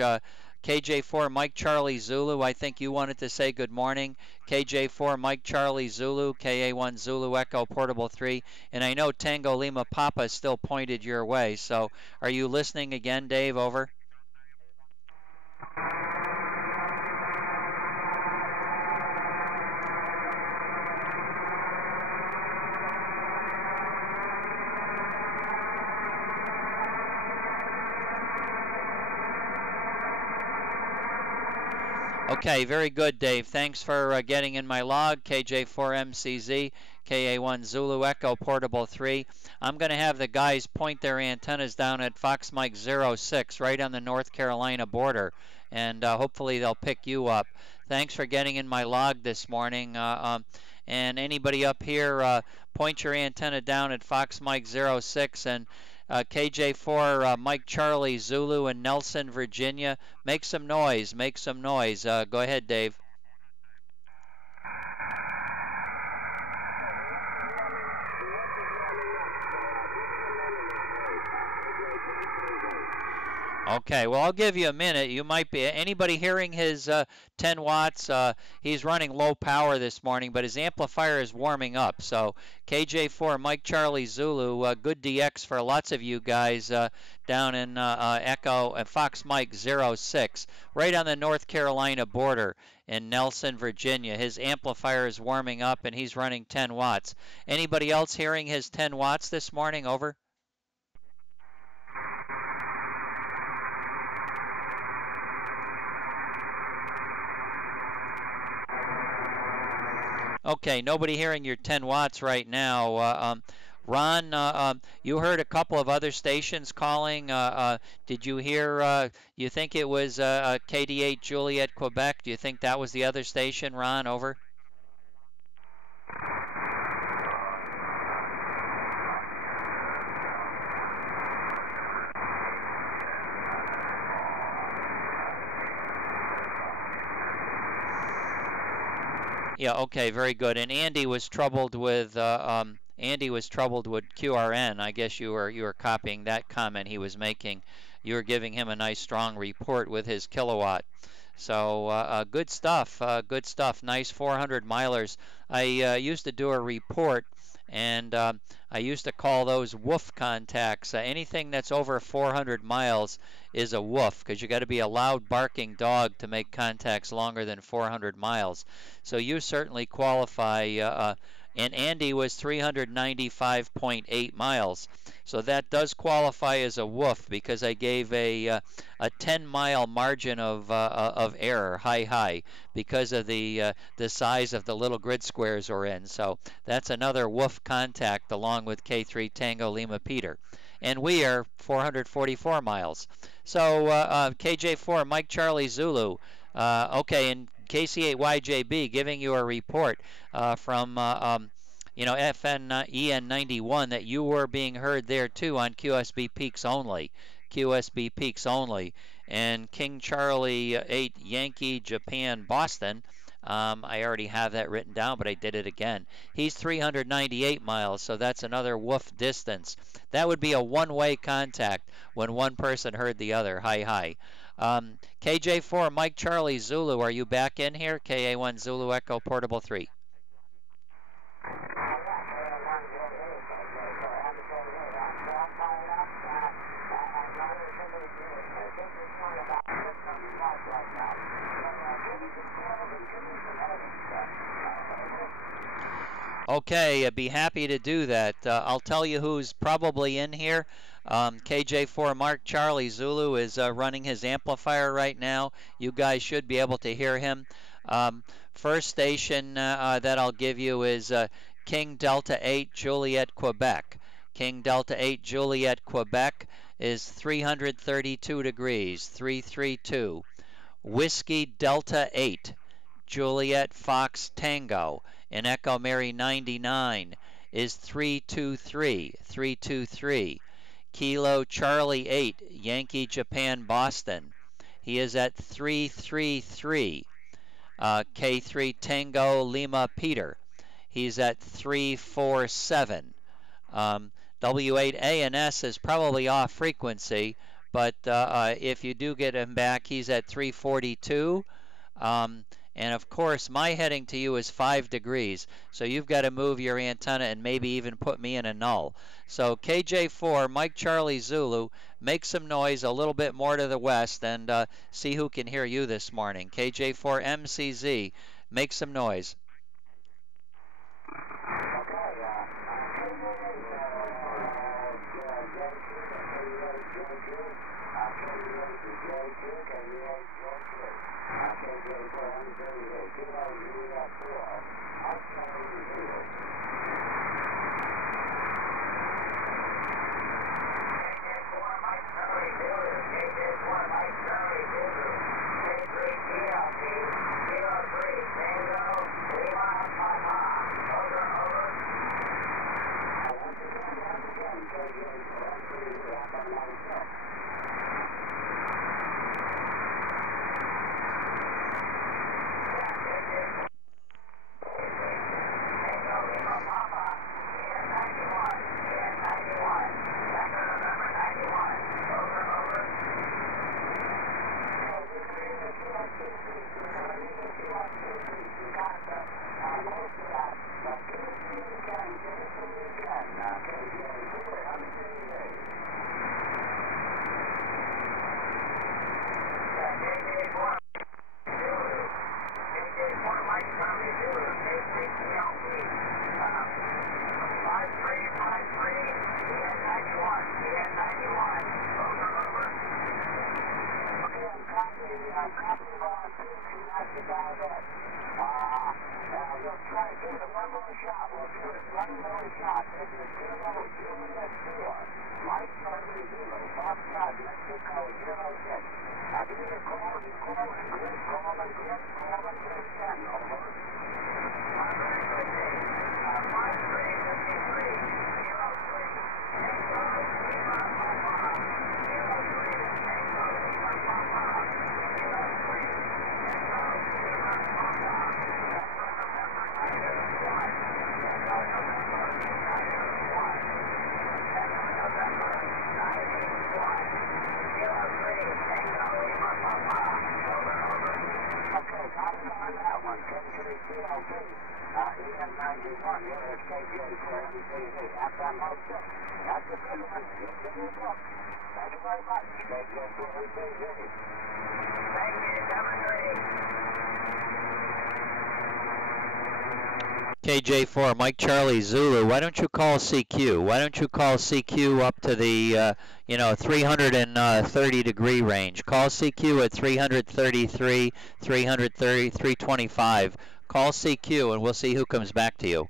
KJ4 Mike Charlie Zulu, I think you wanted to say good morning. KJ4 Mike Charlie Zulu, KA1 Zulu Echo Portable 3, and I know Tango Lima Papa still pointed your way. So, are you listening again, Dave? Over. Okay, very good, Dave. Thanks for getting in my log. KJ4MCZ, KA1 Zulu Echo Portable 3. I'm going to have the guys point their antennas down at Fox Mike 06, right on the North Carolina border, and hopefully they'll pick you up. Thanks for getting in my log this morning. And anybody up here, point your antenna down at Fox Mike 06 and KJ4 Mike Charlie Zulu in Nelson, Virginia. Make some noise. Make some noise. Go ahead, Dave. Okay, well, I'll give you a minute. You might be, anybody hearing his 10 watts? He's running low power this morning, but his amplifier is warming up. So KJ4 Mike Charlie Zulu, good DX for lots of you guys down in Echo and Fox Mike 06, right on the North Carolina border in Nelson, Virginia. His amplifier is warming up and he's running 10 watts. Anybody else hearing his 10 watts this morning? Over. Okay, nobody hearing your 10 watts right now. Ron, you heard a couple of other stations calling. Did you hear, you think it was KD8 Juliet, Quebec? Do you think that was the other station, Ron? Over. Yeah, okay, very good. And Andy was troubled with QRN. I guess you were copying that comment he was making. You were giving him a nice strong report with his kilowatt. So good stuff. Good stuff. Nice 400 milers. I used to do a report, and I used to call those woof contacts. Anything that's over 400 miles is a woof, because you got to be a loud barking dog to make contacts longer than 400 miles. So you certainly qualify. And Andy was 395.8 miles. So that does qualify as a woof, because I gave a 10-mile margin of error, high, because of the size of the little grid squares we're in. So that's another woof contact along with K3 Tango Lima Peter. And we are 444 miles. So KJ4 Mike Charlie Zulu. Okay, and KC8YJB giving you a report from EN91 that you were being heard there too on QSB Peaks only. QSB Peaks only. And King Charlie 8 Yankee Japan Boston. I already have that written down, but I did it again. He's 398 miles, so that's another woof distance. That would be a one-way contact when one person heard the other. Hi. KJ4 Mike Charlie Zulu, are you back in here? KA1 Zulu Echo Portable 3. Okay, I'd be happy to do that. I'll tell you who's probably in here. KJ4 Mark Charlie Zulu is running his amplifier right now. You guys should be able to hear him. First station that I'll give you is King Delta 8 Juliet Quebec. King Delta 8 Juliet Quebec is 332 degrees, 332. Whiskey Delta 8 Juliet Fox Tango in Echo Mary 99 is 323, 323. Kilo Charlie 8 Yankee Japan Boston, he is at 333. K3 Tango Lima Peter, he's at 347. W8ANS is probably off frequency, but if you do get him back, he's at 342. And of course, my heading to you is 5 degrees, so you've got to move your antenna and maybe even put me in a null. So KJ4, Mike Charlie Zulu, make some noise a little bit more to the west and see who can hear you this morning. KJ4 MCZ, make some noise. KJ4 Mike Charlie Zulu, why don't you call CQ? Why don't you call CQ up to the 330 degree range? Call CQ at 333, 330, 325. Call CQ and we'll see who comes back to you.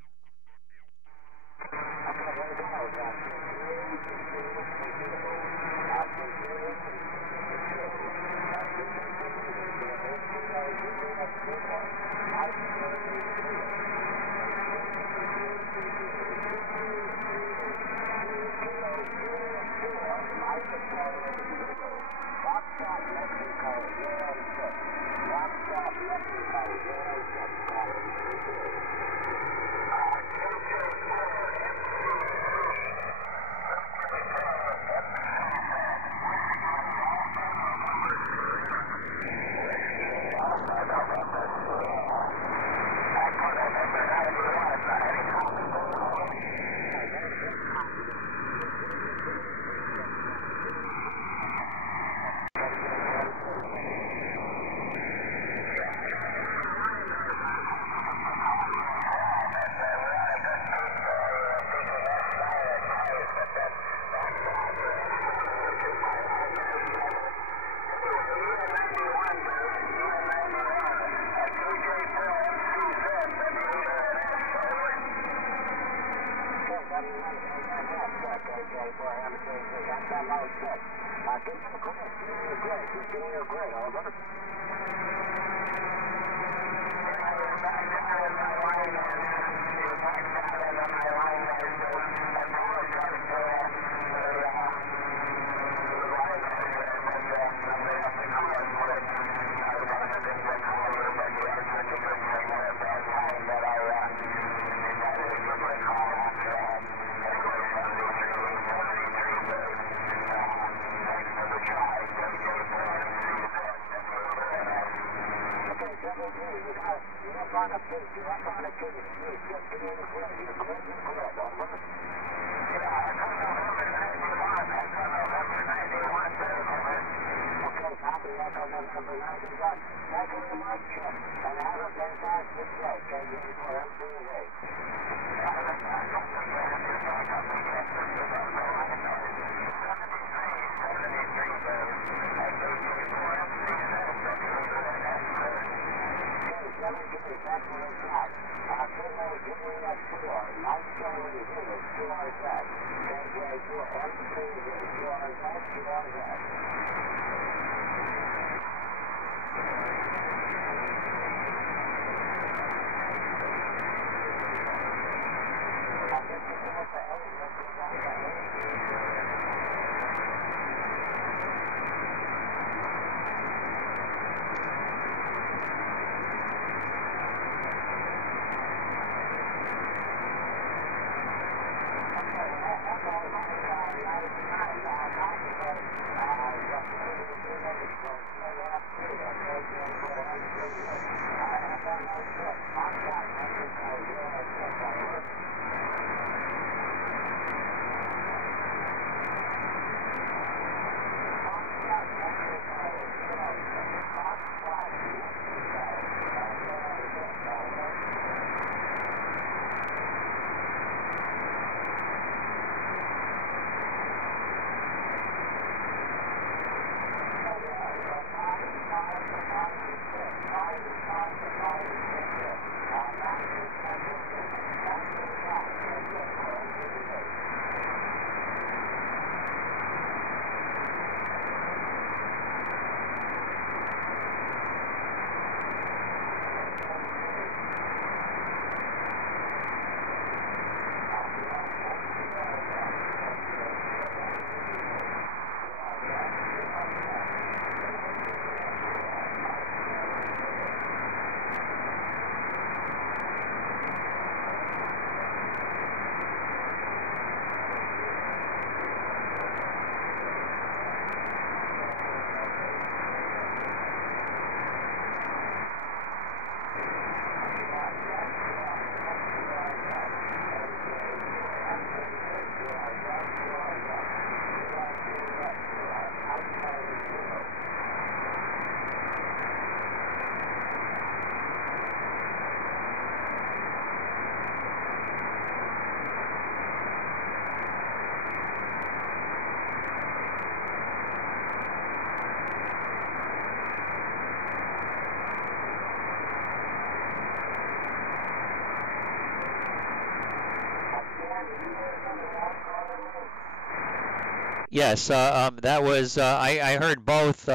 Yes, that was, I heard both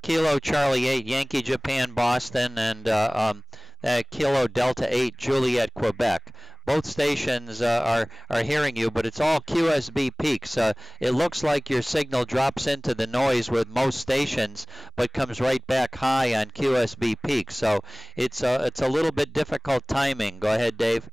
Kilo Charlie 8 Yankee Japan Boston and Kilo Delta 8 Juliet Quebec. Both stations are hearing you, but it's all QSB peaks. It looks like your signal drops into the noise with most stations, but comes right back high on QSB peaks. So it's a little bit difficult timing. Go ahead, Dave.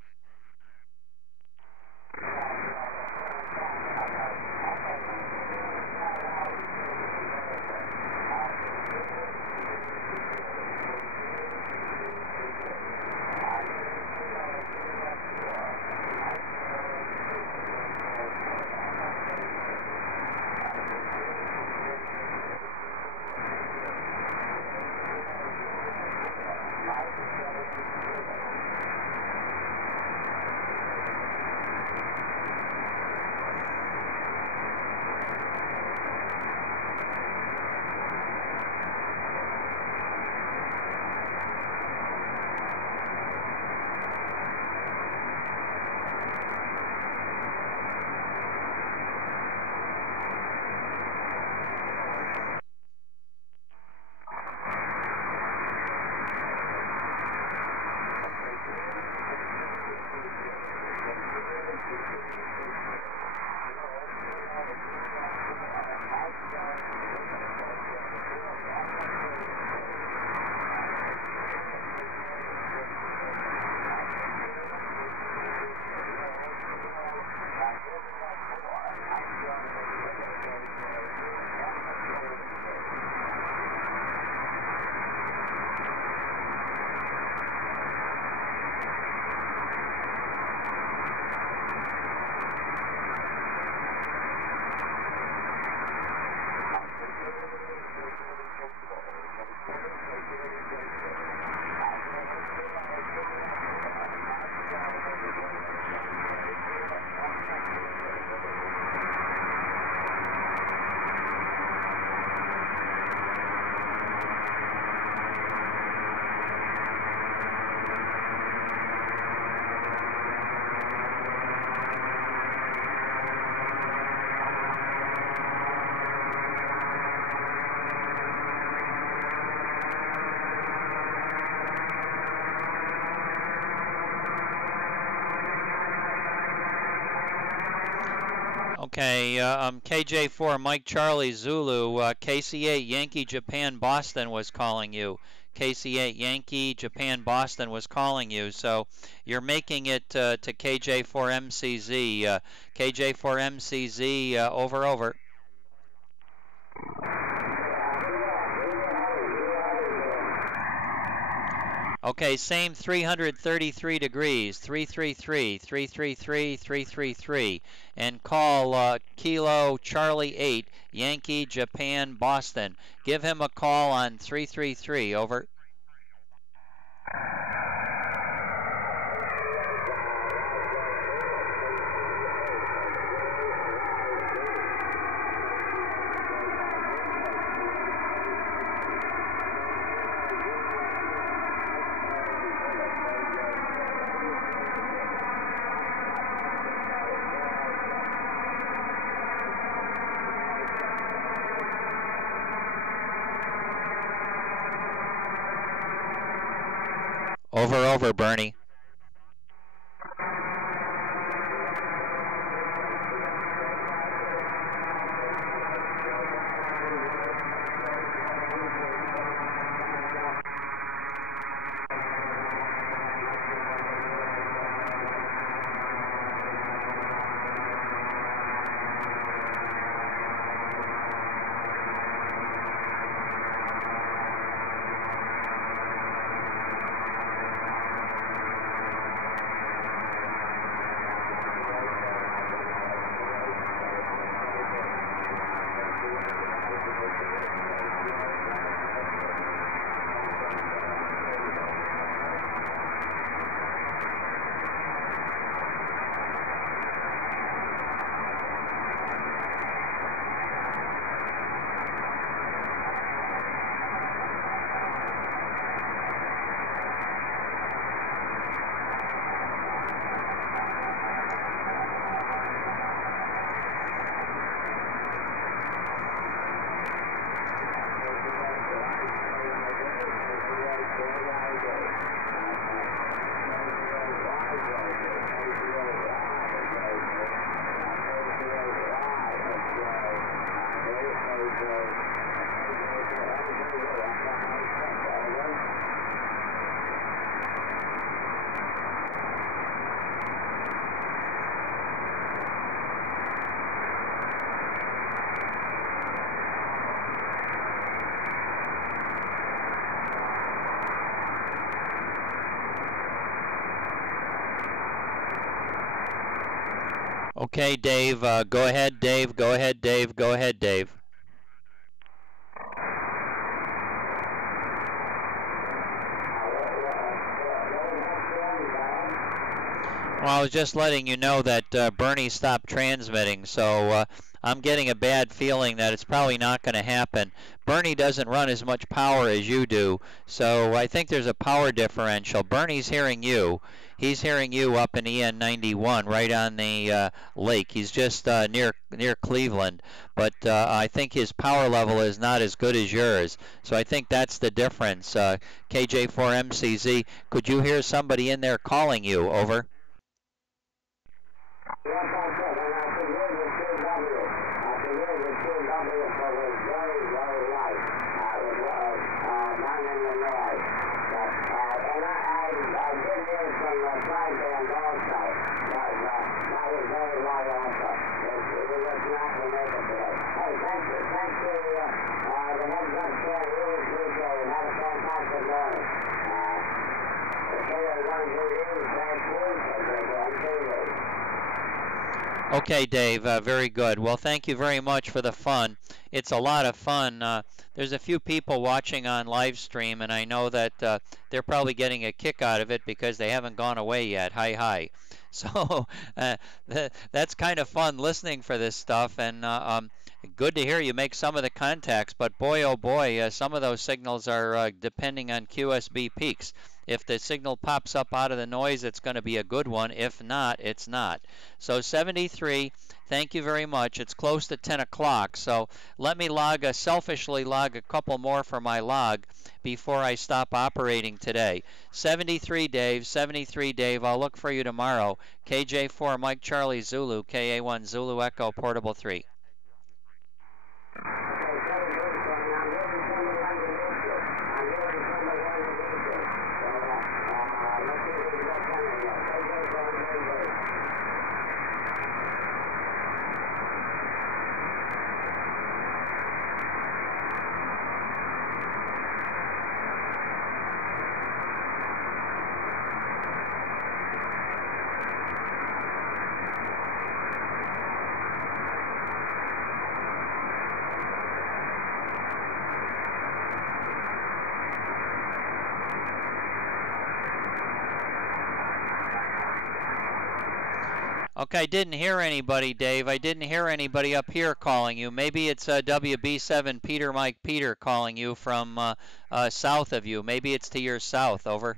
Okay, KJ4 Mike Charlie Zulu, KC8 Yankee Japan Boston was calling you. KC8 Yankee Japan Boston was calling you, so you're making it to KJ4MCZ. KJ4MCZ, over. Okay, same 333 degrees, 333, 333, 333, and call Kilo Charlie 8, Yankee, Japan, Boston. Give him a call on 333, over. Over, Bernie. Okay, Dave, go ahead, Dave, go ahead, Dave, go ahead, Dave. Well, I was just letting you know that Bernie stopped transmitting, so I'm getting a bad feeling that it's probably not going to happen. Bernie doesn't run as much power as you do, so I think there's a power differential. Bernie's hearing you. He's hearing you up in EN91, right on the lake. He's just near Cleveland, but I think his power level is not as good as yours. So I think that's the difference. KJ4MCZ, could you hear somebody in there calling you? Over. Yes, I could, and I could hear the CW. I could hear the CW for was very, very light. It was not in the noise. But, and I did hear some sideband also. But that was very light also. It was not to make it today. Hey, thanks for the heads up, Ken. Really appreciate it. Have a fantastic morning. Okay, I want to do these next week. On TV. Okay, Dave, very good. Well, thank you very much for the fun. It's a lot of fun. There's a few people watching on live stream, and I know that they're probably getting a kick out of it because they haven't gone away yet. Hi. So that's kind of fun listening for this stuff, and good to hear you make some of the contacts. But boy, oh boy, some of those signals are depending on QSB peaks. If the signal pops up out of the noise, it's going to be a good one. If not, it's not. So 73, thank you very much. It's close to 10 o'clock, so let me selfishly log a couple more for my log before I stop operating today. 73 Dave, I'll look for you tomorrow. KJ4 Mike Charlie Zulu, KA1 Zulu Echo Portable 3. Okay, I didn't hear anybody, Dave. I didn't hear anybody up here calling you. Maybe it's WB7 Peter Mike Peter calling you from south of you. Maybe it's to your south. Over.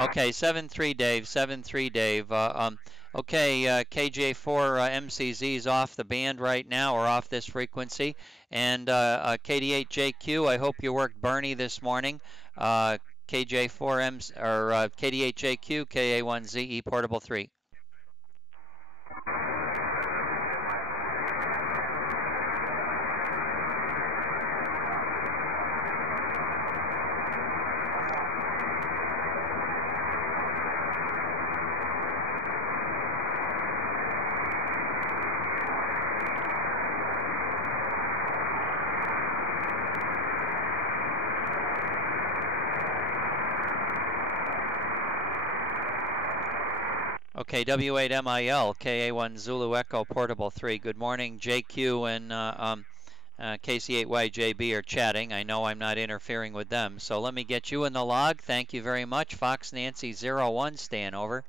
Okay, 73 Dave. Okay, KJ4 MCZ's off the band right now, or off this frequency. And KD8JQ, I hope you worked Bernie this morning. KJ4M or KD8JQ, KA1ZE Portable 3. Okay, W8MIL, KA1 Zulu Echo Portable 3. Good morning. JQ and KC8YJB are chatting. I know I'm not interfering with them. So let me get you in the log. Thank you very much. Fox Nancy 01, Stan, over.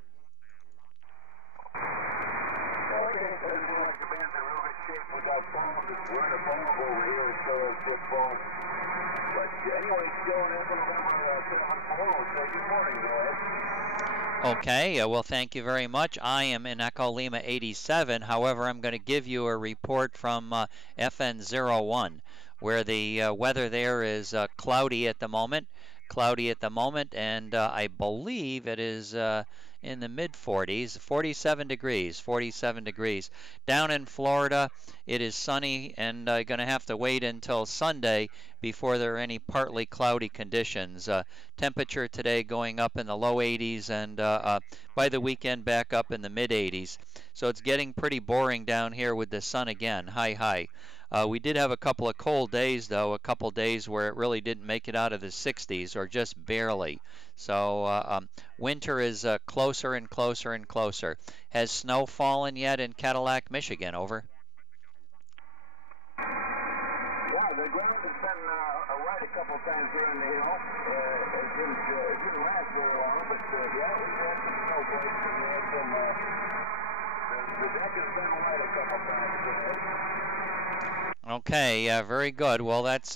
Okay, well, thank you very much. I am in Echo Lima 87. However, I'm going to give you a report from FN01, where the weather there is cloudy at the moment. And I believe it is in the mid-40s, 47 degrees. Down in Florida, it is sunny, and going to have to wait until Sunday before there are any partly cloudy conditions. Temperature today going up in the low 80s, and by the weekend back up in the mid-80s. So it's getting pretty boring down here with the sun again, high. We did have a couple of cold days, though, a couple days where it really didn't make it out of the 60s, or just barely. So winter is closer and closer. Has snow fallen yet in Cadillac, Michigan? Over. Yeah, the ground has been wet a couple times here in the hill. It didn't last very long, but yeah, we had some snowflakes and we had some. The deck has been wet a couple times today. Okay, very good. Well, that's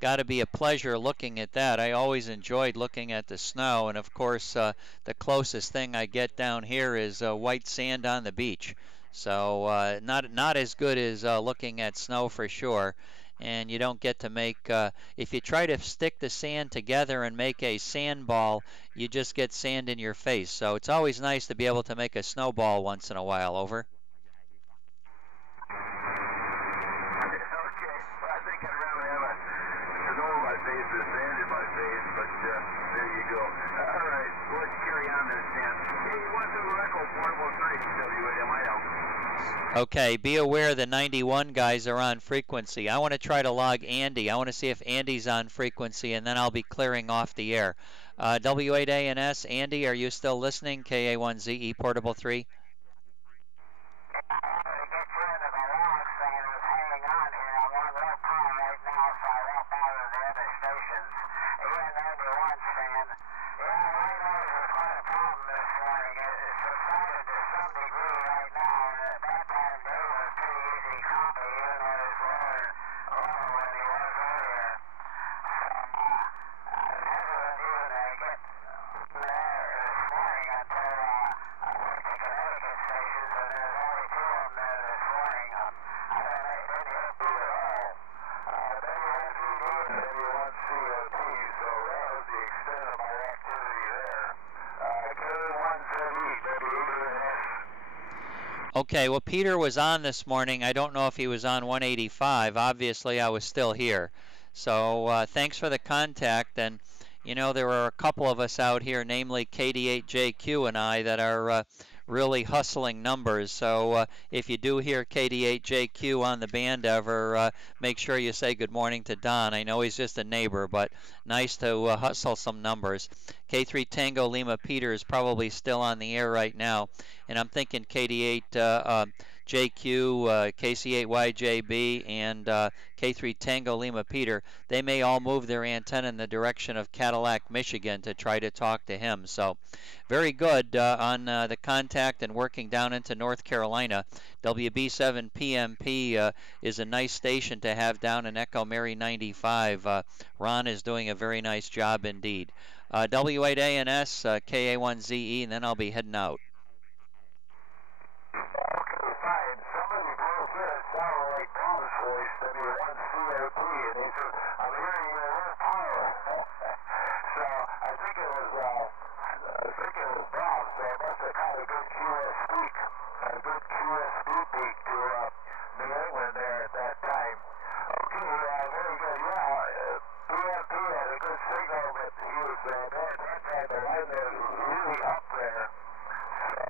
got to be a pleasure looking at that. I always enjoyed looking at the snow, and of course, the closest thing I get down here is white sand on the beach. So not as good as looking at snow for sure. And you don't get to make, if you try to stick the sand together and make a sand ball, you just get sand in your face. So it's always nice to be able to make a snowball once in a while. Over. Okay, be aware the 91 guys are on frequency. I want to try to log Andy. I want to see if Andy's on frequency, and then I'll be clearing off the air. W8ANS, Andy, are you still listening? KA1ZE Portable 3. Okay, well, Peter was on this morning. I don't know if he was on 185. Obviously, I was still here. So thanks for the contact. And, you know, there are a couple of us out here, namely KD8JQ and I, that are really hustling numbers. So if you do hear KD8JQ on the band ever, make sure you say good morning to Don. I know he's just a neighbor, but nice to hustle some numbers. K3 Tango Lima Peter is probably still on the air right now. And I'm thinking KD8 JQ, KC8YJB, and K3 Tango Lima Peter, they may all move their antenna in the direction of Cadillac, Michigan to try to talk to him. So very good on the contact and working down into North Carolina. WB7PMP is a nice station to have down in Echo Mary 95. Ron is doing a very nice job indeed. W8ANS, KA1ZE, and then I'll be heading out. Okay, fine. Somebody broke in. It sounded like Tom's voice, W1COT, and he said, I'm hearing your low power. So I think it was Bob, so it must have caught a good QS speak, peak to New England there at that time. Okay, very good. Yeah, PMP had a good signal, but he was, that time the line there was really up there. So,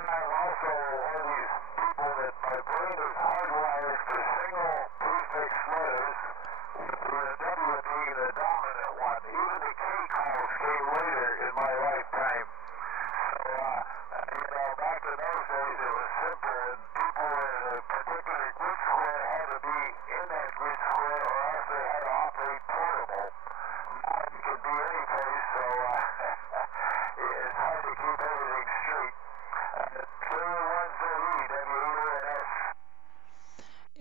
I'm also one of these people that my brain is hardwired for single prefix letters, with the W being the dominant one. Even the K calls came later in my lifetime. So, back in those days it was simple, and people in a particular grid square had to be in that grid square, or else they had to operate portable. Now you can be any place, so it's hard to keep everything straight.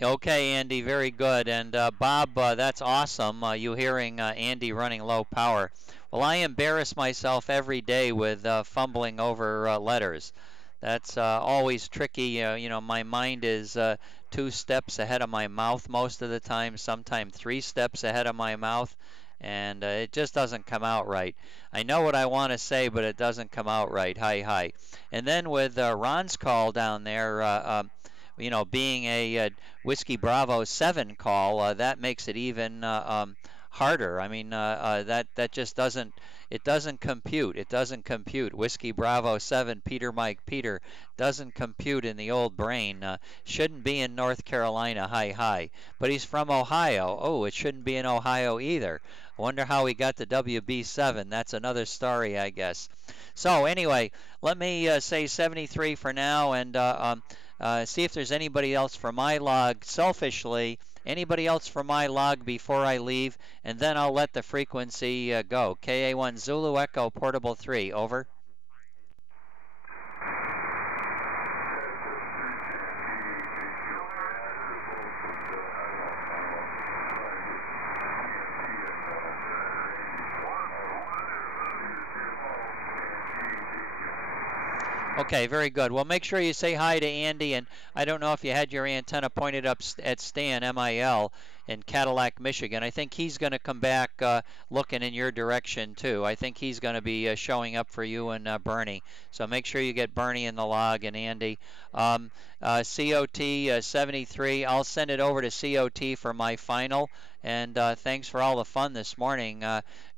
Okay, Andy, very good. And Bob, that's awesome. You hearing Andy running low power. Well, I embarrass myself every day with fumbling over letters. That's always tricky. You know, my mind is 2 steps ahead of my mouth most of the time, sometimes 3 steps ahead of my mouth, and it just doesn't come out right. I know what I want to say, but it doesn't come out right. Hi. And then with Ron's call down there, you know, being a Whiskey Bravo 7 call, that makes it even harder. I mean, that just doesn't compute. It doesn't compute. Whiskey Bravo 7, Peter Mike Peter, doesn't compute in the old brain. Shouldn't be in North Carolina. Hi. But he's from Ohio. Oh, it shouldn't be in Ohio either. I wonder how he got to WB7. That's another story, I guess. So anyway, let me say 73 for now, and see if there's anybody else for my log. Selfishly, anybody else for my log before I leave, and then I'll let the frequency go. KA1 Zulu Echo Portable 3, over. Okay, very good. Well, make sure you say hi to Andy, and I don't know if you had your antenna pointed up at Stan, MIL, in Cadillac, Michigan. I think he's going to come back looking in your direction, too. I think he's going to be showing up for you and Bernie. So make sure you get Bernie in the log and Andy. COT 73, I'll send it over to COT for my final. And thanks for all the fun this morning.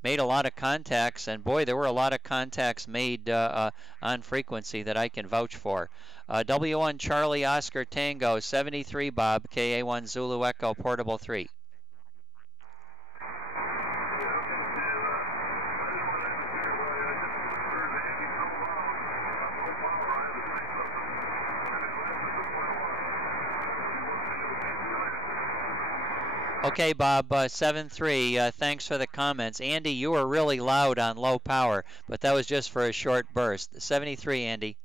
Made a lot of contacts, and boy, there were a lot of contacts made on frequency that I can vouch for. W1 Charlie Oscar Tango 73 Bob, KA1 Zulu Echo Portable 3. Okay, Bob, 7-3, thanks for the comments. Andy, you were really loud on low power, but that was just for a short burst. 73, Andy.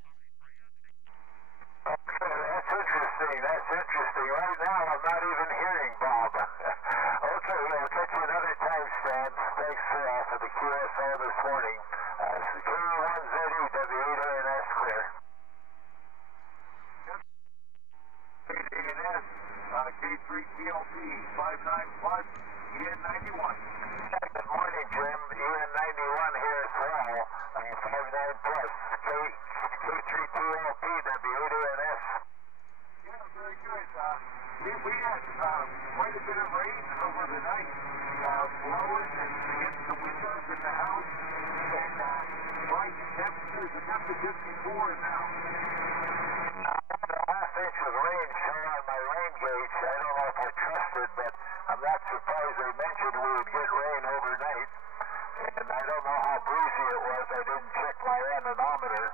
Okay, that's interesting. Right now, I'm not even hearing Bob. Okay, we'll catch you another time, Stan. Thanks for the QSO this morning. K1ZE, W8ANS clear. KDNS, K3TLP, 59 plus, EN91. Good morning, Jim. EN91 here as well. 59 plus. K3TLP, W8ANS. we had quite a bit of rain over the night, blowing and against the windows in the house, and rising temperatures. The temperature's 54 now. The last inch of rain shone on my rain gauge. I don't know if I trust it, but I'm not surprised they mentioned we would get rain overnight. And I don't know how breezy it was. I didn't check my anemometer.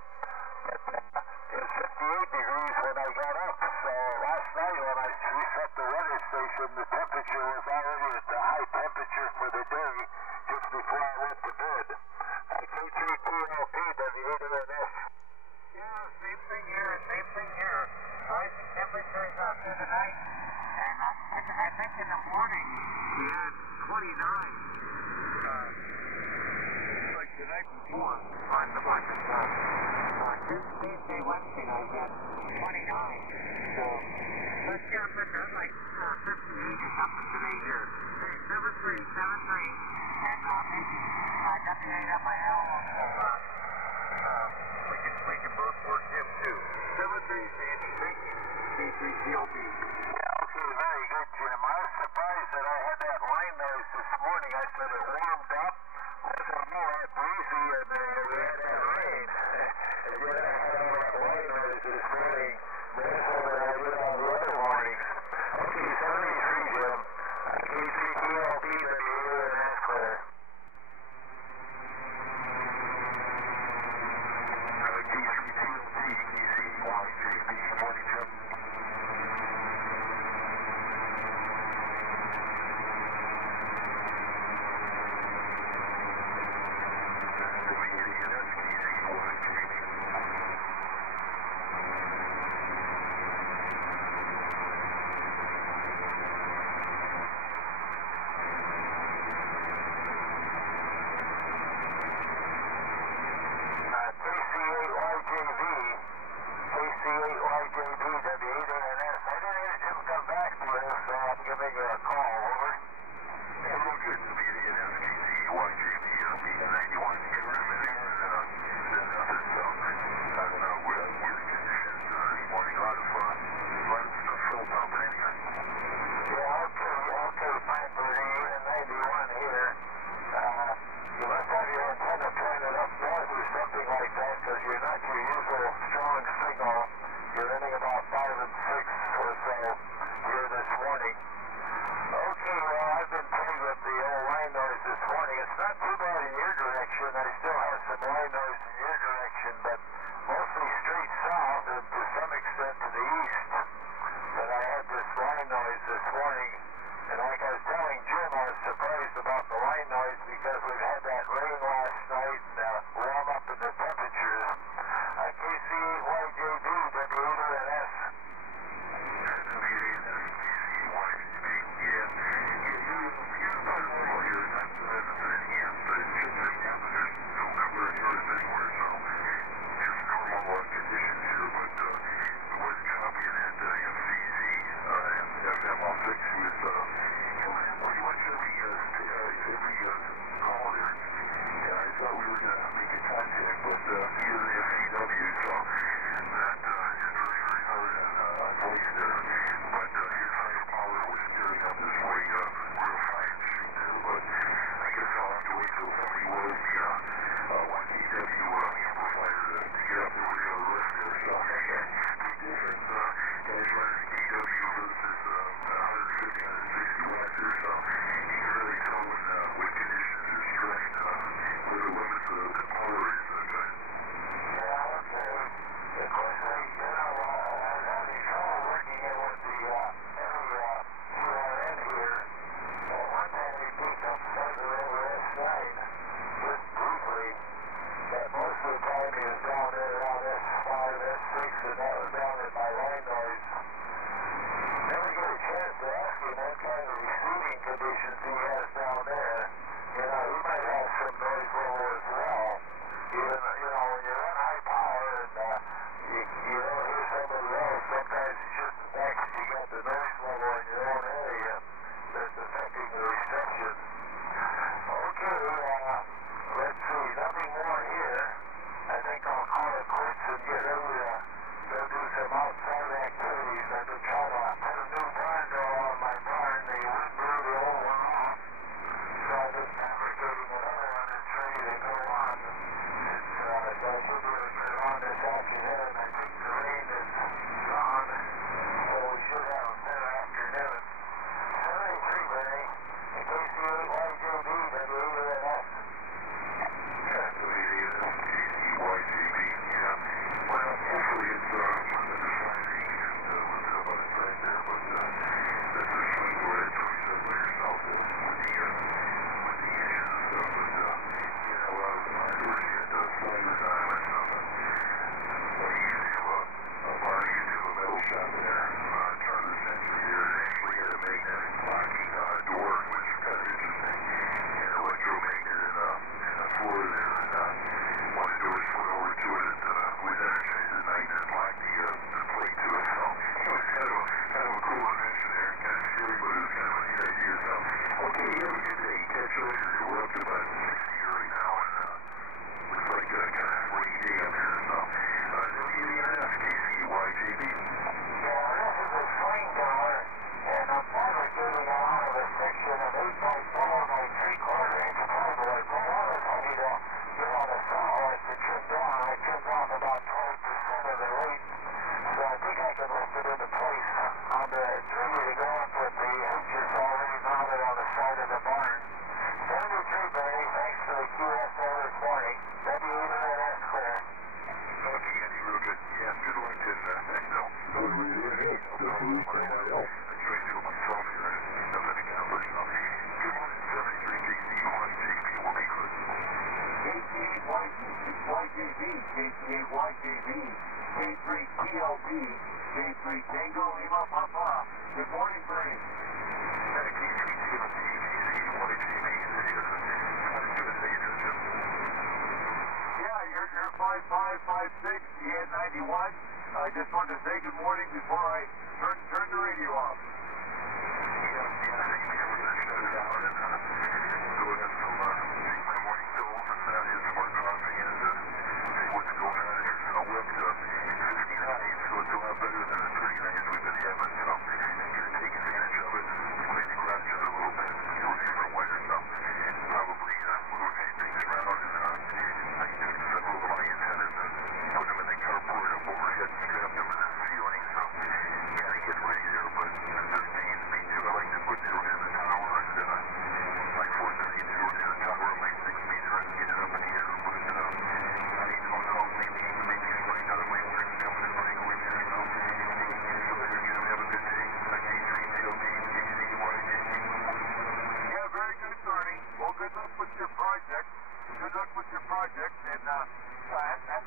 But it was 58 degrees when I got up. So last night when I reset the weather station, the temperature was already at the high temperature for the day just before I went to bed. VE3JPU, VE3JPU. Yeah, same thing here, same thing here. Rising temperatures through the night. And I think in the morning we had 29. Like the night before. On the market Tuesday, Wednesday night we had 29. So, let's get up at like 58 or something today here. Hey, 73. And I got the 8 on my elbow, so we can both work him too. 73, Sandy. Thank you. VE3JPU. Yeah, okay, very good, Jim. I was surprised that I had that line noise this morning. I said it warmed up. Wasn't all that breezy, and we had that rain. And yet I had all that line noise this morning. More than I did on the other mornings. Okay, 73, Jim. VE3JPU, and that's clear. VE3JPU, K3TLP, K3 Tango Lima Papa. Good morning, Bernie. Yeah, you're 5556, EN91. I just wanted to say good morning before I turn the radio off.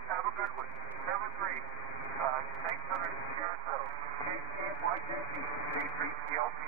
Have a good one. 7-3. Thanks for the share, so. K3TLP.